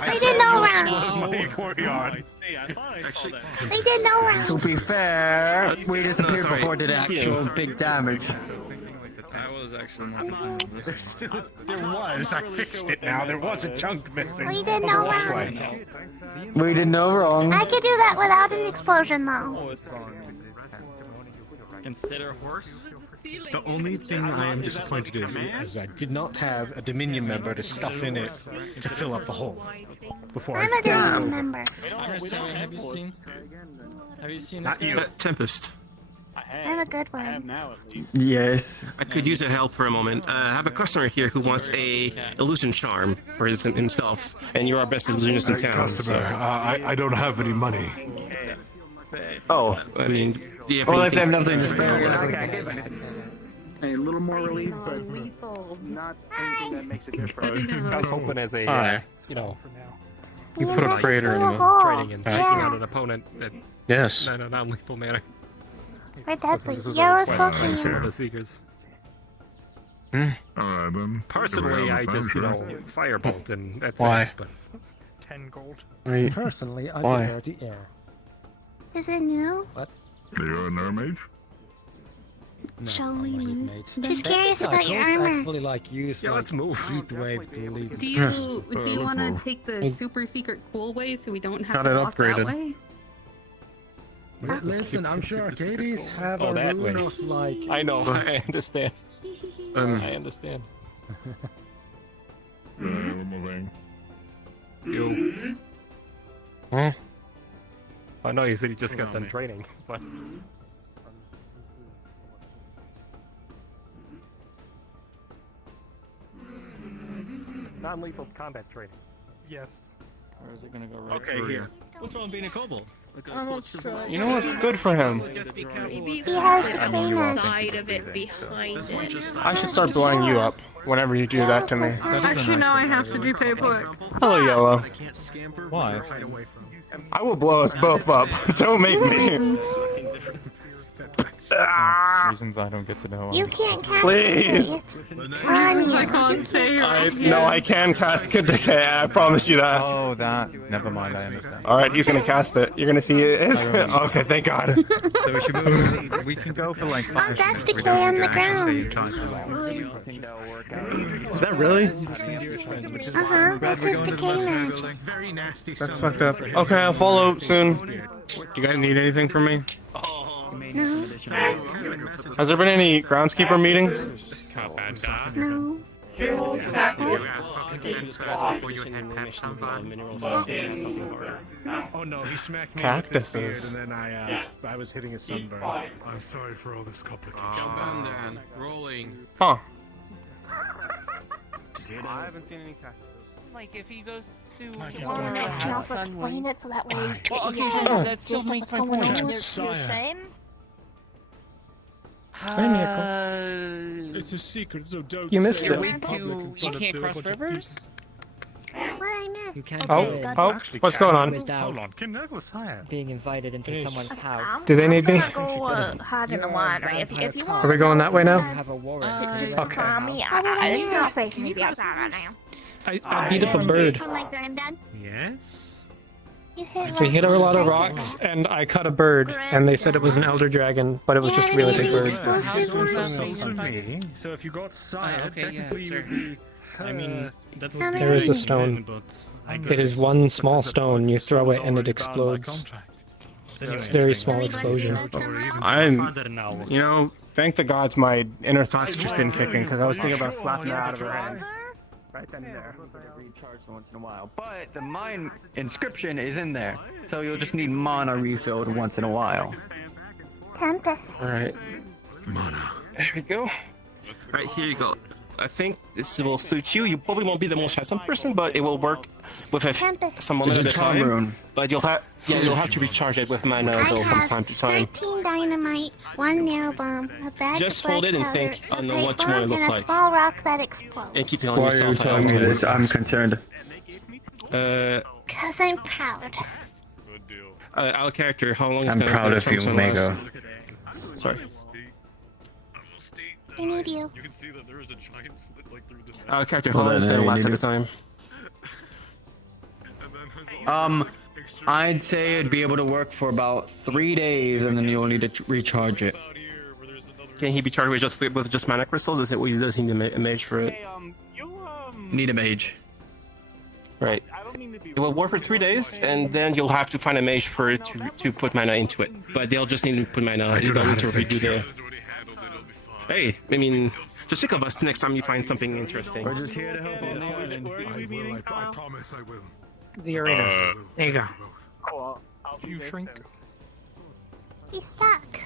I did no wrong. My courtyard. I did no wrong. To be fair, we disappeared before it did actual big damage. I was actually not listening to this. There was. I fixed it now. There was a chunk missing. We did no wrong. We did no wrong. I could do that without an explosion, though. Consider horse? The only thing I am disappointed is I did not have a Dominion member to stuff in it to fill up the hole. Before I'm a Dominion member. Have you seen Not you. Tempest. I'm a good one. Yes. I could use a help for a moment. I have a customer here who wants a illusion charm for himself, and you're our best illusionist in town. Customer, I don't have any money. Oh, I mean, do you have well, if they have anything? nothing to spare, I can't give anything. A little more relief, but not anything that makes a difference. I was hoping as a, Hi. you know, You put a crater in the training and taking out an opponent that Yes. in a non-lethal manner. We're deadly. This was a Yellow's request by Pokemon. some of the Seekers. Alright then. Personally, I just, firebolt and that's Why? it. But 10 gold. Wait. Personally, I Why? prefer the air. Is it new? You're a mermaid? Shall we move? mates. Just curious about your armor. Actually, like use let's move. heat wave to leave. Do you want to take the super secret cool way so we don't have Got to it walk that upgraded. way? Listen, I'm sure Arcades have Oh, a that rune way. of like. I know, I understand. I understand. We're moving. You. Huh? I know you said you just got done training, but. Non-lethal combat training. Yes. Or is it gonna go right Okay, through here. What's wrong with being a kobold? Almost tried. You know what? Good for him. Maybe He has sit to on clean the it. side of it behind it. I should start blowing you up whenever you do that to me. Actually, now I have to do paperwork. Hello, Yellow. Why? I will blow us both up. Don't make me. Reasons I don't get to know. You can't cast Please. it. It's on I you. can't say No, I can cast Good Decay. I promise you that. Oh, that. Never mind. I understand. All right, he's gonna cast it. You're gonna see it. Okay, thank God. So we should move. We can go for like 5 Oh, that's minutes. We decay on don't the have to actually ground. stay inside. Is that really? That's his decay now. Very nasty. That's fucked up. Okay, I'll follow soon. Do you guys need anything from me? No. Has there been any groundskeeper meetings? No. Oh no, he smacked me Cactuses. with his beard, and then I was hitting his sunburn. I'm sorry for all this complication. Rolling. Huh. I haven't seen any cactus. Like if he goes to I can also explain it so that way Well, okay, you then can that still just makes what's my going point. on. You're saying It's a secret, so don't. You missed say it. in public in You front of can't a cross bunch of rivers? What I missed? You can't Oh, get in oh, what's going on? without Hold on, Kim Douglas, higher. being invited into someone's house. Do they need me? I'm gonna go hide in the winery. If you want. Are we going that way now? Have a warrant. Just Okay. call me. How did I It's know? not safe for me to be outside right now. I beat up a bird. Oh my granddad. Yes? You hit We hit a lot of rocks, and I caught a bird, and they said it was an elder dragon, but it was just a really big bird. explosive ones? Also me. So if you got sired, okay, yeah, technically you sure. would be. I mean, that would How be many- There is a nice, stone. but I It is guess- one small stone. You throw it, and it explodes. It's a very small explosion. You know, thank the gods my inner thoughts just didn't kick in because I was thinking about slapping her out of her hand. Right then and there. Recharge once in a while, but the mine inscription is in there, so you'll just need mana refilled once in a while. Tempest. Alright. There we go. Right, here you go. I think this will suit you. You probably won't be the most handsome person, but it will work with someone It's at a a charm time. rune. But you'll have to recharge it with mana I though from have time to time. 13 dynamite, 1 nail bomb, a bag Just of hold black it and powder, think a on pipe what you want to bomb, look and a like. small rock that explodes. And keep it on Why are you yourself. telling me this? I'm concerned. Cause I'm proud. Our character, how long is I'm gonna proud of you, function Mego. last? Sorry. I need you. You can see that there is a giant slit like through this. Our character, how Hold long is on, gonna I last need at a time? I'd say it'd be able to work for about 3 days, and then you'll need to recharge it. Can he be charged with just mana crystals? Is it does he need a mage for it? Need a mage. Right. It will work for 3 days, and then you'll have to find a mage for it to put mana into it. But they'll just need to put mana. You don't need to redo the. Hey, I mean, just think of us next time you find something interesting. We're just here to help on the island. I promise I will. The arena. There you go. You shrink. He's stuck.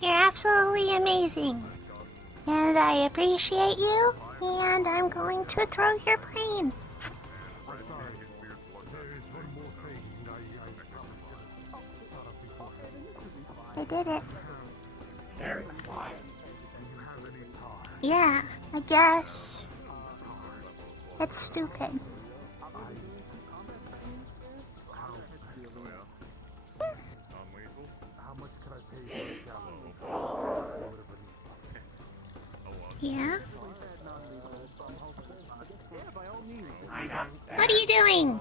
You're absolutely amazing. And I appreciate you, and I'm going to throw your plane. I did it. Yeah, I guess. It's stupid. Yeah? What are you doing?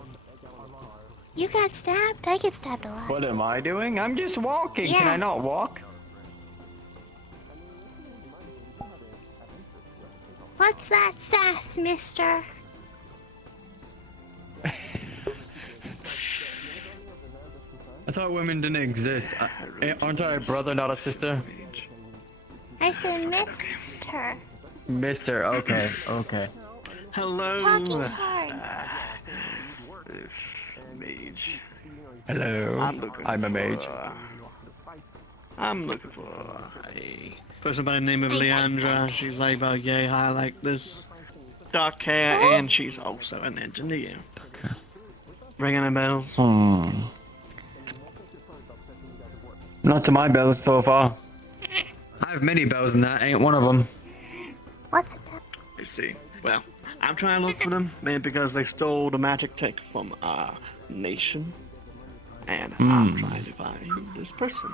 You got stabbed? I get stabbed a lot. What am I doing? I'm just walking. Can Yeah. I not walk? What's that sass, mister? I thought women didn't exist. Aren't I a brother, not a sister? I said mister. Mister, okay, okay. Hello. Talking's hard. Mage. Hello. I'm a mage. I'm looking for a person by the name of Leandra. She's like about yay high like this. Dark hair, and she's also an engineer. Okay. Ring any bells? Not to my bells so far. I have many bells and that ain't one of them. What's that? I see. Well, I'm trying to look for them, maybe because they stole the magic tech from our nation. And I'm trying to find this person.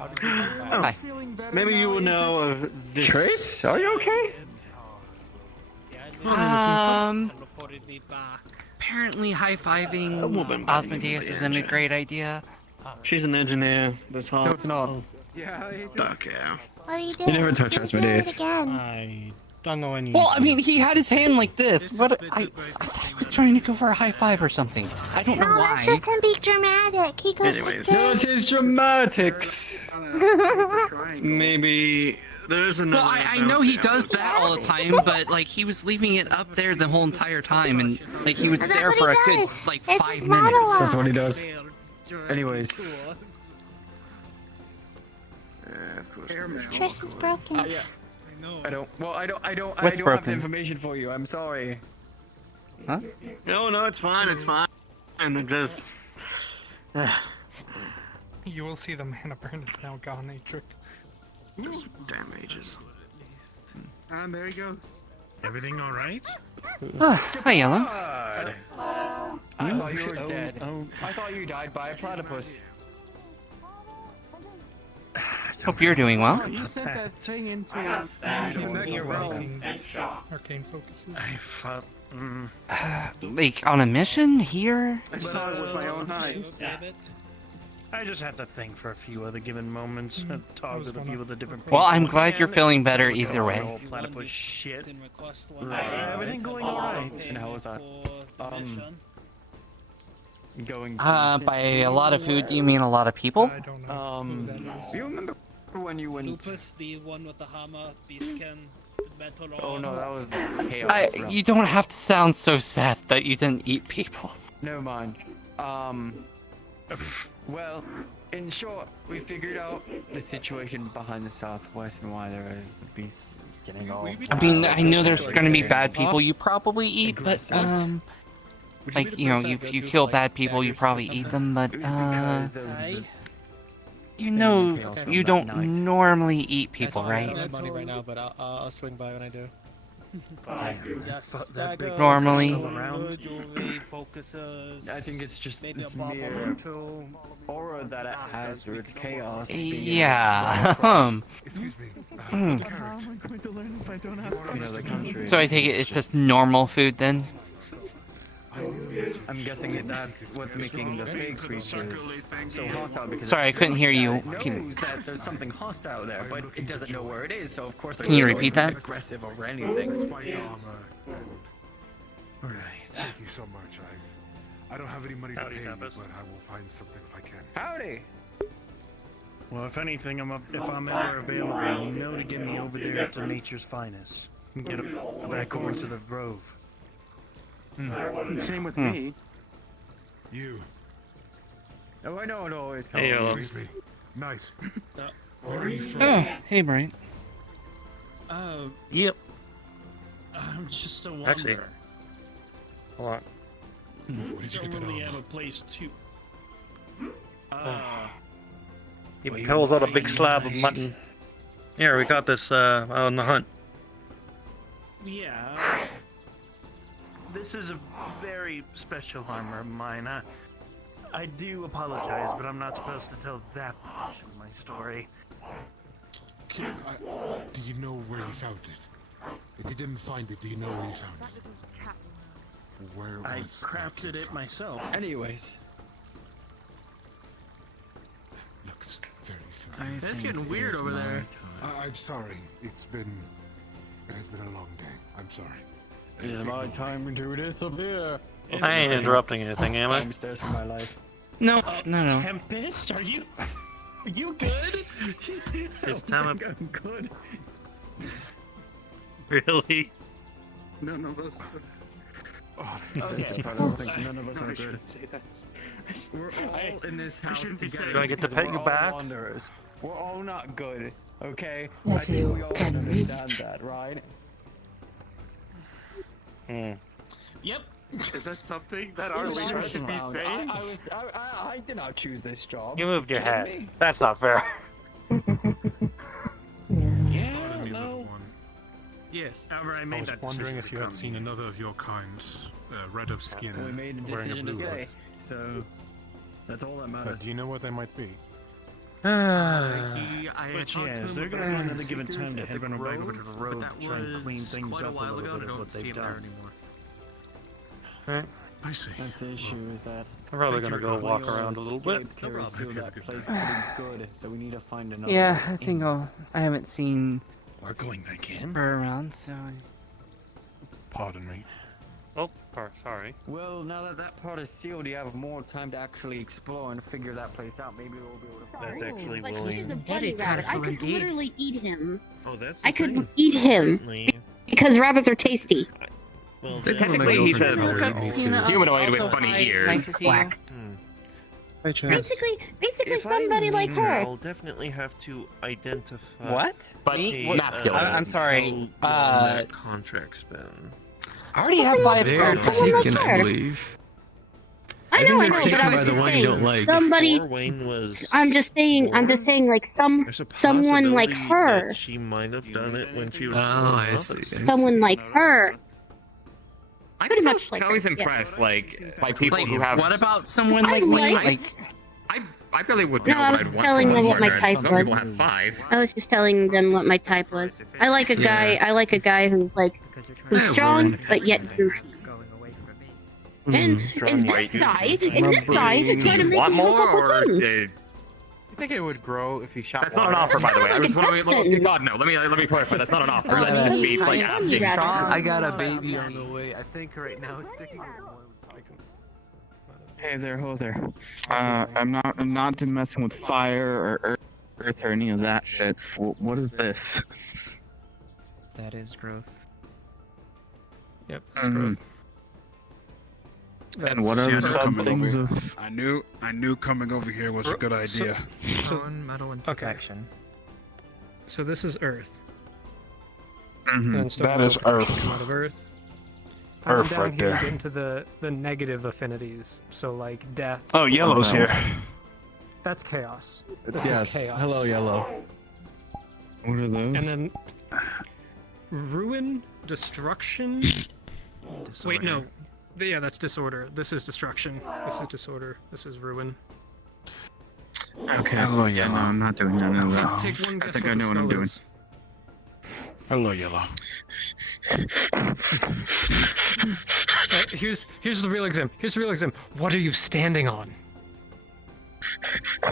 Oh, maybe you will know of this. Trace, are you okay? Apparently high-fiving by the name of Osmodeus isn't a Leandra. great idea. She's an engineer. This whole. No, it's not. Dark hair. What are you doing? You never touch Do Asmodeus. it again. I don't know any. Well, I mean, he had his hand like this. What? I thought he was trying to go for a high five or something. I don't know No, why. that's just him being dramatic. He goes Anyways. like That's his dramatics. Maybe there's another. Well, I know he does that all the time, but like he was leaving it up there the whole entire time, and like he was That's there what for a he good does. like It's 5 his minutes. monologue. That's what he does. Anyways. Trish is broken. I don't. Well, I don't What's have broken? information for you. I'm sorry. Huh? No, it's fine. It's fine. And just. You will see the mana burn is now gone, Atric. Just damn ages. And there he goes. Everything all right? Hi, Yellow. I thought you were dead. I thought you died by a platypus. Hope you're doing well. You sent that thing into You're welcome. Arcane focuses. Like, on a mission here? I saw it with my own eyes. I just had to think for a few other given moments and talk with a few of the different. Well, I'm glad you're feeling better either way. Platypus shit. Everything going alright. And how was that? Going. By a lot of food, do you mean a lot of people? I don't know. You remember when you went? Lupus, the one with the hammer, Beastkin, metal. Oh no, that was the chaos. You don't have to sound so sad that you didn't eat people. Never mind. Well, in short, we figured out the situation behind the Southwest and why there is the beast getting all. I mean, I know there's gonna be bad people you probably eat, but, like, you know, if you kill bad people, you probably eat them, but, you know, you don't normally eat people, I don't right? have money right now, but I'll swing by when I do. Yes, Normally. I think it's just it's mere aura that it has, or it's chaos. Yeah. Excuse me. Hmm. How am I going to learn if I don't ask another country? So I take it it's just normal food then? I'm guessing that's what's making the fake creatures so hostile because Sorry, I couldn't hear you. it knows that there's something hostile there, but it doesn't know where it is. So of course, they're Can you just repeat going that? aggressive over anything. Alright. Thank you so much. I don't have any money to pay you, but I will find something if I can. Howdy. Well, if anything, if I'm ever available, you know to get me over there to Nature's Finest and get back over to the Grove. Same with me. You. Oh, I know it always Hey, comes. Excuse me. Nice. Where are you from? Oh, hey, Brian. Yep. I'm just a wanderer. Actually, hold on. Where did you get that Don't really have armor? a place to. He pulls out a big slab of mutton. Here, we got this on the hunt. Yeah. This is a very special armor of mine. I do apologize, but I'm not supposed to tell that much of my story. Do you know where you found it? If you didn't find it, do you know where you found it? Where I was crafted it myself. Anyways. Looks very familiar. That's getting weird over there. I'm sorry. It has been a long day. I'm sorry. It is my time to disappear. I ain't interrupting anything, am I? I'm stairs for my life. No, no. Tempest, are you good? This time I'm good. Really? None of us. Okay, I don't think none of us are good. We're all in this house together. Do I get to pet you We're all back? wanderers. We're all not good, okay? I Yes, think you we all can understand that, right? Yep. Is that something that our Yes, leader should be around. saying? I did not choose this job. You moved your Kidding head. me? That's not fair. Yeah, no. Yes. However, I made I was that wondering decision if you to had come. seen another of your kind, red of skin, We made the wearing a decision to blue stay, hood. so that's all that But matters. do you know what they might be? I But had talked yeah, to him they're gonna about find another the given time to secrets head at on the back over to the Grove, road but to try and clean was things quite a up a while little ago, bit and I of what don't see they've him there done. anymore. I see. That's the issue, is that I'm probably Thank gonna you, go Rebecca. walk around a little bit. Carries sealed that place pretty good, so we need to find another. Yeah, way I think in. I haven't seen We're going back in. her around, so... Pardon me. Oh, sorry. Well, now that that part is sealed, you have more time to actually explore and figure that place out. Maybe we'll be able to find That's actually But willing. he's a Very bunny rabbit. I colorful could indeed. literally eat him. Oh, that's I the could thing. eat him Apparently. because rabbits are tasty. Well, Technically, he's a Tina, humanoid with also bunny hi, ears. Nice to see you. Hey, Chance. Basically if I somebody like meet her. I'll definitely have to identify. What? a, I'm sorry. how long that contract's been. I already have 5 They're cards. taken, I believe. I know, think but they're taken I'm by just the one you saying, don't like. somebody. Before Wayne was I'm just saying, like There's a someone like possibility her, that she might have done it when she was Oh, still in I office. see. someone like her. I'm Pretty so much like always her, yeah. impressed, like, by people Like, who have. what about someone I like me? like- I really would No, know I what was I'd want telling from them a what my partner, and type some was. people have 5. I was just telling them what my type was. I like a guy. I like a guy who's who's strong but yet goofy. And this guy, they're trying to make Want me hook more, up or with him. did... I think it would grow if you shot. That's not an offer, by the way. I like just a want to. destiny. God, no. Let me clarify. That's not an offer. Oh, That's just me, like, I asking. I got a baby on the way. I think right now it's sticking. Hey there, ho there. I'm not messing with fire or earth or any of that shit. What is this? That is growth. Yep, that's growth. And what are the sub things of? I knew coming over here was a good idea. Bone, metal, and perfection. So this is Earth. Mhm. And stone That is metal Earth. production out of Earth. Earth down right here there. get into the negative affinities. So like death. Oh, yellow's here. That's chaos. This Yes. is chaos. Hello, yellow. What are those? And then ruin, destruction. Wait, no. Yeah, that's disorder. This is destruction. This is disorder. This is ruin. Okay. Hello, Yeah, yellow. no, I'm not doing none of that. Take one I guess think what I the know what I'm skull doing. is. Hello, yellow. Here's the real exam. Here's the real exam. What are you standing on?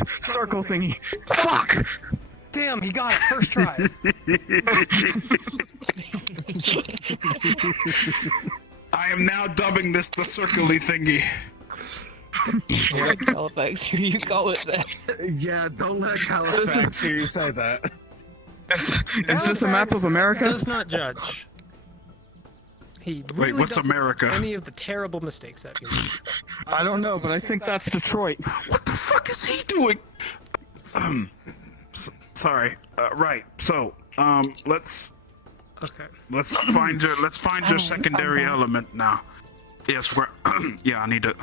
Circle thingy. Fuck! Damn, he got it first try. I am now dubbing this the circly thingy. Halifax, you call it that. Yeah, don't let Halifax hear you say that. Is this a map of America? Does not judge. He really Wait, what's doesn't America? make Any of the terrible mistakes that he made. I don't know, but I think that's Detroit. What the fuck is he doing? Sorry. Right. So, let's find your secondary element now. Yes, we're. Yeah, I need to.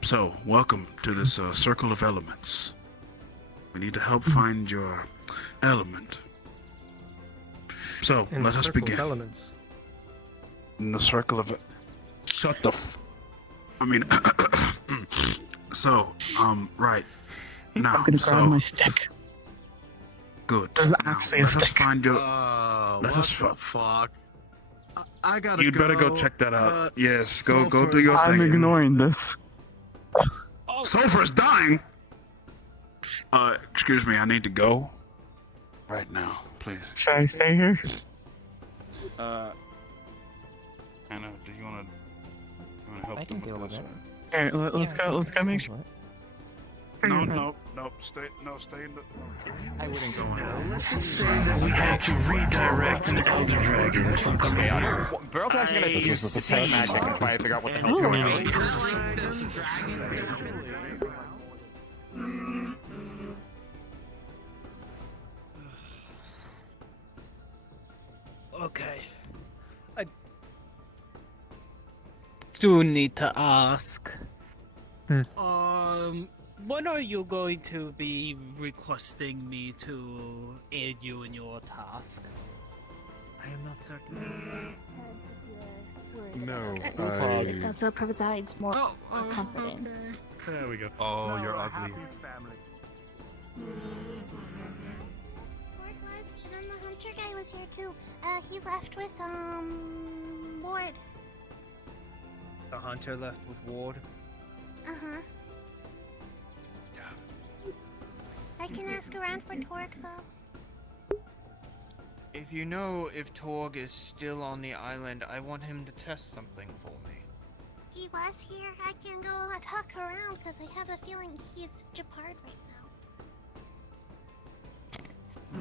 So, welcome to this circle of elements. We need to help find your element. So, In let the us circle of begin. Elements. In the circle of it. Shut the I mean, so, right. Now, I'm gonna grab my stick. Good. There's Now, actually a let us stick. find your. What Let us the fuck? I gotta You'd better go check that out. Yes, go do your I'm thing. ignoring this. Sulfur's dying. Excuse me, I need to go. Right now, please. Should I stay here? Anna, do you wanna help I can them deal with with this? it. Alright, let's go. Let's go make sure. No, stay in the. I wouldn't go Let's just say that we had to redirect an Elder Dragon from coming here. Barrel's actually gonna use the detect magic and try to figure out what the hell's going on. Okay. I do need to ask. When are you going to be requesting me to aid you in your task? I am not certain. No, That's what provides more confidence. There we go. Oh, you're ugly. And then the hunter guy was here too. He left with Ward. The hunter left with Ward. Uh-huh. I can ask around for Torque though. If you know if Torg is still on the island, I want him to test something for me. He was here. I can go talk around because I have a feeling he's Japard right now.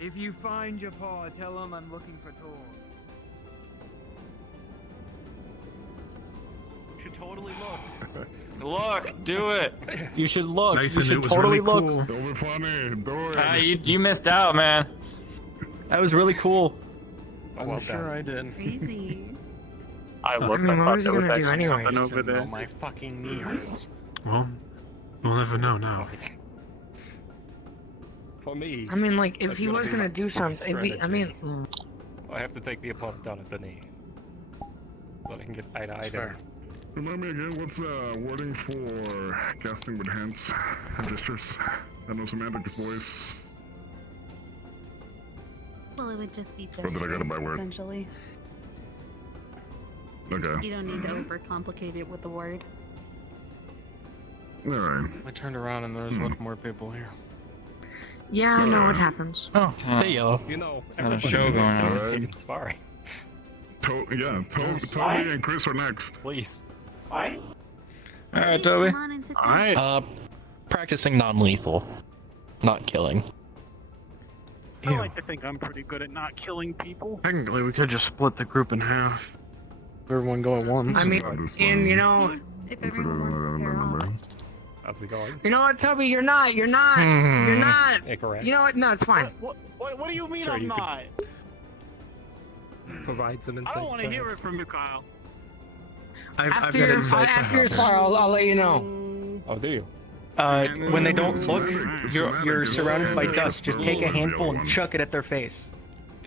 If you find your paw, tell him I'm looking for Tor. You should totally look. Look, do it. You should look. Nathan, you should it was totally really look. cool. Don't be funny. Do it. You missed out, man. That was really cool. I'm sure I did. Crazy. I looked. I thought there was actually something over there. My fucking knee hurts. Well, we'll never know now. For me. I mean, like, if that's he gonna was be gonna my do something, if he, I strategy. mean, I have to take the opponent down at the knee. So I can get eye to eye there. Remind me again, what's wording for casting with hands and gestures? I know Semantic's voice. Well, it would just be Or did I get it by word? essentially. Okay. You don't need to overcomplicate it with the word. Alright. I turned around and there's much more people here. yeah, I know what happens. Oh, there you are. You know, Got a show going on. Alright. Sorry. Toby and Chris are next. Please. Alright, Toby. Alright. Practicing non-lethal, not killing. I like to think I'm pretty good at not killing people. Technically, we could just split the group in half. Everyone go at once. I mean, and you know, If everyone wants to pair off. How's it going? you know what, Toby, you're not. You're not. Incorrect. You know what? No, it's fine. What do you mean Sorry, I'm you could- not? Provide some I insight. don't want to hear it from you, Kyle. I've After, got insight. after your spar, I'll let you know. Oh, do you? When they don't look, you're surrounded by dust. Just take a handful and chuck it at their face.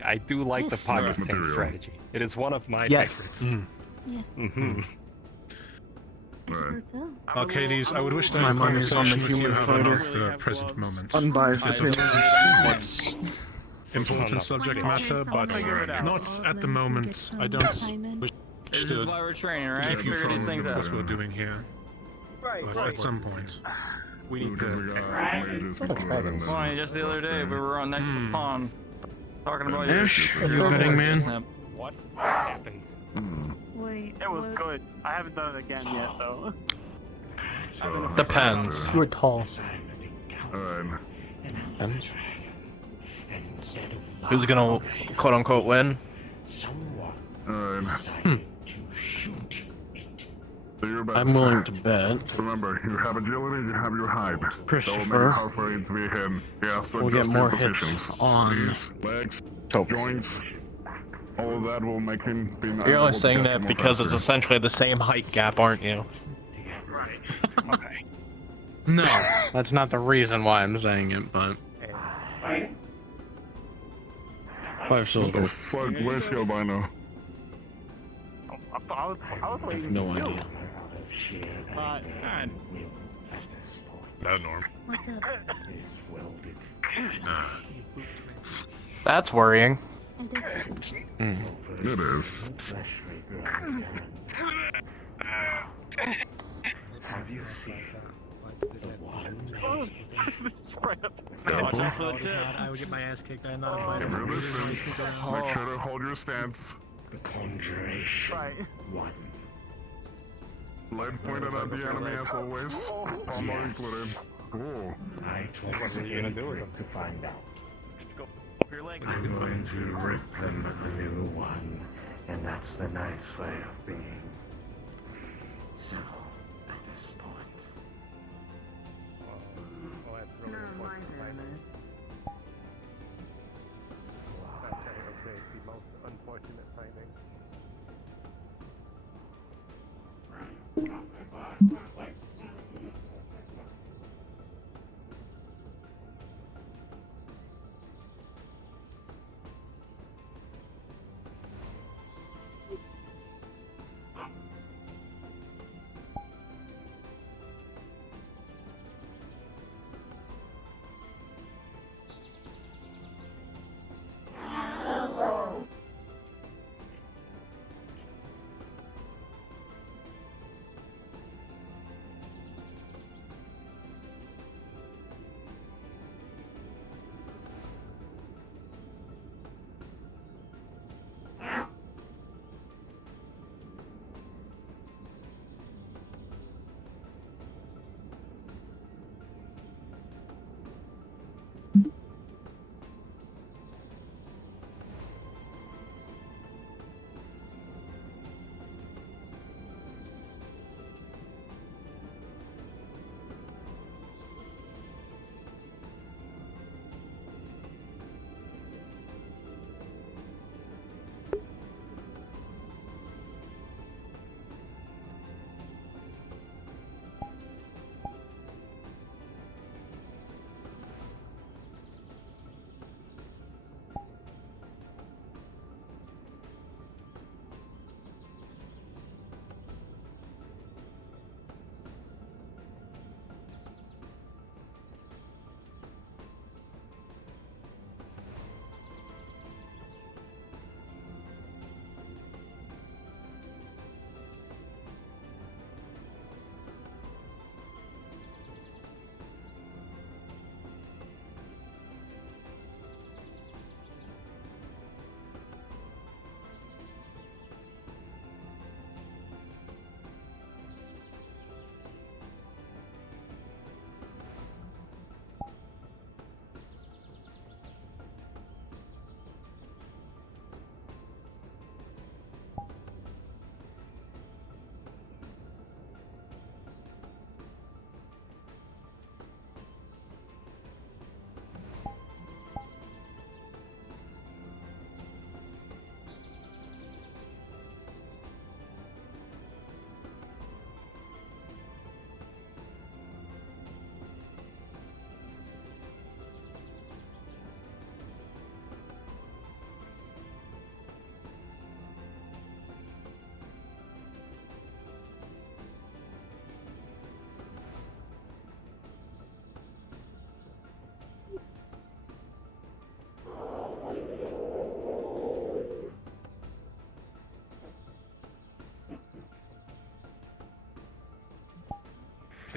I do like the pocket sand strategy. It is one of my Yes. favorites. Yes. Mm-hmm. I suppose so. Arcades, I would wish to My have a money's on the conversation with you human about fighter. the present moment. Unbiased opinion. What's important subject matter, but not at the moment. I don't wish This is to why we're training, right? keep you Figure these from things out. what we're doing here. But at some point, we need to. Funny, just the other day we were on next to the pond talking about Ash, your you betting man? snap. What happened? Wait. It was good. I haven't done it again yet, though. Depends. You were tall. Alright. Who's gonna quote unquote win? Alright. Do your best. I'm willing to bet. Remember, you have agility, you have your height. That will make Christopher. it hard for you to be hit. You have to We'll get adjust more your hits positions. on Knees, legs, joints. All of that will make him be You're unable only to saying catch that him because it's faster. essentially the same height gap, aren't you? Okay. No, that's not the reason why I'm saying it, but 5 silver. Fuck, where's your albino? I was I waiting. have no idea. No, Norm. What's up? That's worrying. It is. Watch out for the tip. I would get my ass kicked. I'm not a Give fighter. your distance. Make sure to hold your stance. Right. Lead pointed at the enemy as always. Pommel included. Cool. What are you gonna do with them? To find out. Go up your leg. I'm going to rip them a new one, and that's the nice way of being civil at this point. The most unfortunate finding.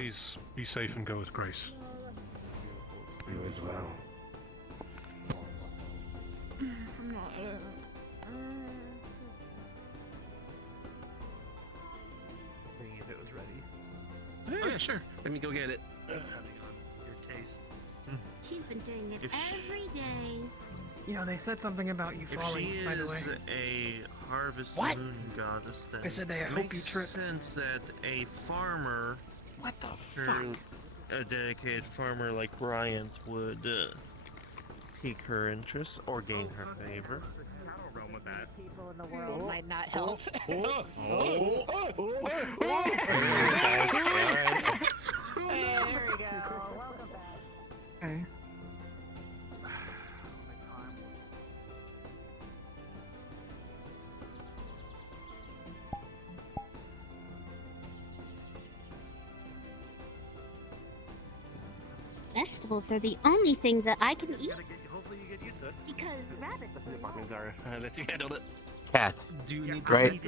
Please be safe and go with grace. You as well. I'm not. If it was ready. Oh, yeah, sure. Let me go get it. Depending on your taste. She's been doing it If she- every day. You know, they said something about you If falling, she by the is way. a harvest What? moon goddess, then I said they it hope makes you trip. sense that a farmer, What the or fuck? a dedicated farmer like Bryant would pique her interest or gain her favor. People in the world might not help. There we go. Welcome back. Okay. Vegetables are the only things that I can eat. Hopefully you get used to it. Because rabbits. Sorry, I let you handle it. Cat. Do you need Right.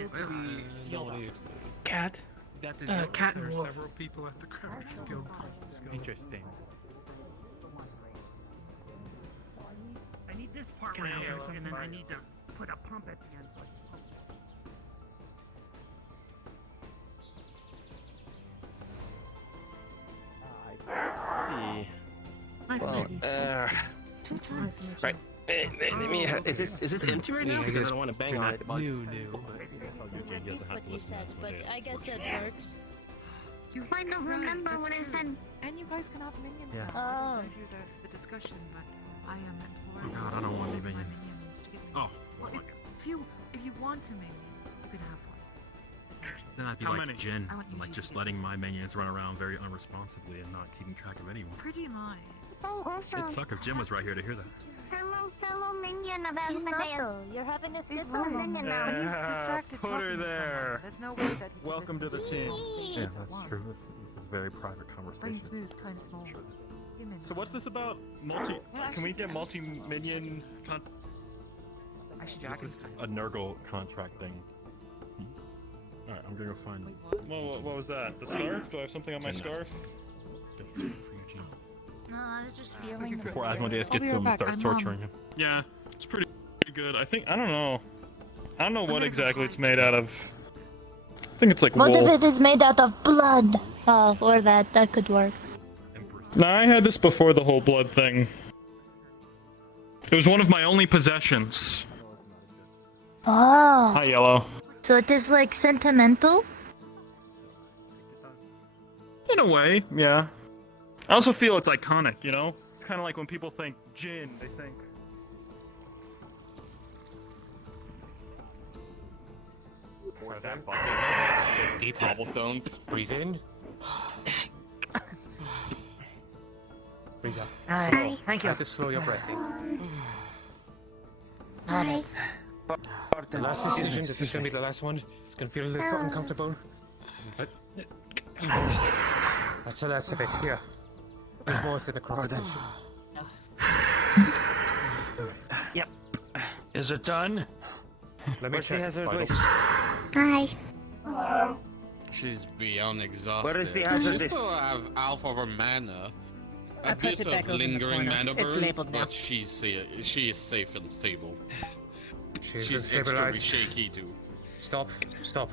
Cat? Cat and wolf. Several people at the Crafters Guild. Interesting. I need this part Can I help you with and then something? I need to put a pump at the end. Right. Is this empty right now? Because I don't want to bang on it. What you said, but I guess it works. You might not remember what I said. And you guys can have minions Yeah. now. I hear the discussion, but I am imploring Oh God, I don't want any my minions. minions to get me. Oh, Well, if you want a minion, you can have one. Essentially. then I'd be How like many? Jin, I want you like to just be- letting my minions run around very unresponsibly and not keeping track of anyone. Pretty much. Oh, also, It'd suck if Jim was right here to hear that. hello, fellow minion of He's not Asmodeus. though. You're having a He's schizo a minion moment. now. Yeah. He's distracted Put her talking to there. someone. There's no way that he can Welcome to the listen team. Yay. Yeah, that's true. This is very private Brain conversation. smooth, kind of small. So what's this about? Can we get multi-minion? Actually, This is a Nurgle contract thing. Alright, I'm gonna go find. What was that? The scarf? Do I have something on my scarf? No, I was just feeling. Before Asmodeus I'll gets be to right him and back. starts I'm, torturing him. Yeah, it's pretty good. I don't know. I don't know what exactly it's made out of. I think it's like What wool. if it is made out of blood? Oh, or that could work. Nah, I had this before the whole blood thing. It was one of my only possessions. Oh. Hi, Yellow. So it is like sentimental? In a way, yeah. I also feel it's iconic, you know? It's kind of like when people think Jin, they think... Pour that bucket. Deep cobblestones. Breathe in. Breathe out. Hi. Thank you. Try to slow your breathing. Hi. The last decision. This is gonna be the last one. It's gonna feel a little uncomfortable. But that's the last of it. Here. There's more to the cross. Yep. Is it done? Let me check. Hi. She's beyond exhausted. What is the She hazardous? still have half of her mana. I A put bit it back of over in the lingering corner. mana It's burns, labeled now. but she is safe and stable. She's She's extremely stabilized. shaky too. Stop. Stop.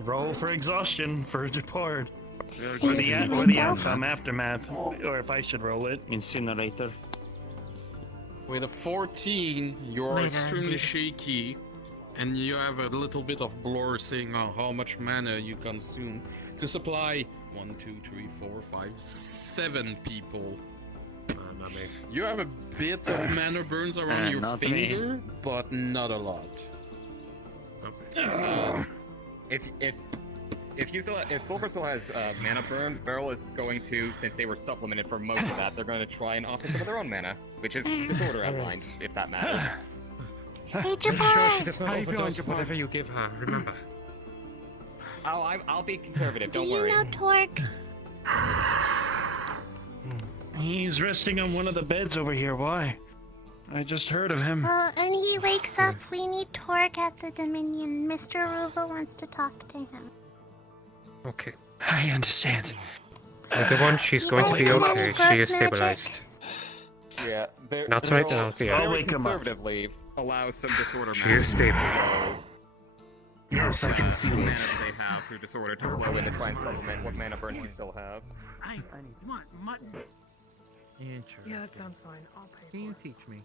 Roll for exhaustion for depart. Or Can the, you or heal the yourself? aftermath. Or if I should roll it. Incinerator. With a 14, you're Later, extremely dude. shaky, and you have a little bit of blur saying how much mana you consume to supply 1, 2, 3, 4, 5, 7 people. Not me. You have a bit of mana burns around your not me. finger, but not a lot. If Sulfur still has mana burn, Beryl is going to, since they were supplemented for most of that, they're going to try and offer some of their own mana, which is disorder outlined, if that matters. Hey, Sure, she Jabbar. does not overdose whatever you give her. Remember. I'll be conservative. Do Don't you worry. know Torque? He's resting on one of the beds over here. Why? I just heard of him. And he wakes up. We need Torque at the Dominion. Mr. Ruva wants to talk to him. Okay. I understand. The one, she's going to be okay. She is stabilized. Yeah, Not right now, yeah. Very conservatively allow some disorder. She is stable. Yes, I can feel mana that they have through disorder to flow in to try and supplement what mana burn you still have. I want mutton. Interesting. Yeah, that sounds fine. I'll pay Can you teach me?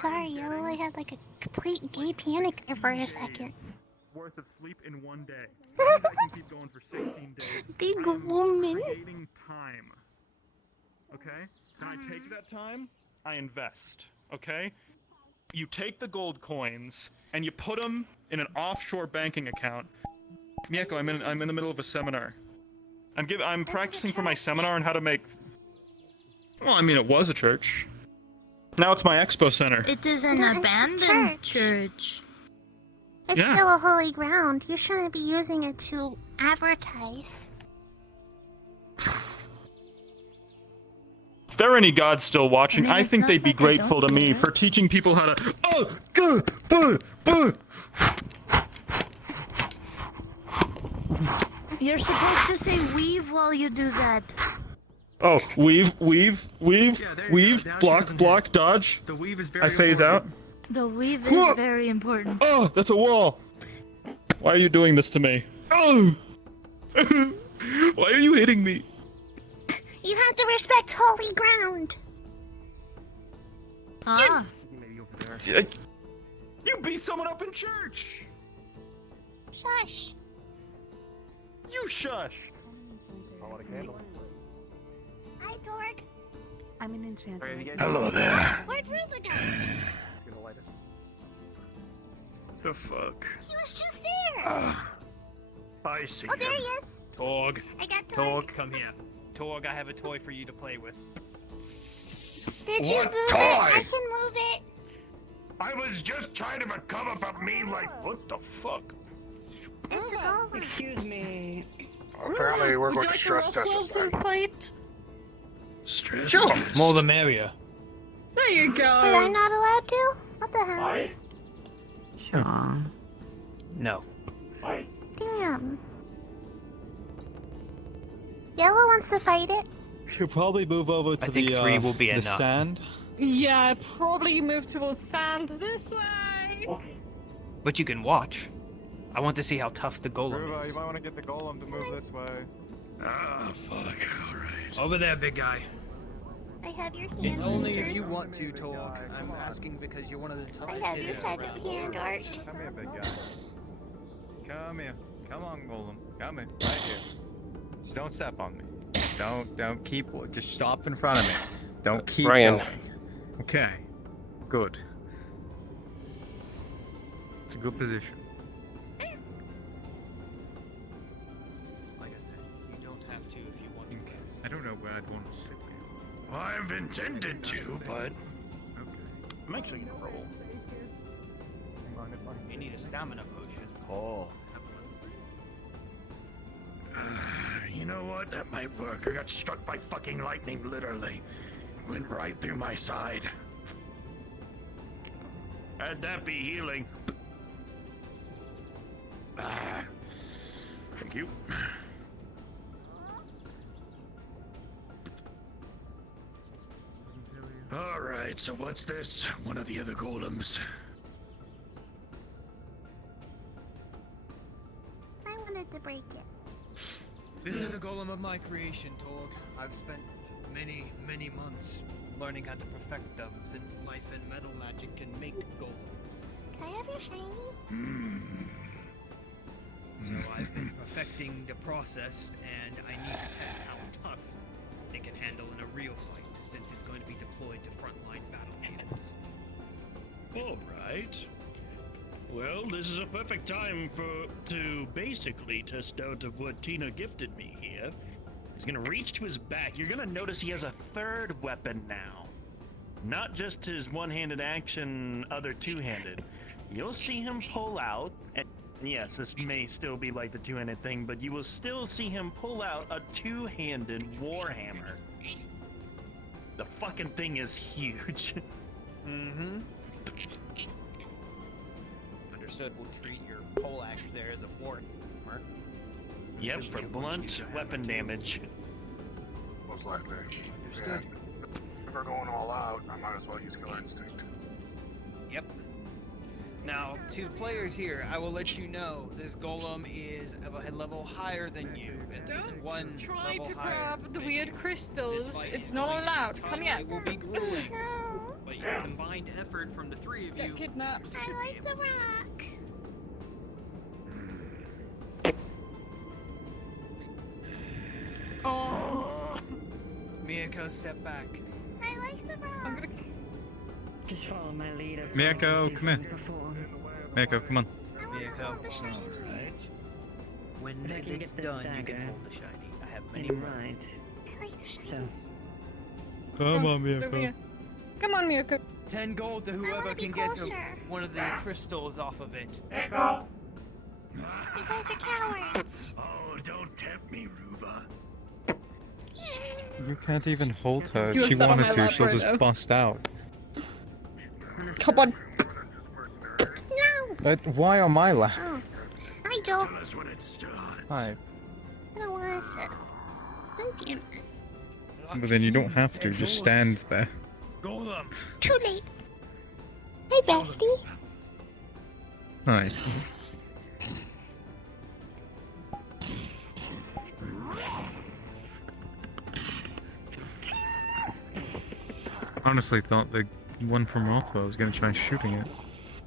Sorry, Yellow, I had like a complete gay panic there for a second. Worth of sleep in one day. I can keep going for 16 days. Big woman. Creating time. Okay? Then I take that time, I invest. Okay? You take the gold coins and you put them in an offshore banking account. Mieko, I'm in the middle of a seminar. I'm practicing for my seminar on how to make. Well, I mean, it was a church. Now it's my expo center. It is an abandoned church. It's still a holy ground. You shouldn't be using it to advertise. If there are any gods still watching, I think they'd be like I grateful to don't me care. for teaching people how to. Oh, good. You're supposed to say weave while you do that. Oh, weave, block, dodge. The weave is very I phase out. The weave is very important. Oh, that's a wall. Why are you doing this to me? Oh! Why are you hitting me? You have to respect holy ground. Ah. You beat someone up in church. Shush. You shush. I want a candle. Hi, Dorg. I'm an enchanter. Hello there. Where'd Ruba go? The fuck? He was just there. I see. Oh, there he is. Torg. I got Torg, come here. Torg, I have a toy for you to play with. Did you What move toy? it? I can move it. I was just trying to recover from me, like, what the fuck? It's a golem. Excuse me. Apparently, we're going to stress test this thing. Fight? Stress. Sure. More the merrier. There you But I'm go. not allowed to? What the hell? Sure. No. Damn. Yellow wants to fight it. Should probably move over to I think 3 will be the enough. sand. Yeah, probably move towards sand this way. But you can watch. I want to see how tough the golem Ruba, is. you might want to get the golem to move this way. Ah, fuck. Alright. Over there, big guy. I have your hand. It's only if mister. you want to, Torg. I'm asking because you're one of the I toughest have your hitters type around. of hand art. Come here, big guy. Come here. Come on, golem. Come here. Right here. Just don't step on me. Don't keep. Just stop in front of me. Don't keep Brian. going. Okay. Good. It's a good position. Like I said, you don't have to if you want to. I don't know where I'd want to sit with. I've intended to, but I'm actually gonna roll. You need a stamina potion. Oh. you know what? That might work. I got struck by fucking lightning, literally. Went right through my side. Had that be healing. Thank you. Alright, so what's this? One of the other golems. I wanted to break it. This is a golem of my creation, Torg. I've spent many, many months learning how to perfect them, since life and metal magic can make golems. Can I have your shiny? So I've been perfecting the process, and I need to test how tough they can handle in a real fight, since it's going to be deployed to frontline battlefields. Alright. Well, this is a perfect time to basically test out of what Tina gifted me here. He's gonna reach to his back. You're gonna notice he has a third weapon now. Not just his one-handed action, other two-handed. You'll see him pull out, and yes, this may still be like the two-handed thing, but you will still see him pull out a two-handed warhammer. The fucking thing is huge. Mm-hmm. understood, will treat your poleaxe there as a warhammer. Yep, for blunt weapon damage. Most likely. Understood. If we're going all out, I might as well use Killer Instinct. Yep. Now, to players here, I will let you know this golem is a level higher than you. At least one Try level to higher. grab the weird crystals. This fight It's is not going to be allowed. tough. Come here. It will be grueling. But your combined effort from the three of you Get kidnapped. should I be like the rock. Oh. Miyako, step back. I like the rock. I'm gonna. Just follow my lead. Miyako, come here. Miyako, come on. Miyako. Alright. When If I can it's get this done, you can dagger. hold the shiny. I have many You're more. right. I like the shiny. So, Come on, It's over Miyako. here. Come on, Miyako. 10 gold to I whoever wanna be can get to closer. one of the crystals off of it. You guys are cowards. Oh, don't tempt me, Ruba. You can't even hold her. You If she were sat on wanted my to, lap she'll right just now. bust out. Come on. No. Why on my lap? Oh. Hi, Joel. Tell us when it's done. Hi. I don't want to sit. Thank you. But then you don't have to. Just stand there. Golem. Too late. Hey, bestie. Hi. Honestly, thought the one from Rothwell was gonna try shooting it.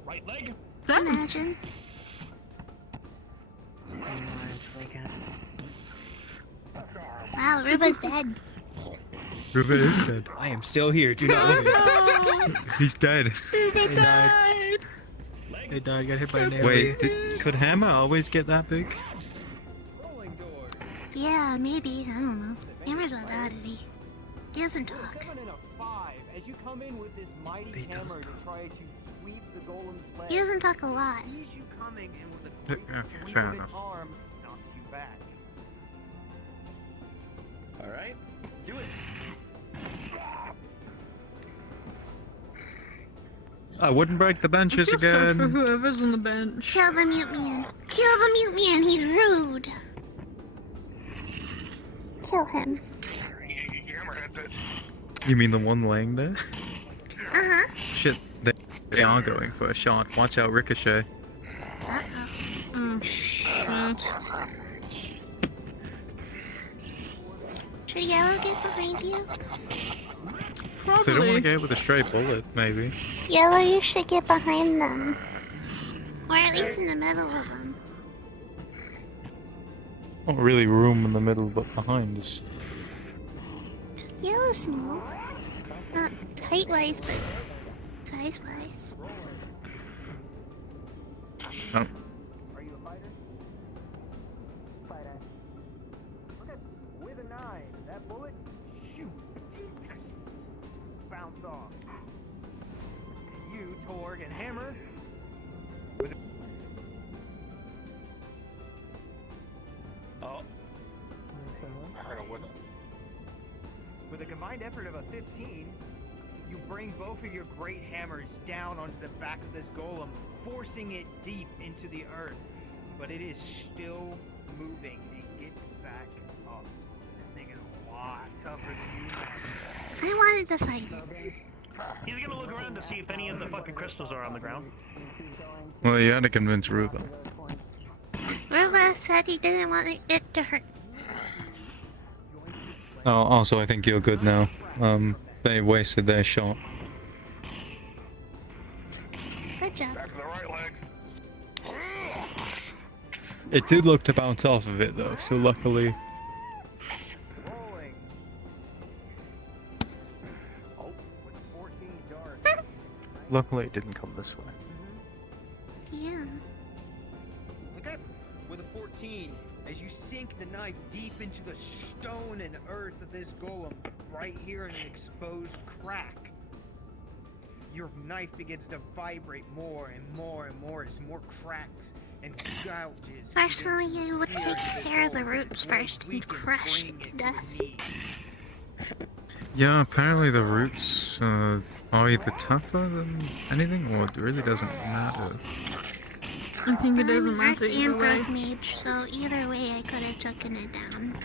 Right leg. Imagine. Wow, Ruba's dead. Ruba is dead. I am still here. Do not worry. He's dead. Ruba died. They died. Got hit by a nail. Wait, could Hammer always get that big? Yeah, maybe. I don't know. Hammer's not bad at he. He doesn't talk. 7 and a 5. As you come in with this mighty hammer to try to sweep the golem's leg. He doesn't talk a lot. Sees you coming and with a quick Okay, fair wielded enough. arm knocks you back. Alright, do it. I wouldn't break the benches I feel sad for again. whoever's on the bench. Kill the mute man. Kill the mute man. He's rude. Kill him. You mean the one laying there? Uh-huh. Shit, they are going for a shot. Watch out, Ricochet. Uh-oh. Oh, shit. Should Yellow get behind you? If they don't want to get hit with a stray bullet, maybe. Yellow, you should get behind them. Or at least in the middle of them. Not really room in the middle, but behind us. Yellow's small. Not height-wise, but size-wise. Oh. Are you a fighter? Fighter. Okay. With a 9, that bullet, shoot. Bounce off. And you, Torg, and Hammer. Oh. With a combined effort of a 15, you bring both of your great hammers down onto the back of this golem, forcing it deep into the earth. But it is still moving and gets back up. This thing is a lot tougher than you. I wanted to fight it. He's gonna look around to see if any of the fucking crystals are on the ground. Well, you had to convince Ruba. Ruba said he didn't want it to hurt. Oh, also, I think you're good now. They wasted their shot. Good job. It did look to bounce off of it, though, so luckily... Luckily, it didn't come this way. Yeah. Okay. With a 14, as you sink the knife deep into the stone and earth of this golem, right here in an exposed crack, your knife begins to vibrate more and more and more as more cracks and gouges. Personally, I would take care of the roots first and crush it to death. Yeah, apparently the roots are either tougher than anything, or it really doesn't matter. I think it doesn't I'm matter Earth either and way. Growth Mage, so either way I could have taken it down.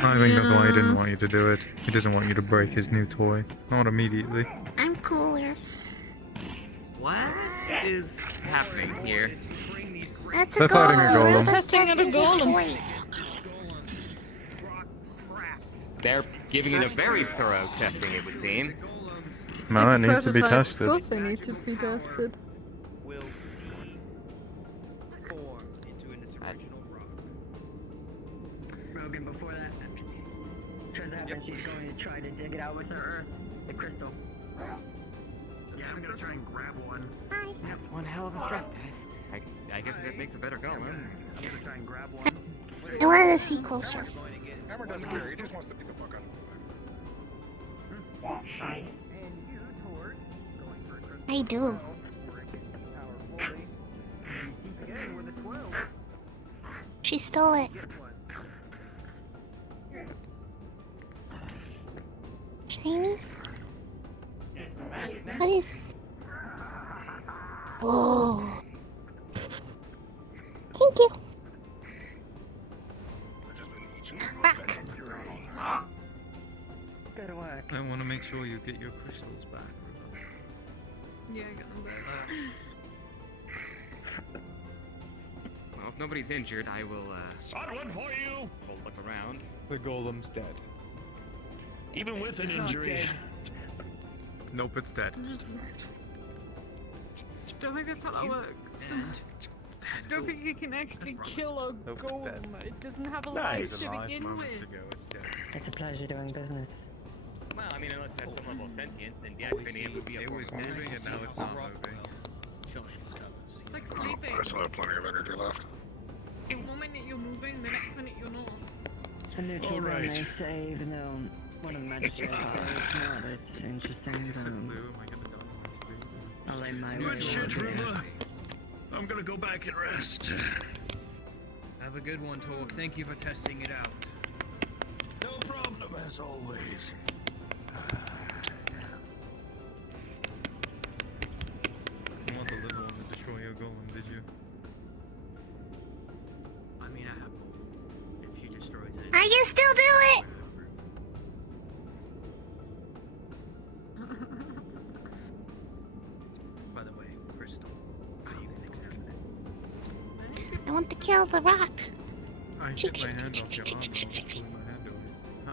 I think that's why he didn't want you to do it. He doesn't want you to break his new toy. Not immediately. I'm cooler. What is happening here? That's They're a fighting a golem. golem. Rufus Testing out a testing his golem. toy. They're giving it a very thorough testing, it would seem. No, it needs to be Prototype. Of tested. course they need to be tested. Will form into an original rock. Rogan, before that turns out she's going to try to dig it out with her earth, the crystal. Yeah, I'm gonna try and grab one. That's one hell of a stress test. I guess if it makes a better golem. I'm gonna try and grab one. I wanted to see closer. Hammer doesn't care, he just wants to beat the fuck out of him. And you, Tord, going for a crystal I do. 12, breaking the power fully. You keep again with a 12. She stole it. Get one. Shiny? What is it? Oh. Thank you. Rock. Good work. I want to make sure you get your crystals back. Yeah, I got them back. Well, if nobody's injured, I will, Got one for you! we'll look around. The golem's dead. Even with an It's not injury. dead. Nope, it's dead. Don't think that's how that works. I don't think you can actually kill a Nope, it's golem. dead. It doesn't have a No, life he's to alive begin moments with. ago, it's dead. It's a pleasure doing business. Well, I mean, unless it has some level of sentience, then deactivating it would be a It was form of moving and now it's not moving. It's like sleeping. I still have plenty of energy left. In one minute you're moving, the next minute you're not. A neutral Alright. one may save, even though one of the magistrates says it's not. It's interesting. I'll lay my way. Good shit, over there. River. I'm gonna go back and rest. Have a good one, Torque. Thank you for testing it out. No problem, as always. You want the little one to destroy your golem, did you? I mean, I have if she destroys it. I can still do it. By the way, Crystal, you can examine it. I want to kill the rock. I took my hand off your arm. I was pulling my hand away. Oh.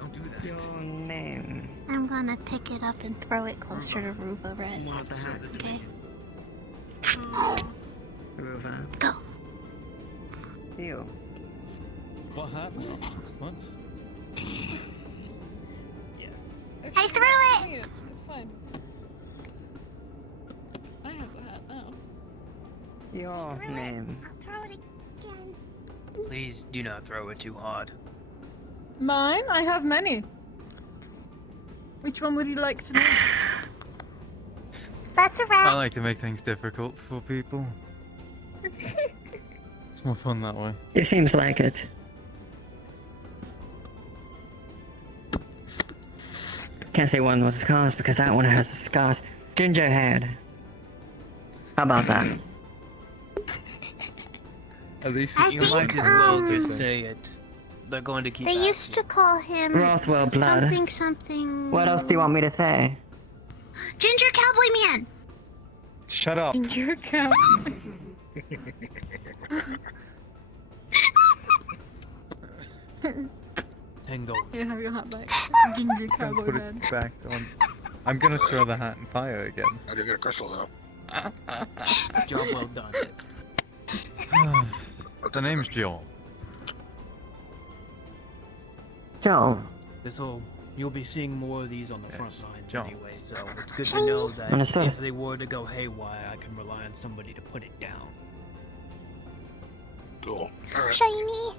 Don't do that. Your name. I'm gonna pick it up and throw it closer to Ruva Red. What the heck? Okay. Ruva. Go. You. What happened? What? I threw it. It's fine. I have the hat now. Your name. I'll throw it again. Please do not throw it too hard. Mine? I have many. Which one would you like to know? That's a I wrap. like to make things difficult for people. It's more fun that way. It seems like it. Can't say one was scars because that one has the scars. Ginger haired. How about that? At least I it's You think, might as well just um, say it. They're going to keep They asking. used to call him Rothwell blood. something. What else do you want me to say? Ginger Cowboy Man. Shut up. Your cow. Tango. You have your hat back. Ginger Don't cowboy put man. it back on. I'm gonna throw the hat in fire again. I did get a crystal though. Job well done. The name's Joel. Joel. You'll be seeing more of these on the front lines John. anyway, so it's good to know that Understood. if they were to go haywire, I can rely on somebody to put it down. Cool. Alright. Shiny.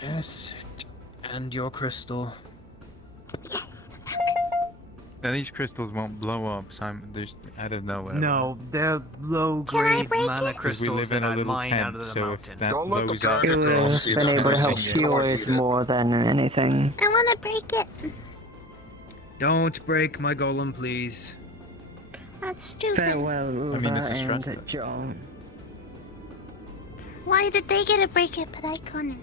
Yes, and your crystal. Now these crystals won't blow up, Simon. They're just out of nowhere. No, they're low-grade break mana it? Because we crystals live in that a I little mine out tent, of the so mountain. if that Don't let the blows up, target It cross was the been able to help Yeah. fuel it more than anything. I want to break it. Don't break my golem, please. That's stupid. Farewell, Uva I mean, it's a stress and test. John. Why did they get to break it, but I couldn't?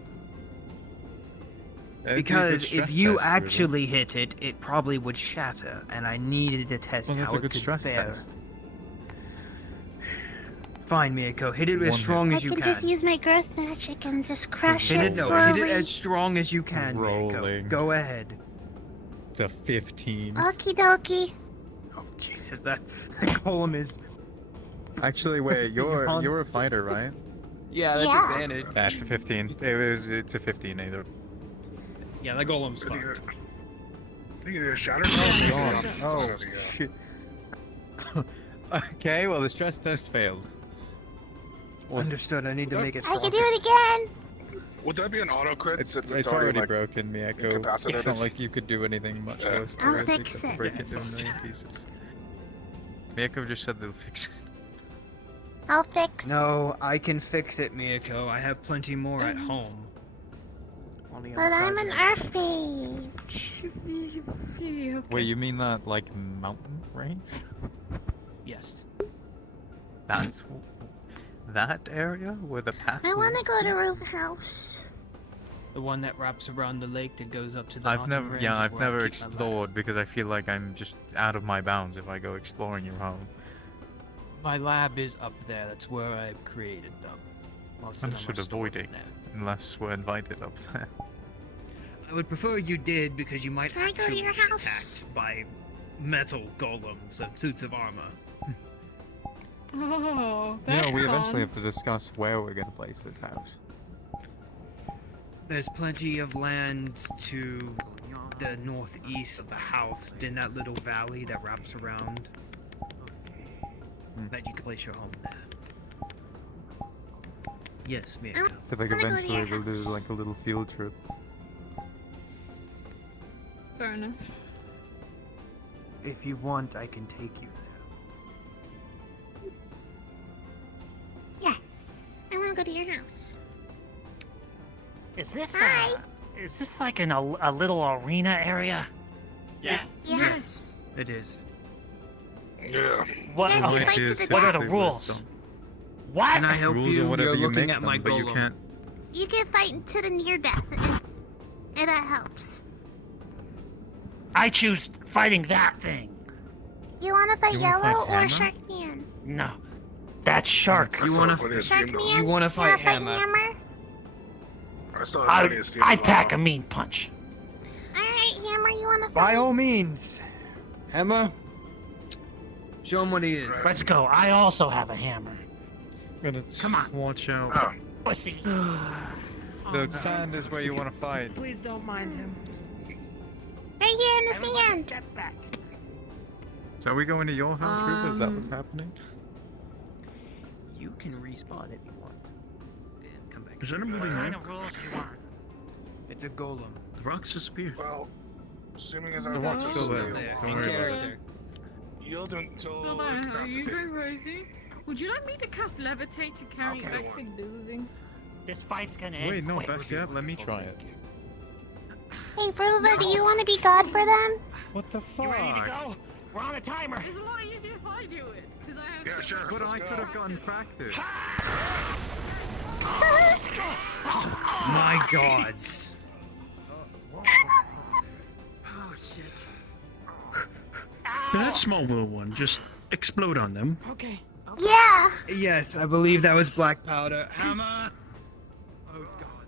That'd be a good Because if stress you test, really. actually hit it, it probably would shatter, and I needed to test Well, that's how a it good could stress fare. test. Fine, Miyako, hit it as One strong I as you can can. just use my growth magic and just crush Hit it it, no, slowly. hit it as strong as you can, Miyako. Rolling. Go ahead. It's a 15. Okie dokie. Oh, Jesus, that golem is... Actually, wait, you're Yawn. you're a fighter, right? Yeah, that's Yeah. advantage. That's a 15. It's a 15 either. Yeah, that golem's I think fucked. I think it is shattered. Oh, shit. Okay, well, the stress test failed. Understood, I need to make it I stronger. can do it again. Would that be an auto crit? It's already broken, Miyako. incapacitated? It's not like you could do anything much worse to I'll it fix except it. break it into a million pieces. Miyako just said they'll fix it. I'll fix it. No, I can fix it, Miyako. I have plenty more at home. On the But other I'm side an of the- earth mage. Wait, you mean that, like, mountain range? Yes. That's... that area where the path I want to leads go to Roof House. The one that wraps around the lake that goes up to the I've mountain never, range yeah, is I've where I never keep my lab. explored because I feel like I'm just out of my bounds if I go exploring your home. My lab is up there. That's where I created them. Most I'm of them sort are of stored avoiding, in there. unless we're invited up there. I would prefer you did because you might Can I go to actually your get house? attacked by metal golems and suits of armor. Oh, You that's know, we eventually fun. have to discuss where we're gonna place this house. There's plenty of land to the northeast of the house, in that little valley that wraps around. That you can place your home there. Yes, Miyako. I feel like I'm gonna go to eventually your we'll do house. like a little field trip. Fair enough. If you want, I can take you there. Yes. I want to go to your house. Is this Hi. is this like a little arena area? Yes. Yes. It is. Yeah. What? You guys can okay, fight to the what are death. the rules? What? Can I help Rules you? or whatever You're you looking make at my them, but you golem. can't. You can fight to the near death if that helps. I choose fighting that thing. You want to fight You wanna Yellow fight or Hammer? Sharkman? No, that's shark. You wanna Sharkman? You wanna fight Hammer? Hammer? I still have plenty of steam I in my pack a mouth. mean punch. Alright, Hammer, you want to fight? By all means. Emma, show him what he is. Let's go. I also have a hammer. Come on. Watch out. Pussy. The sand is where you want to fight. Please don't mind him. Right here in the sand. Get back. So are we going to your house, Rupa? Is that what's happening? You can respawn if you want. And come back. Is that a moving What kind rock? of rules you want? It's a golem. The rocks disappeared. Well, assuming as The our rock's rocks are still there. still Don't worry about it. Character. yield until Are you incapacitated. going crazy? Would you like me to cast levitate to carry you Okay, back to the building? This fight's gonna end Wait, no, quick. best yet, let me try it. Hey, Fruva, do you want to be God for them? What the You ready to fuck? go? We're on a timer. It's a lot easier if I do it, because I have. Yeah, sure. But let's I go. could have gotten practice. My gods. Oh shit. Did that Smallville one just explode on them? Okay. Yeah. Yes, I believe that was black powder. Hammer. Oh god.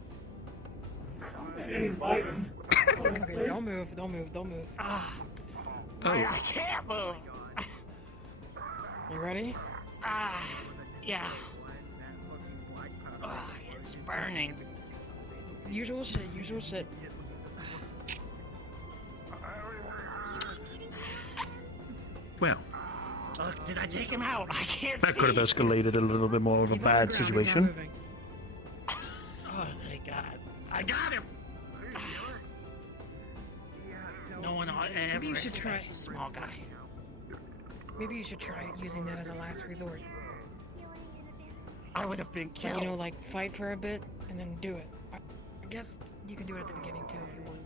Okay, don't move, don't move, don't move. I can't move. You ready? Yeah. It's burning. Usual shit, usual shit. Well, Look, did I take him out? I can't that see. could have escalated a little bit more of a He's on the bad ground, he's not situation. moving. Oh, thank God. I got him. No one ever Maybe you should try. expects a small guy. Maybe you should try using that as a last resort. I would have been Like, killed. you know, like fight for a bit and then do it. I guess you can do it at the beginning too if you want.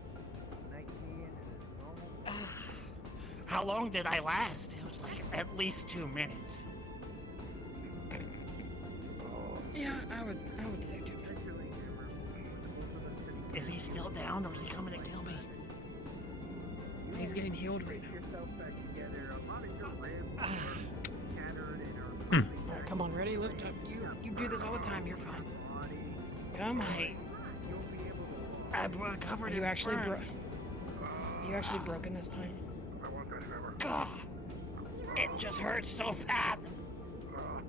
How long did I last? It was like at least 2 minutes. Yeah, I would say 2 minutes. Is he still down, or is he coming to kill me? He's getting healed right now. Alright, come on, ready? Lift up. You do this all the time. You're fine. Come on. I'm covered in You actually burns. You actually broken this time. God, it just hurts so bad.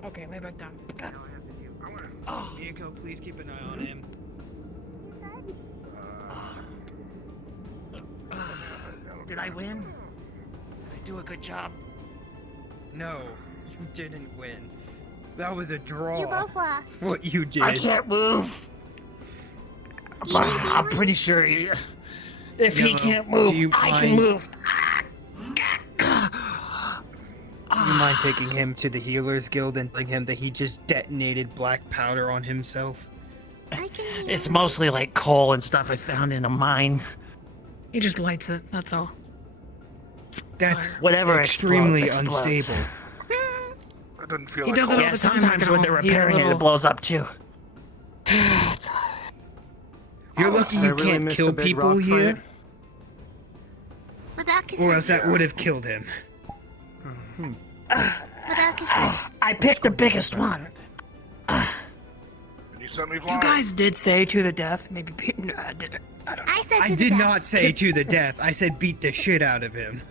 Okay, lay back down. Oh, Miko, please keep an eye on him. Did I win? Did I do a good job? No, you didn't win. That was a draw. You both lost. What you did. I can't move. I'm pretty sure if he Yellow, can't move, do you I can mind- move. Do you mind taking him to the Healers Guild and telling him that he just detonated black powder on himself? It's mostly like coal and stuff I found in a mine. He just lights it. That's all. That's Whatever extremely explodes. unstable. That doesn't feel He like does it all Yeah, the time. sometimes when they're He's a repairing it, little- it blows up too. You're lucky I you really can't missed kill the big people rock here, fight. or else that would have killed him. I picked the biggest one. And you sent me You flying. guys did say to the death. Maybe no, I didn't. I don't know. I said I to the did death. not say to the death. I said beat the shit out of him.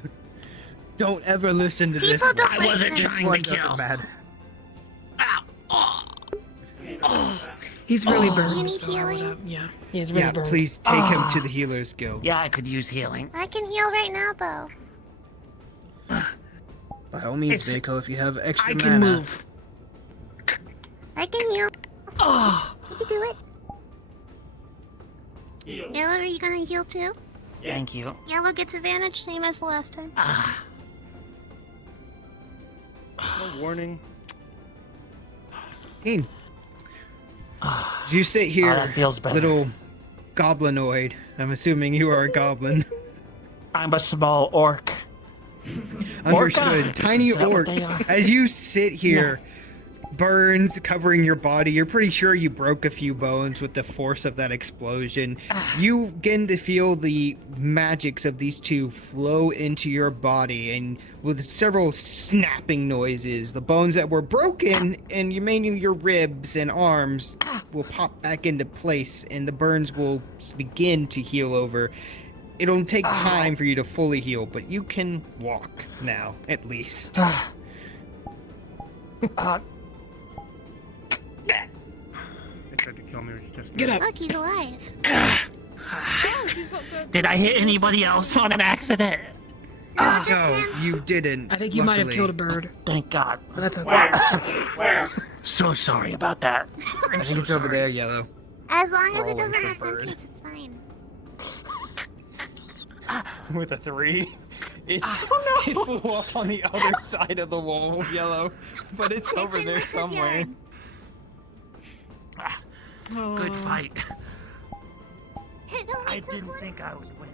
Don't ever listen to this. People don't I wasn't listen. trying One to doesn't kill. matter. He's really Do burned. you need so I healing? would've- yeah, he's really Yeah, burned. please take him to the Healers Guild. Yeah, I could use healing. I can heal right now, Bo. By all means, It's- Mako, if you have extra I mana. can move. I can heal. Oh, You can do it. Yellow, are you gonna heal too? thank you. Yellow gets advantage, same as the last time. No warning. Kane, you sit here, that feels better. little goblinoid. I'm assuming you are a goblin. I'm a small orc. Understood. Orca. Tiny Is that what orc. they are? As you sit here, burns covering your body. You're pretty sure you broke a few bones with the force of that explosion. You begin to feel the magics of these two flow into your body, and with several snapping noises, the bones that were broken, and mainly your ribs and arms, will pop back into place, and the burns will begin to heal over. It'll take time for you to fully heal, but you can walk now, at least. They tried to kill me just Get up. Look, he's alive. Did I hit anybody else on an accident? No, you didn't. I think you might have luckily. killed a bird. Thank God. But that's okay. So sorry about that. I think it's over there, Yellow. As long as it Rolling doesn't for have bird. sentience, it's fine. With a 3. It flew off on the other side of the wall, Yellow. But it's over in there Lisa's somewhere. yard. Good fight. It only I took didn't one- think I would win.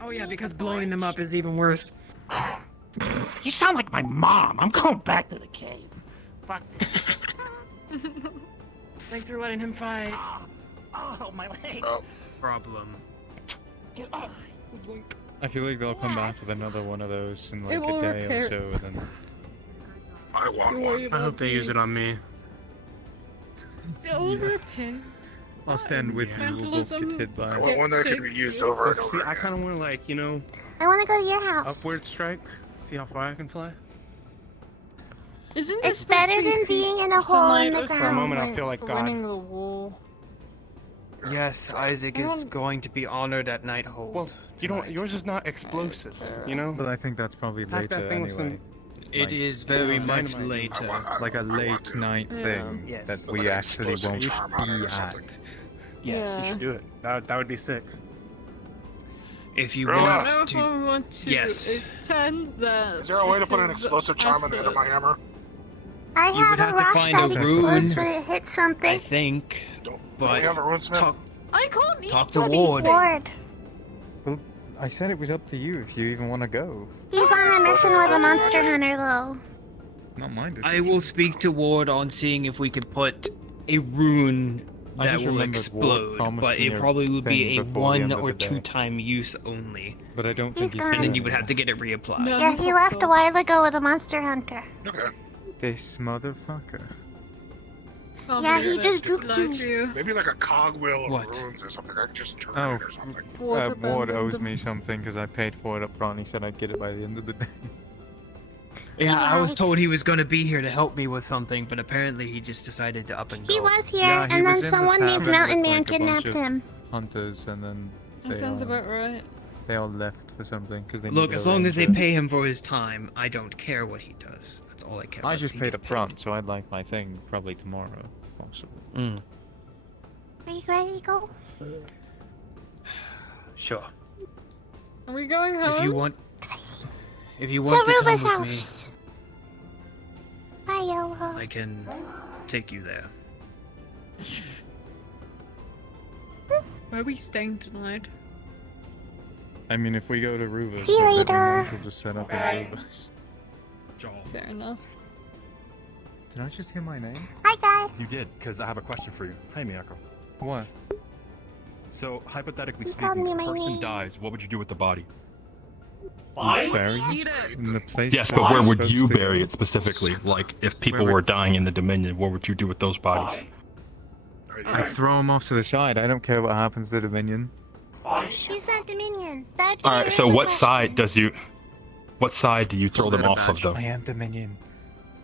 Oh yeah, because blowing them up is even worse. You sound like my mom. I'm going back to the cave. Fuck this. Thanks for letting him fight. Oh, my leg. Problem. Get up. I feel like they'll come back with another one of those in like It will a day repair or so. Then I want Don't one. worry I about hope they use it on me. It will repair. I'll stand with you. We'll both get Vandalism. hit by. I want one that can be used over and See, over I again. kind of want to like, you know, I want to go to your house. upward strike. See how far I can fly. Isn't It's this better supposed to be than being in a hole in the feast tonight or ground. For a moment, I something feel like for God. winning the wool? Yes, Isaac is don't- going to be honored at Nighthold. Well, you don't. Yours is not explosive, you know. But I think that's probably Pack later that thing with anyway. It is very much dynamite. later. Like a late night thing Yes. that So we like an actually explosive won't charm on it be or something. at. Yes. Yeah. You should do it. That would be sick. If you Really? want I don't know if to. I want to Yes. attend that. Is there a way to put an because explosive charm in the end of my hammer? I You would have have a to rock find that a explodes rune. when it hits I something. think. Don't But we have a runesmith? talk, I can't eat talk to Bloody Ward. Ward. Well, I said it was up to you if you even want to go. He's on a mission with a monster hunter, though. Not mine. I will speak to Ward on seeing if we could put a rune I that just will remembered Ward explode, promised but me it a probably would be thing a before the end 1 of or the day. 2 time use only. But I don't think He's he's gone. And then you doing would have to it. get it reapplied. No. Yeah, he left a while ago with a monster hunter. Okay. This motherfucker. Can't Yeah, believe he it. just juked Lied you. to you. Maybe like a cogwheel of What? runes or something. I could just turn Oh, it or something. Ward Ward owes abandoned me something because I paid for it up front. He said I'd get it by the end of the day. Yeah, I was lied. told he was going to be here to help me with something, but apparently he just decided to up and go. He was here, Yeah, he and was then in the someone named tavern Mountain with, Man like, a bunch kidnapped of him. Hunters, and then That sounds about right. they all left for something because they Look, needed as a long as they ranger. pay him for his time, I don't care what he does. That's all I care about. I just He paid gets up front, so I'd like my thing probably tomorrow, possibly. Mm, Are you ready to go? sure. Are we going home? If you want To to Ruba's come with me, house. Bye, Yellow. I can take you there. Where are we staying tonight? I mean, if we go to Ruva's, See you then we later. might as well just set up in Ruva's. Fair enough. Did I just hear my name? Hi, guys. You did, because I have a question for you. Hi, Miyako. What? So, hypothetically You called speaking, me if a my person name. dies, what would you do with the body? Bury Eat it it. in the place. Yes, that but where it's would supposed you to bury go? it specifically? Like, if people Where were would- dying in the Dominion, what would you do with those bodies? I throw them off to the side. I don't care what happens to Dominion. She's not Dominion. That'd be All right. So, really what good. side do you throw them off of, though? I am Dominion.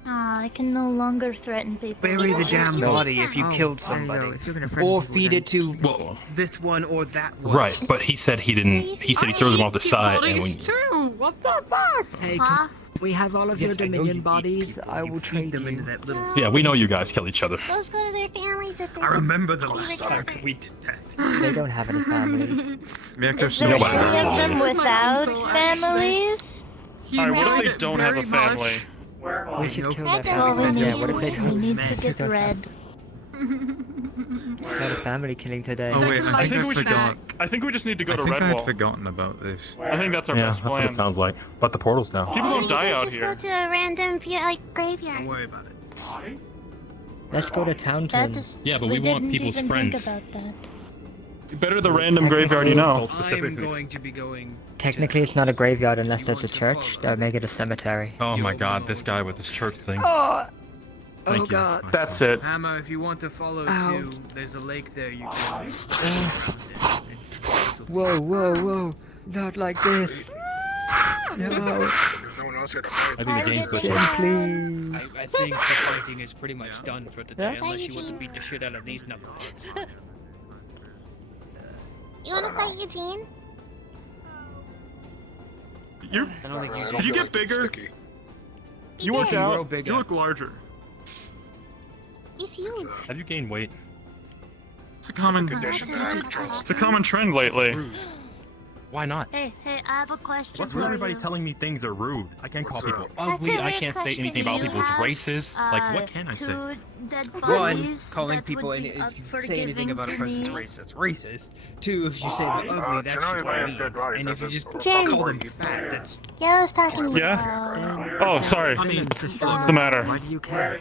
Aw, I can no longer threaten people. Bury the damn No. body if you killed somebody, or feed it to Well, this one or that one. right. But he said he didn't. He said he throws them off the side, and when Bodies too. What the fuck? Hey, Huh? we have all of Yes, your I know Dominion you eat bodies. people. I You will feed trade them you. into that little. yeah, we know you guys kill each other. Those go to their families if they I remember the leave last it time together. we did that. They don't have any families. Miyako's there Nobody any does. of them without Uncle, families? Alright, what if enjoyed they it don't have a very much. family? We should kill That their doesn't family. mean Yeah, what if they we don't? need to get red. Had a family killing today. Oh wait, I I think think I we should. forgot. I think we just need to go I to think I had Redwall. forgotten about this. I think that's our Yeah, best that's what plan. it sounds like. But the portal's down. People don't You die guys out just here. go to a random graveyard. Don't worry about it. Let's go to That Townton. is, Yeah, but we want didn't people's even friends. Think about that. Better the random graveyard you know. I'm going to be going. Technically, it's not a graveyard unless there's a church. That would make it a cemetery. Oh my God, this guy with this church thing. Oh, Thank you. God. That's it. Hammer, if you want to follow Ow. too, there's a lake there you can. Whoa, whoa, whoa. Not like this. No. There's no one else here to fight. I think the game's Jen, glitching. please. I think the fighting is pretty much done for today, Yeah? unless you want to beat the shit out of these knuckleheads. You wanna fight Eugene? You're. I don't think you Did you feel get like it's bigger? sticky. You worked You grow out. bigger. You look larger. He's huge. Have you gained weight? It's a common. Condition to have trouble. It's a common trend lately. Why not? Hey, I have a question What's for with everybody you. telling me things are rude? I can't call What's people that? ugly. That's a I weird can't say question. anything about You people's have, races. Like, what can I say? Two dead One, bodies calling that people, would and be up if for you say anything giving about a to person's me. race, that's racist. Two, if you say they're ugly, that's generally just if I have mean. dead bodies, And if you that's just just- Jen. call them fat, that's Yellow's talking Yeah? about. Oh, sorry. I mean, What's the matter? Why do you care?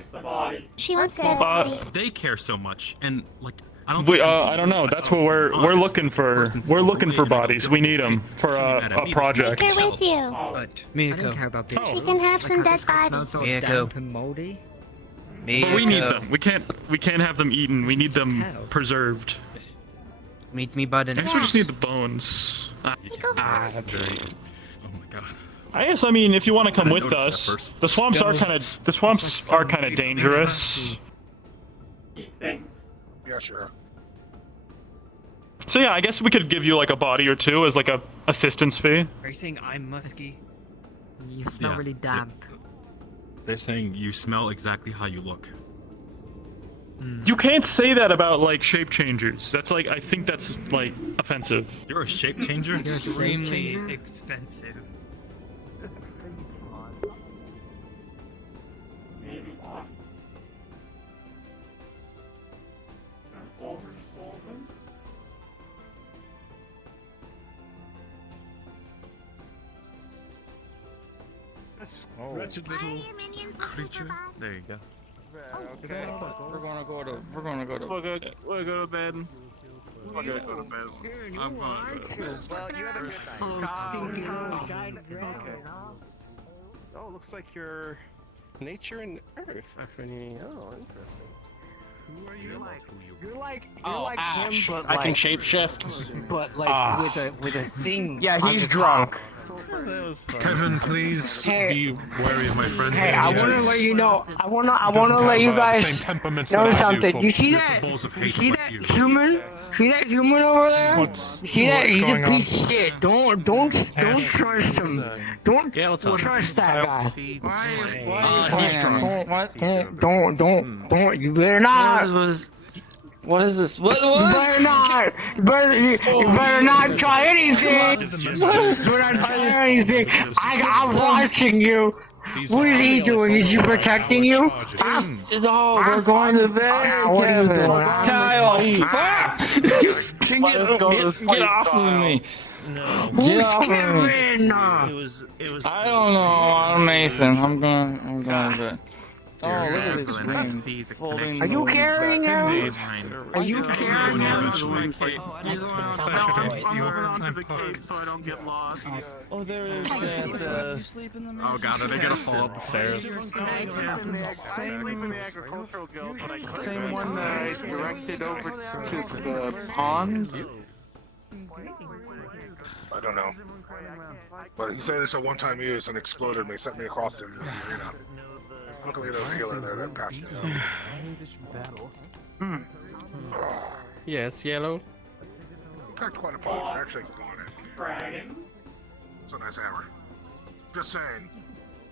She wants dead body. they care so much, and like, I don't. We, think I don't know. That's what we're looking for. We're looking for bodies. We need them for a project. Take her with you. but I don't Miyako. care about She people. can have some dead bodies. Miyako. Damp and moldy. But we need them. We can't have them eaten. We need them preserved. Meet me, bud. I guess we just need the bones. That's very. Oh my God. I guess if you want to come I with noticed that us, first. the swamps are kind of dangerous. Yeah, sure. So yeah, I guess we could give you like a body or two as like a assistance fee. Are you saying I'm musky? You smell really damp. They're saying you smell exactly how you look. You can't say that about like shape changers. That's like I think that's like offensive. You're a shape changer? Extremely expensive. Wretched little creature. There you go. Okay. We're gonna go to. We're gonna go to. We'll go to bed. We're gonna go to bed. I'm going to bed. Well, you have a good night. Okay. Oh, looks like you're nature and earth. Oh, interesting. Who are you? You're like Ash. him, but I like can shapeshift. But like with a thing. Yeah, on he's the drunk. Kevin, please be wary of my friend. Hey, I want to let you know. I want to Doesn't let you have, guys same temperaments know that I do, something. You folks. see Little that? balls of You hate see like that you. human? See that human over there? What's See that? He's a going on? piece of shit. Don't trust him. Don't trust that guy. He's drunk. Don't. You better not. What is this? You better not. You better not try anything. You better not try anything. I'm watching you. What is he doing? Is he protecting you? Oh, we're going to bed. What are you doing? Kyle, get off of me. Who's Kevin? I don't know. I'm Nathan. I'm going to bed. Oh, look at this ring. Are you carrying him? Are you carrying him? I'm moving on to the cave so I don't get lost. Oh, there is that. Oh god, are they gonna fall up the stairs? Same one that I directed over to the pond. I don't know. But he said it's a one-time use and exploded and they sent me across the arena. Luckily there's a healer there that patched me up. Yes, yellow. Packed quite a punch. Actually, going in. It's a nice hammer. Just saying.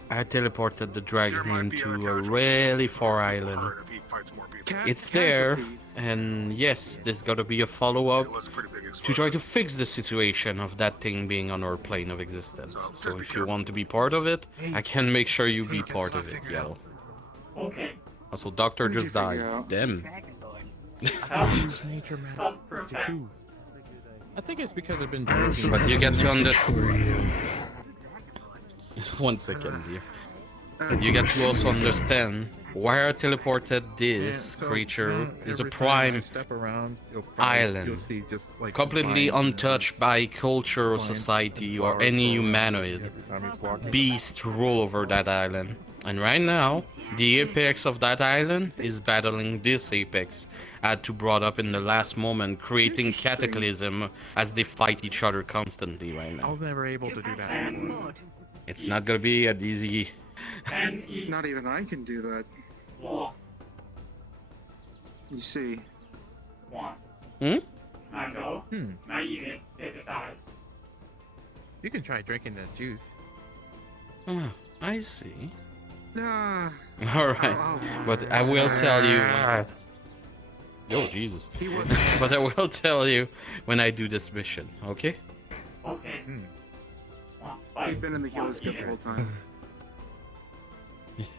I teleported the dragon into a really far island. If he fights more people. It's there, and yes, there's gotta be a follow-up to try to fix the situation of that thing being on our plane of existence. So if you want to be part of it, I can make sure you be part of it, Yellow. Okay. Also, Doctor just died. Damn. Nature man. I think it's because I've been drinking. But you get to understand. 1 second, dear. But you get to also understand why I teleported this creature is a prime island, completely untouched by culture or society or any humanoid. Beasts rule over that island. And right now, the apex of that island is battling this apex, had to brought up in the last moment, creating cataclysm as they fight each other constantly right now. I was never able to do that before. It's not gonna be an easy. Not even I can do that. You see. Hmm? You can try drinking that juice. Oh, I see. Ah. Alright, but I will tell you. Oh, Jesus. But I will tell you when I do this mission, okay? Okay. He's been in the healer's grip the whole time.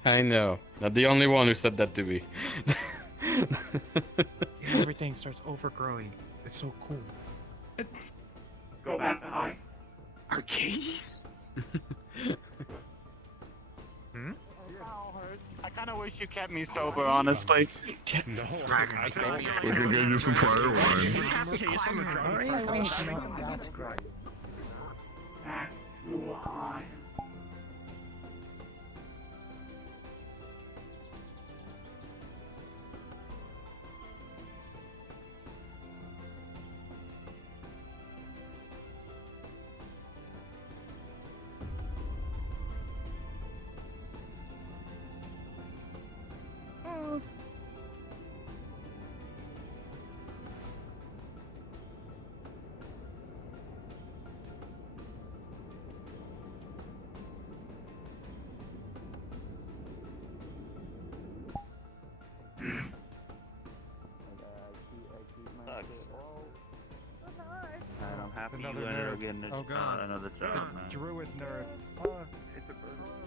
I know. Not the only one who said that to me. Everything starts overgrowing. It's so cool. Go back to hide. Our keys? I kind of wish you kept me sober, honestly. We can get you some fire wine. sucks. And I'm happy Another you ended nerd. up getting Oh god. another job, man. Druid nerd.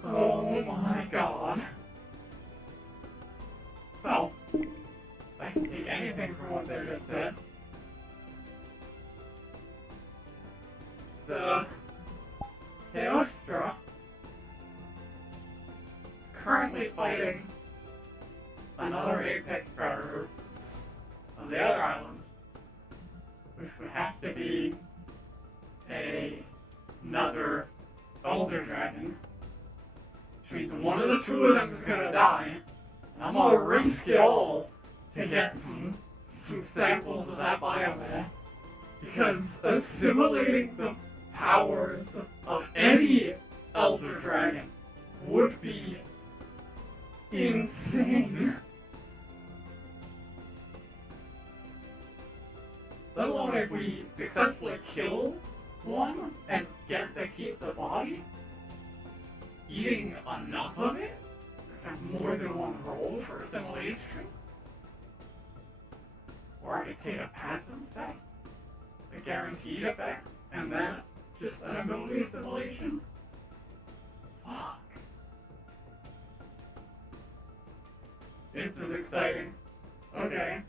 Oh my god. So, I can take anything from what they just said. The Theostra is currently fighting another apex predator on the other island, which would have to be another Elder Dragon, which means one of the two of them is gonna die, and I'm gonna risk it all to get some samples of that biomass, because assimilating the powers of any Elder Dragon would be insane. Let alone if we successfully kill one and get to keep the body, eating enough of it, have more than one roll for assimilation, or I could take a passive effect, a guaranteed effect, and then just an ability assimilation. Fuck. This is exciting. Okay.